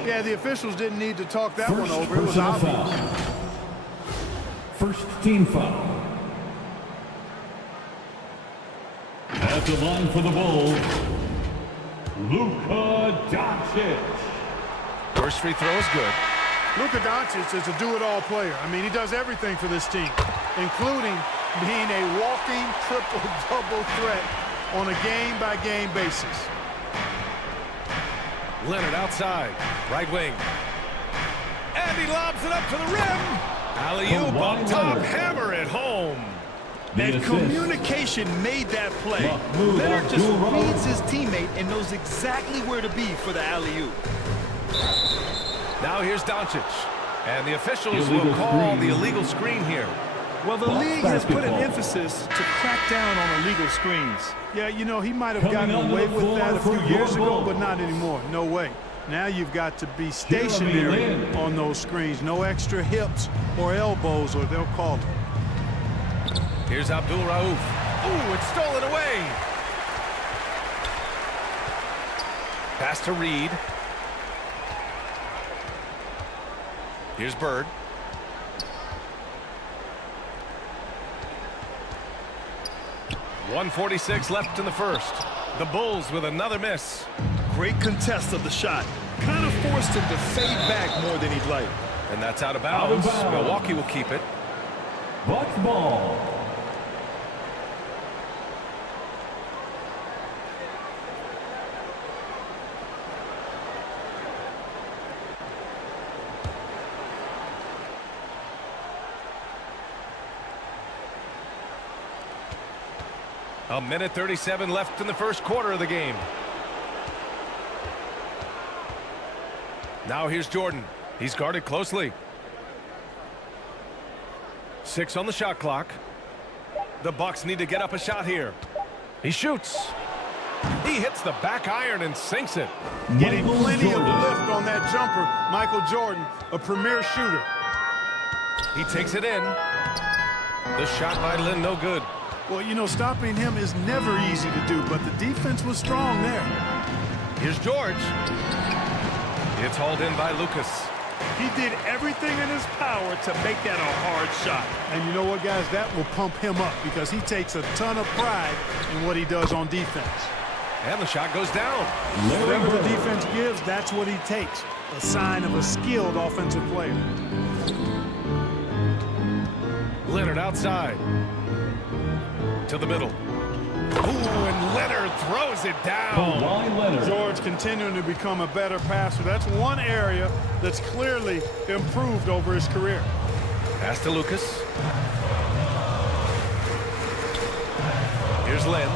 Yeah, the officials didn't need to talk that one over. It was obvious. First team foul. At the line for the Bulls, Luka Doncic. First free throw is good. Luka Doncic is a do-it-all player. I mean, he does everything for this team, including being a walking triple-double threat on a game-by-game basis. Leonard outside, right wing. And he lobs it up to the rim. Alley-oop up top, hammer it home. And communication made that play. Leonard just reads his teammate and knows exactly where to be for the alley-oop. Now here's Doncic. And the officials will call the illegal screen here. Well, the league has put an emphasis to crack down on illegal screens. Yeah, you know, he might have gotten away with that a few years ago, but not anymore. No way. Now you've got to be stationary on those screens. No extra hips or elbows, or they'll call it. Here's Abdul Rauf. Ooh, it's stolen away. Pass to Reed. Here's Bird. .146 left in the first. The Bulls with another miss. Great contest of the shot. Kind of forced him to fade back more than he'd like. And that's out of bounds. Milwaukee will keep it. Bucks ball. A minute 37 left in the first quarter of the game. Now here's Jordan. He's guarded closely. 6 on the shot clock. The Bucks need to get up a shot here. He shoots. He hits the back iron and sinks it. Getting plenty of lift on that jumper. Michael Jordan, a premier shooter. He takes it in. The shot by Lynn, no good. Well, you know, stopping him is never easy to do, but the defense was strong there. Here's George. It's hauled in by Lucas. He did everything in his power to make that a hard shot. And you know what, guys? That will pump him up because he takes a ton of pride in what he does on defense. And the shot goes down. Whatever the defense gives, that's what he takes. A sign of a skilled offensive player. Leonard outside. To the middle. Ooh, and Leonard throws it down. George continuing to become a better passer. That's one area that's clearly improved over his career. Pass to Lucas. Here's Len.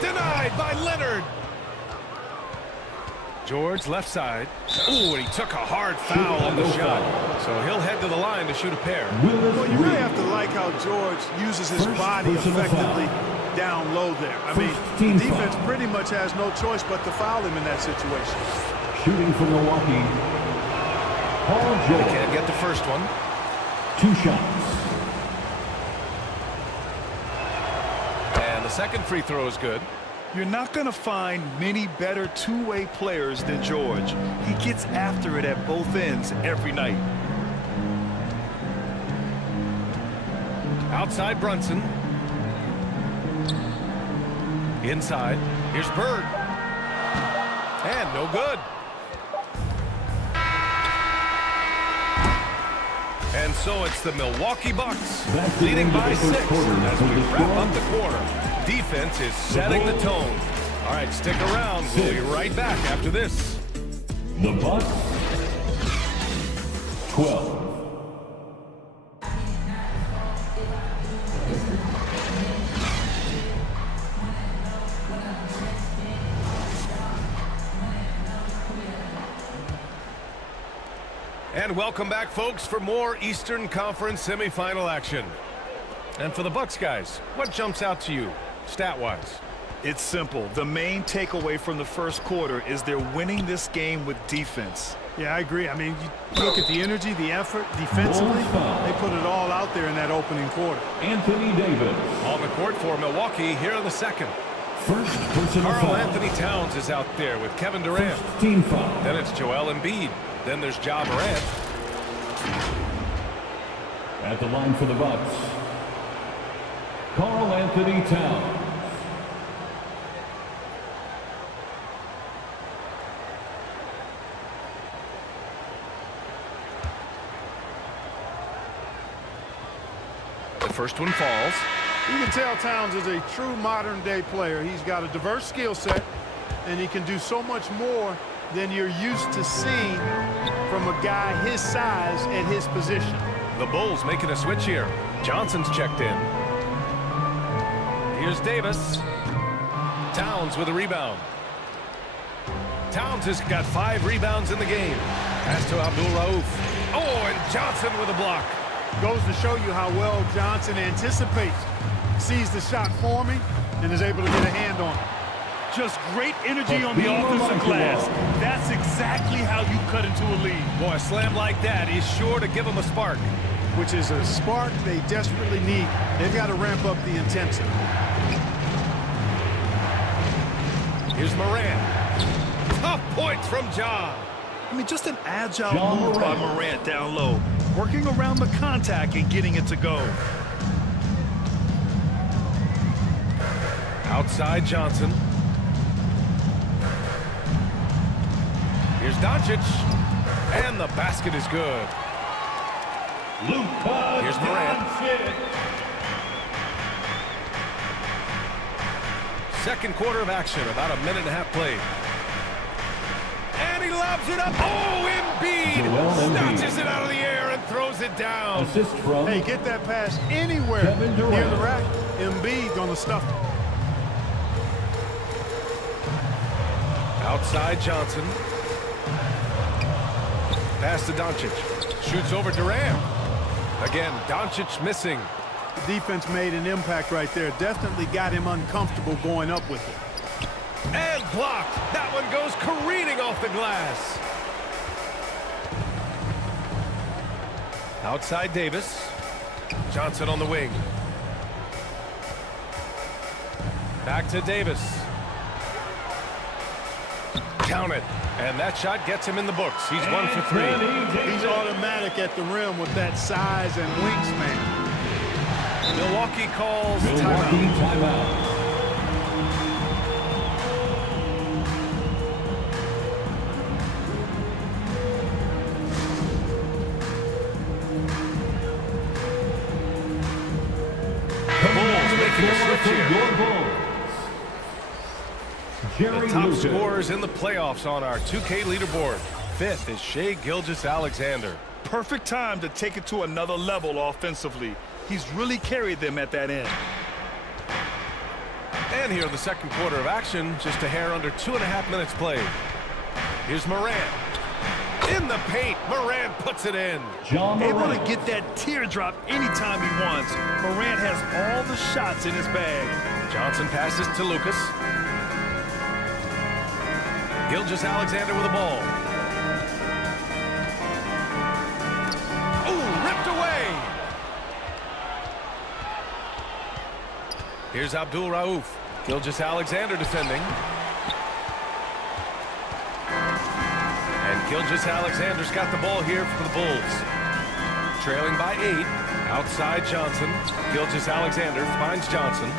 Denied by Leonard. George left side. Ooh, and he took a hard foul on the shot. So he'll head to the line to shoot a pair. Well, you really have to like how George uses his body effectively down low there. I mean, the defense pretty much has no choice but to foul him in that situation. Shooting for Milwaukee, Paul George. They can't get the first one. 2 shots. And the second free throw is good. You're not going to find many better two-way players than George. He gets after it at both ends every night. Outside Brunson. Inside. Here's Bird. And no good. And so it's the Milwaukee Bucks leading by 6 as we wrap up the quarter. Defense is setting the tone. All right, stick around. We'll be right back after this. The Bucks 12. And welcome back, folks, for more Eastern Conference semifinal action. And for the Bucks guys, what jumps out to you, stat-wise? It's simple. The main takeaway from the first quarter is they're winning this game with defense. Yeah, I agree. I mean, you look at the energy, the effort, defensively, they put it all out there in that opening quarter. Anthony Davis. On the court for Milwaukee here in the second. First personal Karl foul. Anthony Towns is out there with Kevin Durant. First team foul. Then it's Joel Embiid. Then there's Ja Morant. At the line for the Bucks, Karl Anthony Towns. The first one falls. You can tell Towns is a true modern-day player. He's got a diverse skill set, and he can do so much more than you're used to seeing from a guy his size at his position. The Bulls making a switch here. Johnson's checked in. Here's Davis. Towns with a rebound. Towns has got 5 rebounds in the game. Pass to Abdul Rauf. Oh, and Johnson with a block. Goes to show you how well Johnson anticipates, sees the shot forming, and is able to get a hand on it. Just great energy on the offensive glass. That's exactly how you cut into a lead. Boy, a slam like that is sure to give them a spark. Which is a spark they desperately need. They've got to ramp up the intensity. Here's Morant. Tough points from Ja. I mean, just an agile move by Morant down low, working around the contact and getting it to go. Outside Johnson. Here's Doncic. And the basket is good. Here's Morant. Second quarter of action, about a minute and a half played. And he lobs it up. Oh, Embiid snatches it out of the air and throws it down. Assist from. Hey, get that pass anywhere near the rack. Embiid gonna stuff it. Outside Johnson. Pass to Doncic. Shoots over Durant. Again, Doncic missing. The defense made an impact right there. Definitely got him uncomfortable going up with it. And blocked. That one goes careening off the glass. Outside Davis. Johnson on the wing. Back to Davis. Count it. And that shot gets him in the books. He's 1 for 3. He's automatic at the rim with that size and wingspan. Milwaukee calls timeout. The Bulls making a switch here. The top scorers in the playoffs on our 2K leaderboard. 5th is Shai Gilgeous-Alexander. Perfect time to take it to another level offensively. He's really carried them at that end. And here in the second quarter of action, just a hair under 2.5 minutes played. Here's Morant. In the paint, Morant puts it in. Able to get that teardrop anytime he wants. Morant has all the shots in his bag. Johnson passes to Lucas. Gilgeous-Alexander with the ball. Oh, ripped away. Here's Abdul Rauf. Gilgeous-Alexander defending. And Gilgeous-Alexander's got the ball here for the Bulls. Trailing by 8. Outside Johnson. Gilgeous-Alexander finds Johnson.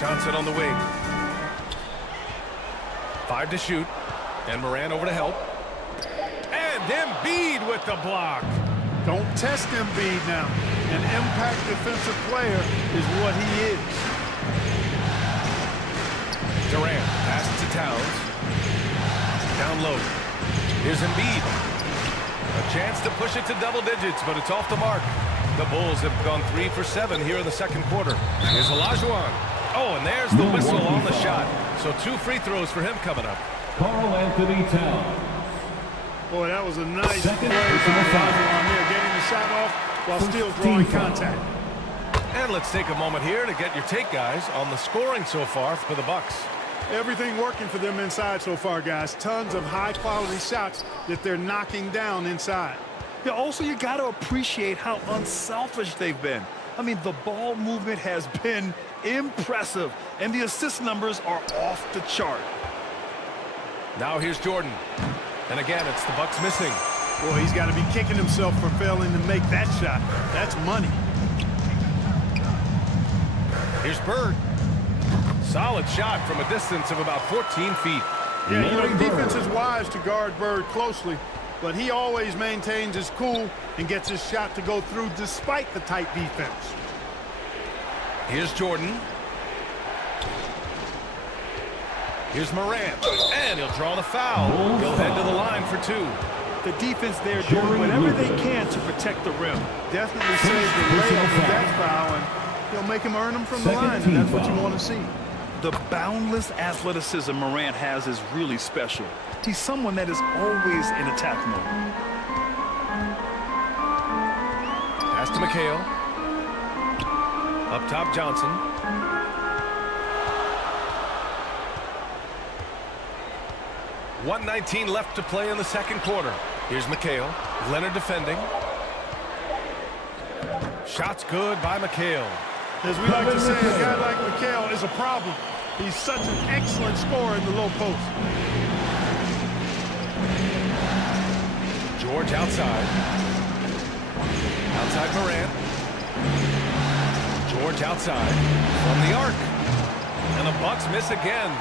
Johnson on the wing. 5 to shoot. And Moran over to help. And Embiid with the block. Don't test Embiid now. An impact defensive player is what he is. Durant passes to Towns. Down low. Here's Embiid. A chance to push it to double digits, but it's off the mark. The Bulls have gone 3 for 7 here in the second quarter. Here's Olajuwon. Oh, and there's the whistle on the shot. So 2 free throws for him coming up. Karl Anthony Towns. Boy, that was a nice play by Olajuwon there, getting the shot off while still drawing contact. And let's take a moment here to get your take, guys, on the scoring so far for the Bucks. Everything working for them inside so far, guys. Tons of high-quality shots that they're knocking down inside. Yeah, also, you got to appreciate how unselfish they've been. I mean, the ball movement has been impressive, and the assist numbers are off the chart. Now here's Jordan. And again, it's the Bucks missing. Boy, he's got to be kicking himself for failing to make that shot. That's money. Here's Bird. Solid shot from a distance of about 14 feet. Yeah, you know, the defense is wise to guard Bird closely, but he always maintains his cool and gets his shot to go through despite the tight defense. Here's Jordan. Here's Moran. And he'll draw the foul. He'll head to the line for 2. The defense there doing whatever they can to protect the rim. Definitely save the layup with that foul, and he'll make him earn them from the line, and that's what you want to see. The boundless athleticism Morant has is really special. He's someone that is always in attack mode. Pass to McHale. Up top, Johnson. .119 left to play in the second quarter. Here's McHale. Leonard defending. Shot's good by McHale. As we like to say, a guy like McHale is a problem. He's such an excellent scorer in the low post. George outside. Outside Morant. George outside from the arc. And the Bucks miss again.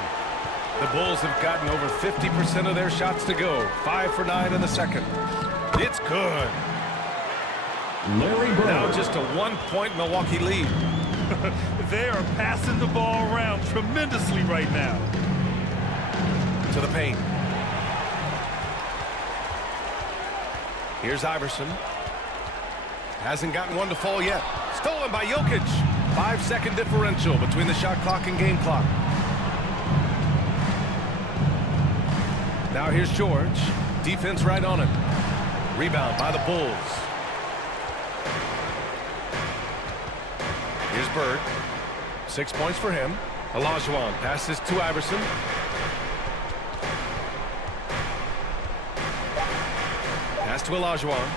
The Bulls have gotten over 50% of their shots to go. 5 for 9 in the second. It's good. Larry Bird. Now just a 1-point Milwaukee lead. They are passing the ball around tremendously right now. To the paint. Here's Iverson. Hasn't gotten one to fall yet. Stolen by Jokic. 5-second differential between the shot clock and game clock. Now here's George. Defense right on him. Rebound by the Bulls. Here's Bird. 6 points for him. Olajuwon passes to Iverson. Pass to Olajuwon.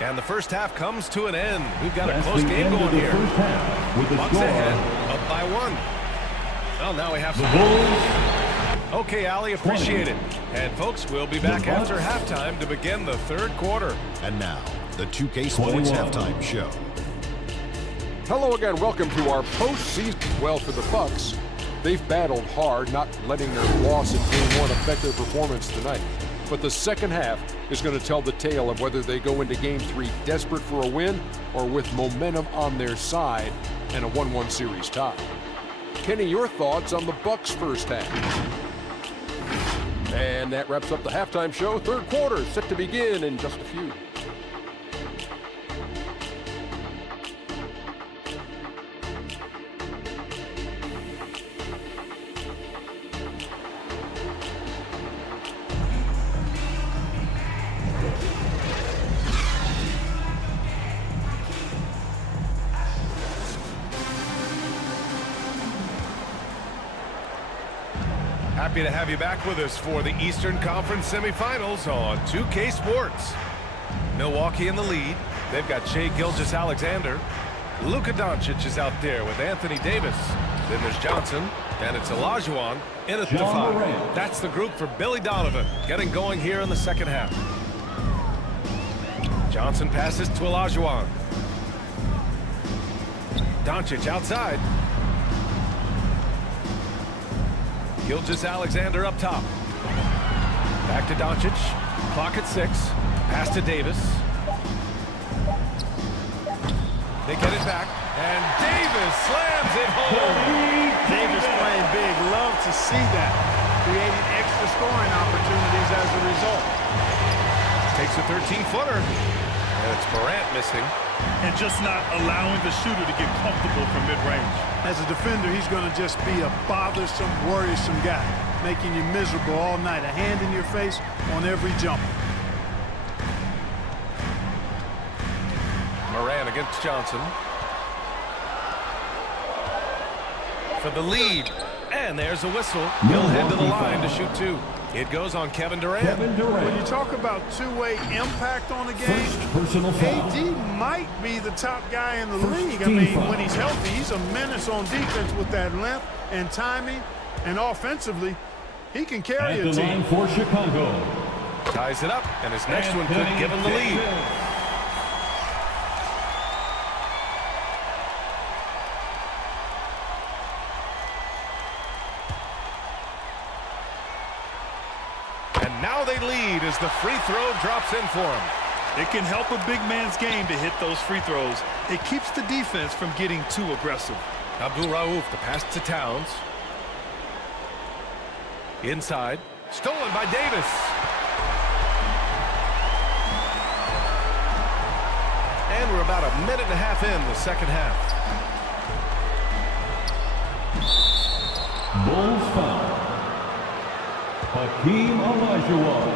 And the first half comes to an end. We've got a close game going here. Bucks ahead, up by 1. Well, now we have some Bulls. Okay, Allie, appreciate it. And folks, we'll be back after halftime to begin the third quarter. And now, the 2K Sports Halftime Show. Hello again. Welcome to our postseason. Well, for the Bucks, they've battled hard, not letting their loss in Game 1 affect their performance tonight. But the second half is going to tell the tale of whether they go into Game 3 desperate for a win or with momentum on their side and a 1-1 series tie. Kenny, your thoughts on the Bucks' first half? And that wraps up the halftime show. Third quarter set to begin in just a few. Happy to have you back with us for the Eastern Conference semifinals on 2K Sports. Milwaukee in the lead. They've got Shai Gilgeous-Alexander. Luka Doncic is out there with Anthony Davis. Then there's Johnson, and it's Olajuwon in at the 5. That's the group for Billy Donovan, getting going here in the second half. Johnson passes to Olajuwon. Doncic outside. Gilgeous-Alexander up top. Back to Doncic. Clock at 6. Pass to Davis. They get it back. And Davis slams it home. Davis playing big. Love to see that. Creating extra scoring opportunities as a result. Takes a 13-footer. And it's Morant missing. And just not allowing the shooter to get comfortable from mid-range. As a defender, he's going to just be a bothersome, worrisome guy, making you miserable all night. A hand in your face on every jump. Morant against Johnson. For the lead. And there's a whistle. He'll head to the line to shoot 2. It goes on Kevin Durant. When you talk about two-way impact on the game, AD might be the top guy in the league. I mean, when he's healthy, he's a menace on defense with that length and timing. And offensively, he can carry a team. For Chicago. Ties it up, and his next one could give him the lead. Now they lead as the free throw drops in for him. It can help a big man's game to hit those free throws. It keeps the defense from getting too aggressive. Abdul-Rauf, the pass to Towns. Inside. Stolen by Davis. And we're about a minute and a half in the second half. Bulls foul. Hakeem Olajuwon.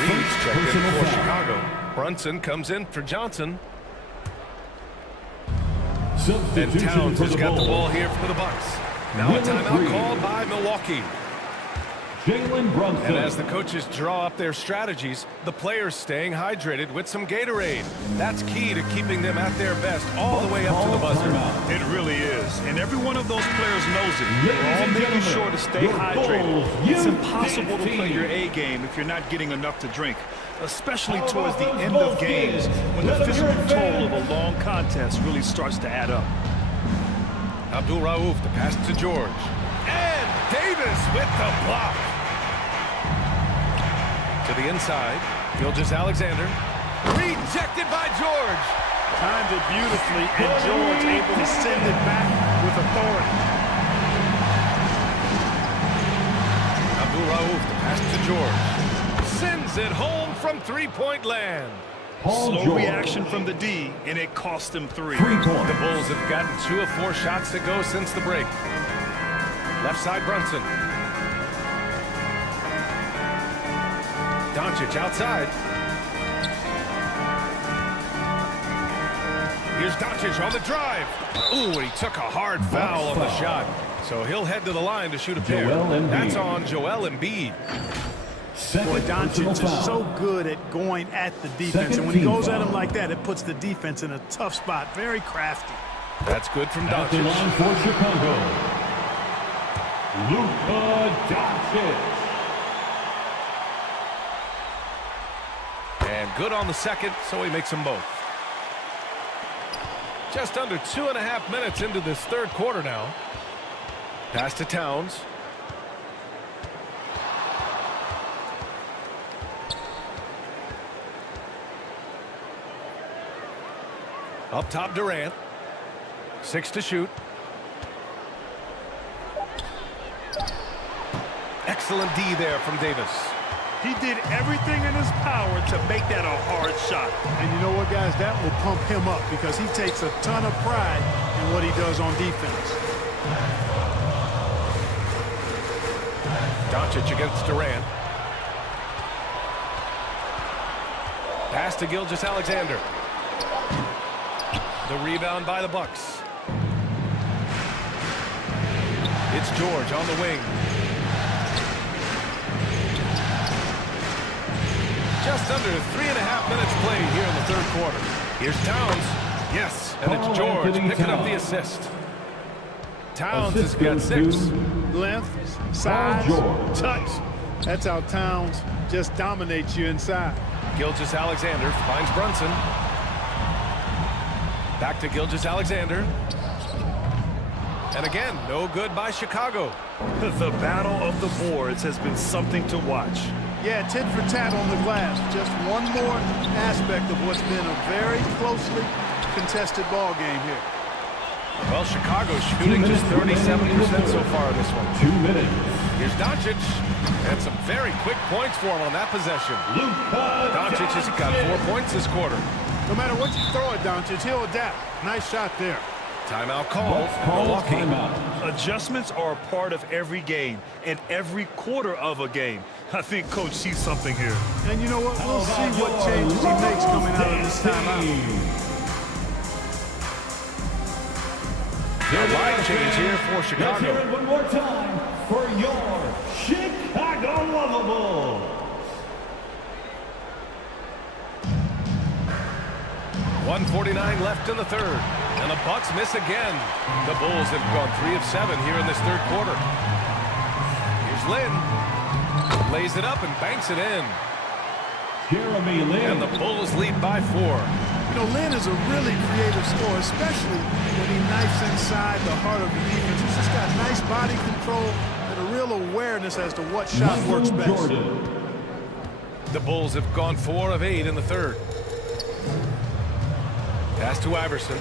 Reeves checked in for Chicago. Brunson comes in for Johnson. And Towns has got the ball here for the Bucks. Now a timeout called by Milwaukee. Jalen Brunson. And as the coaches draw up their strategies, the players staying hydrated with some Gatorade. That's key to keeping them at their best all the way up to the buzzer. It really is. And every one of those players knows it. They're all making sure to stay hydrated. It's impossible to play your A game if you're not getting enough to drink, especially towards the end of games when the physical toll of a long contest really starts to add up. Abdul-Rauf, the pass to George. And Davis with the block. To the inside, Gilgeous-Alexander. Rejected by George. Timed it beautifully, and George able to send it back with authority. Abdul-Rauf, the pass to George. Sends it home from three-point land. Slow reaction from the D, and it cost him 3. The Bulls have gotten 2 of 4 shots to go since the break. Left side, Brunson. Doncic outside. Here's Doncic on the drive. Ooh, he took a hard foul on the shot. So he'll head to the line to shoot a pair. That's on Joel Embiid. Boy, Doncic is so good at going at the defense. And when he goes at him like that, it puts the defense in a tough spot. Very crafty. That's good from At the Doncic. line for Chicago, Luka Doncic. And good on the second, so he makes them both. Just under 2.5 minutes into this third quarter now. Pass to Towns. Up top, Durant. 6 to shoot. Excellent D there from Davis. He did everything in his power to make that a hard shot. And you know what, guys? That will pump him up because he takes a ton of pride in what he does on defense. Doncic against Durant. Pass to Gilgeous-Alexander. The rebound by the Bucks. It's George on the wing. Just under 3.5 minutes played here in the third quarter. Here's Towns. Yes, and it's George picking up the assist. Towns has got 6. Length, size, touch. That's how Towns just dominates you inside. Gilgeous-Alexander finds Brunson. Back to Gilgeous-Alexander. And again, no good by Chicago. The battle of the boards has been something to watch. Yeah, tit for tat on the glass. Just one more aspect of what's been a very closely contested ball game here. Well, Chicago's shooting just 37% so far in this one. 2 minutes. Here's Doncic. And some very quick points for him on that possession. Doncic has got 4 points this quarter. No matter what you throw at Doncic, he'll adapt. Nice shot there. Timeout called. Milwaukee. Adjustments are a part of every game and every quarter of a game. I think Coach sees something here. And you know what? We'll see what changes he makes coming out of this timeout. A line change here for Chicago. Let's hear it one more time for your Chicago Lovables. 1:49 left in the third. And the Bucks miss again. The Bulls have gone 3 of 7 here in this third quarter. Here's Lynn. Lays it up and banks it in. Jeremy Lin. And the Bulls lead by 4. You know, Lynn is a really creative scorer, especially when he knifes inside the heart of the defense. He's just got nice body control and a real awareness as to what shot works best. Jordan. The Bulls have gone 4 of 8 in the third. Pass to Iverson.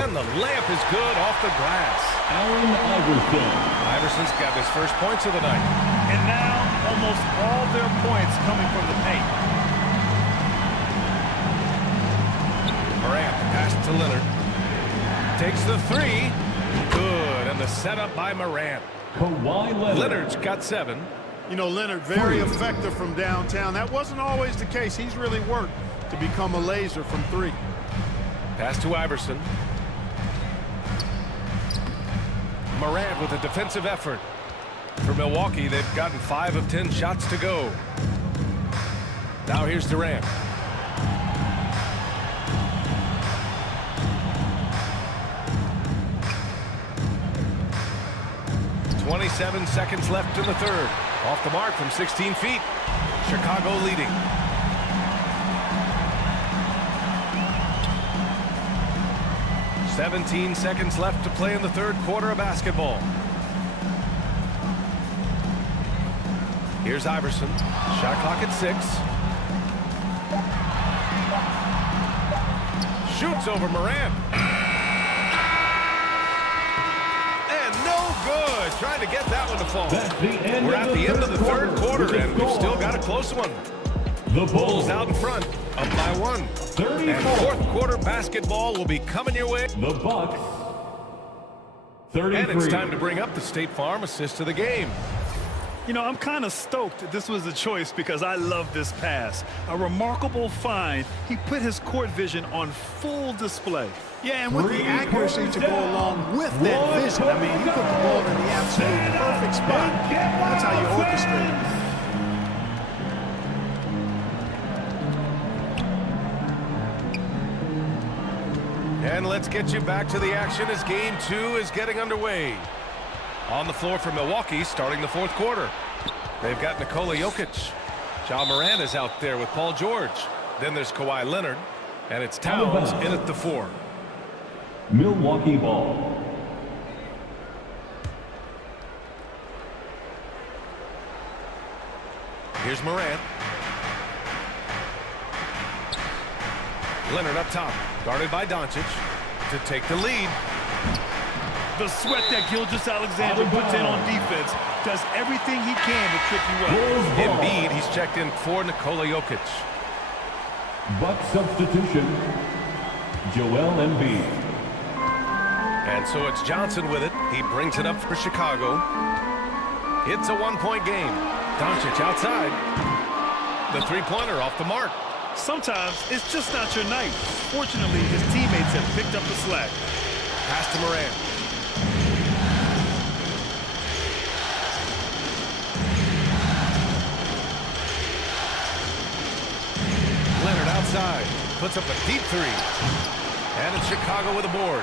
And the layup is good off the glass. Allen Iverson. Iverson's got his first points of the night. And now almost all their points coming from the paint. Morant pass to Leonard. Takes the 3. Good. And the setup by Morant. Kawhi Leonard. Leonard's got 7. You know, Leonard, very effective from downtown. That wasn't always the case. He's really worked to become a laser from 3. Pass to Iverson. Morant with a defensive effort. For Milwaukee, they've gotten 5 of 10 shots to go. Now here's Durant. .27 seconds left in the third. Off the mark from 16 feet. Chicago leading. .17 seconds left to play in the third quarter of basketball. Here's Iverson. Shot clock at 6. Shoots over Morant. And no good. Trying to get that one to fall. We're at the end of the third quarter, and we've still got a close one. The Bulls out in front, up by 1. 34. And fourth quarter basketball will be coming your way. The Bucks. 33. And it's time to bring up the State Farm assist of the game. You know, I'm kind of stoked this was a choice because I love this pass. A remarkable find. He put his court vision on full display. Yeah, and with the accuracy to go along with that vision. I mean, he put the ball in the absolute perfect spot. That's how you orchestrate it. And let's get you back to the action as game 2 is getting underway. On the floor for Milwaukee, starting the fourth quarter. They've got Nikola Jokic. Ja Morant is out there with Paul George. Then there's Kawhi Leonard. And it's Towns in at the 4. Milwaukee ball. Here's Morant. Leonard up top, guarded by Doncic to take the lead. The sweat that Gilgeous-Alexander puts in on defense does everything he can to trip you up. Embiid, he's checked in for Nikola Jokic. Buck substitution, Joel Embiid. And so it's Johnson with it. He brings it up for Chicago. It's a one-point game. Doncic outside. The three-pointer off the mark. Sometimes it's just not your night. Fortunately, his teammates teammates have picked up the slack. Pass to Morant. Leonard outside. Puts up a deep three. And it's Chicago with a board.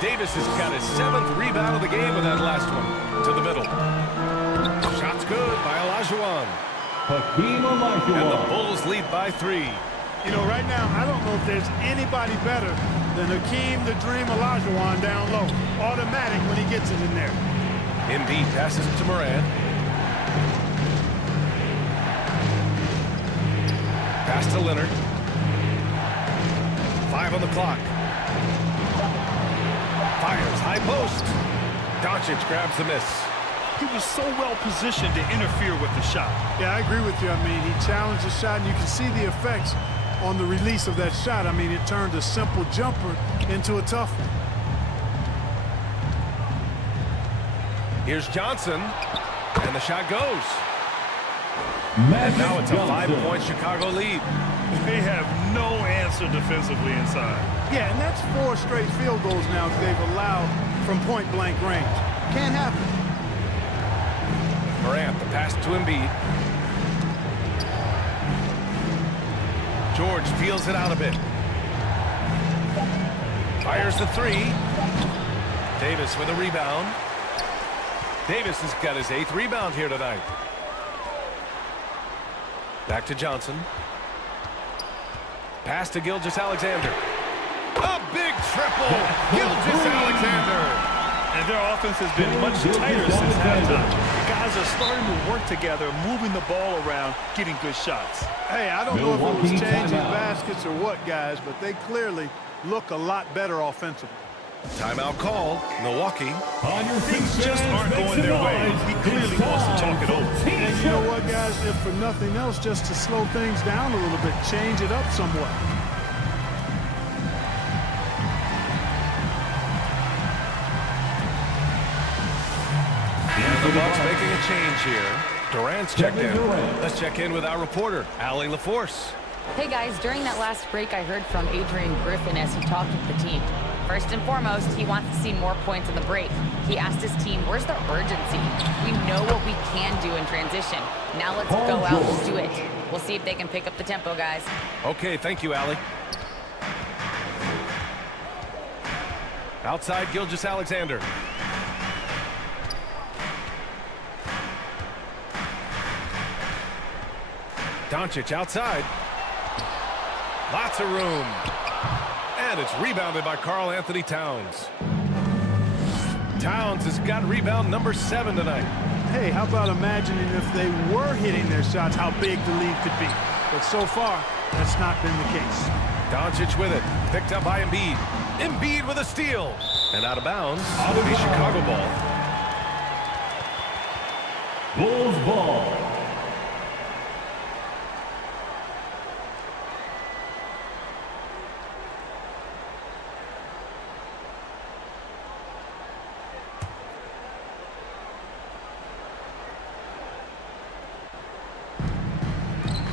Davis has got his 7th rebound of the game with that last one. To the middle. Shot's good by Olajuwon. And the Bulls lead by 3. You know, right now, I don't know if there's anybody better than Hakeem the Dream Olajuwon down low. Automatic when he gets it in there. Embiid passes it to Morant. Pass to Leonard. 5 on the clock. Fires, high post. Doncic grabs the miss. He was so well positioned to interfere with the shot. Yeah, I agree with you. I mean, he challenged the shot, and you can see the effects on the release of that shot. I mean, it turned a simple jumper into a tough one. Here's Johnson, and the shot goes. And now it's a 5-point Chicago lead. They have no answer defensively inside. Yeah, and that's 4 straight field goals now that they've allowed from point-blank range. Can't happen. Morant, the pass to Embiid. George feels it out a bit. Fires the 3. Davis with a rebound. Davis has got his 8th rebound here tonight. Back to Johnson. Pass to Gilgeous-Alexander. A big triple! Gilgeous-Alexander! And their offense has been much tighter since halftime. The guys are starting to work together, moving the ball around, getting good shots. Hey, I don't know if it was changing baskets or what, guys, but they clearly look a lot better offensively. Timeout call. Milwaukee. Things just aren't going their way. He clearly wants to talk it over. And you know what, guys? If for nothing else, just to slow things down a little bit, change it up somewhat. And the Bucks making a change here. Durant's checked in. Let's check in with our reporter, Allie LaForce. Hey guys, during that last break, I heard from Adrian Griffin as he talked with the team. First and foremost, he wants to see more points in the break. He asked his team, where's the urgency? We know what we can do in transition. Now let's go out and do it. We'll see if they can pick up the tempo, guys. Okay, thank you, Allie. Outside, Gilgeous-Alexander. Doncic outside. Lots of room. And it's rebounded by Karl Anthony Towns. Towns has got rebound number 7 tonight. Hey, how about imagining if they were hitting their shots, how big the lead could be. But so far, that's not been the case. Doncic with it. Picked up by Embiid. Embiid with a steal. And out of bounds. It'll be Chicago ball. Bulls ball.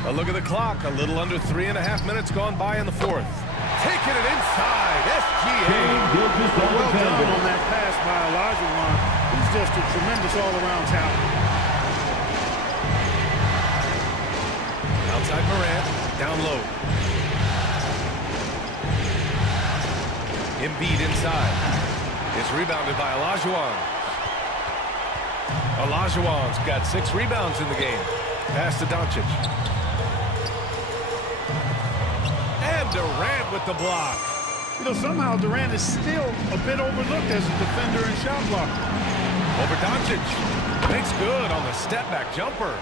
A look at the clock. A little under 3.5 minutes gone by in the 4th. Taking it inside. SGA. Well done on that pass by Olajuwon. He's just a tremendous all-around talent. Outside Morant. Down low. Embiid inside. It's rebounded by Olajuwon. Olajuwon's got 6 rebounds in the game. Pass to Doncic. And Durant with the block. You know, somehow Durant is still a bit overlooked as a defender and shot blocker. Over Doncic. Makes good on the step-back jumper.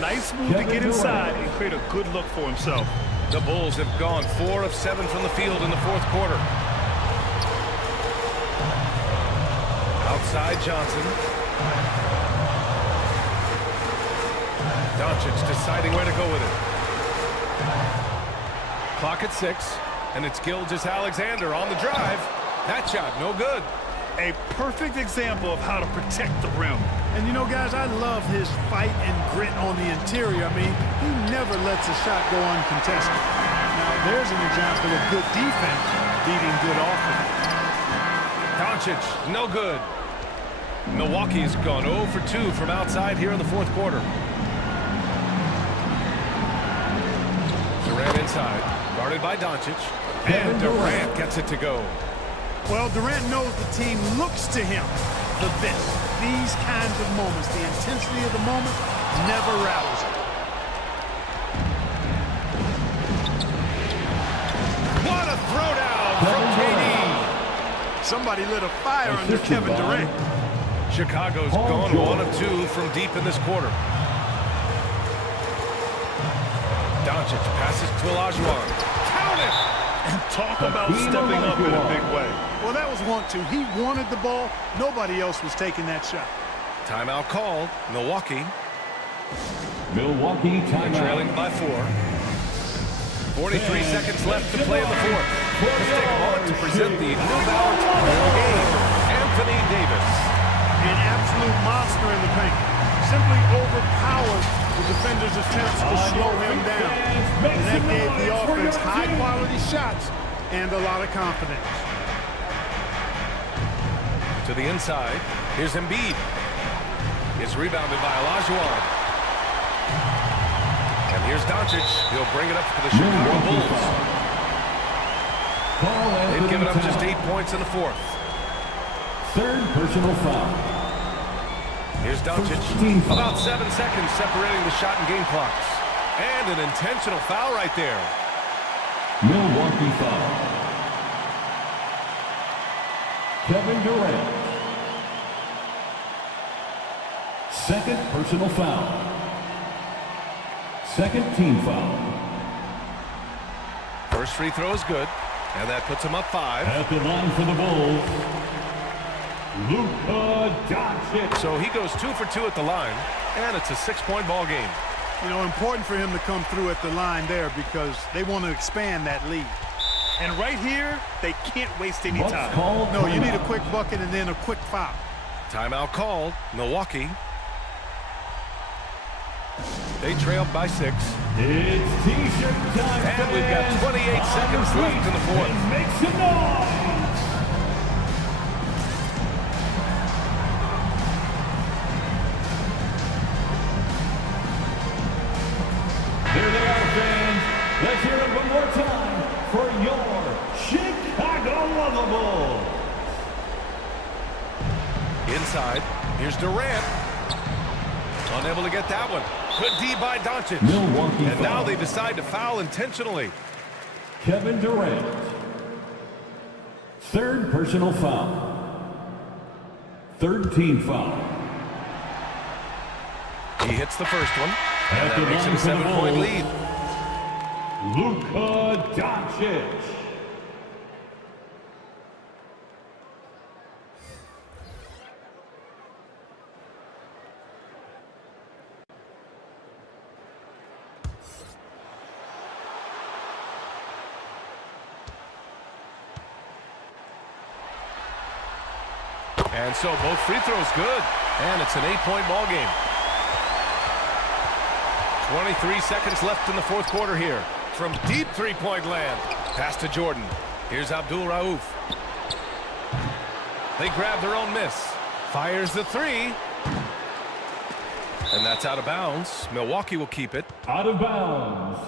Nice move to get inside and create a good look for himself. The Bulls have gone 4 of 7 from the field in the 4th quarter. Outside Johnson. Doncic deciding where to go with it. Clock at 6, and it's Gilgeous-Alexander on the drive. That shot, no good. A perfect example of how to protect the rim. And you know, guys, I love his fight and grit on the interior. I mean, he never lets a shot go uncontested. Now, there's an example of good defense beating good offense. Doncic, no good. Milwaukee's gone 0 for 2 from outside here in the fourth quarter. Durant inside, guarded by Doncic. And Durant gets it to go. Well, Durant knows the team looks to him for this. These kinds of moments, the intensity of the moment, never rattles him. What a throwdown from KD. Somebody lit a fire under Kevin Durant. Chicago's gone 1 of 2 from deep in this quarter. Doncic passes to Olajuwon. Count it! And talk about stepping up in a big way. Well, that was 1-2. He wanted the ball. Nobody else was taking that shot. Timeout called. Milwaukee. Milwaukee timeout. Trailing by 4. 43 seconds left to play in the fourth. Let's take a moment to present the New Balance game. Anthony Davis. An absolute monster in the paint. Simply overpowered the defenders' attempts to slow him down. And that gave the offense high-quality shots and a lot of confidence. To the inside. Here's Embiid. It's rebounded by Olajuwon. And here's Doncic. He'll bring it up for the Chicago Bulls. They've given up just 8 points in the fourth. Third personal foul. Here's Doncic. About 7 seconds separating the shot and game clocks. And an intentional foul right there. Milwaukee foul. Kevin Durant. Second personal foul. Second team foul. First free throw is good. And that puts him up 5. At the line for the Bulls, Luka Doncic. So he goes 2 for 2 at the line, and it's a 6-point ball game. You know, important for him to come through at the line there because they want to expand that lead. And right here, they can't waste any time. No, you need a quick bucket and then a quick foul. Timeout called. Milwaukee. They trail by 6. It's T-shirt time. And we've got 28 seconds left in the fourth. Make some noise. There they are, fans. Let's hear it one more time for your Chicago Lovables. Inside. Here's Durant. Unable to get that one. Good D by Doncic. Milwaukee and now foul. they decide to foul intentionally. Kevin Durant. Third personal foul. Third team foul. He hits the first one. And that makes it a 7-point lead. Luka Doncic. And so both free throws good. And it's an 8-point ball game. 23 seconds left in the fourth quarter here. From deep three-point land. Pass to Jordan. Here's Abdul Rauf. They grab their own miss. Fires the 3. And that's out of bounds. Milwaukee will keep it. Out of bounds.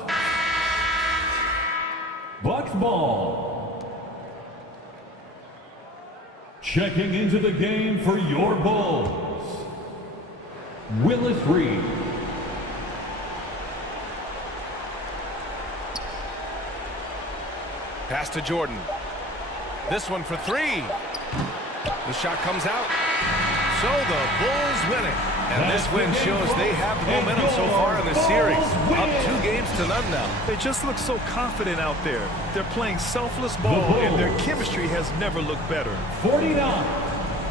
Bucks ball. Checking into the game for your Bulls, Willis Reed. Pass to Jordan. This one for 3. The shot comes out. So the Bulls win it. And this win shows they have the momentum so far in this series. Up 2 games to none now. They just look so confident out there. They're playing selfless ball, and their chemistry has never looked better. 49.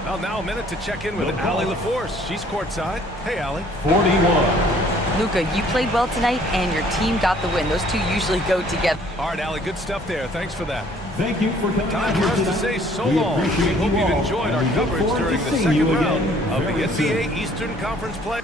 Well, now a minute to check in with Allie LaForce. She's courtside. Hey, Allie. 41. Luka, you played well tonight, and your team got the win. Those two usually go together. All right, Allie, good stuff there. Thanks for that. Thank you for coming Time for us to say so long. We hope you've enjoyed our coverage during the second round of the NBA Eastern Conference play.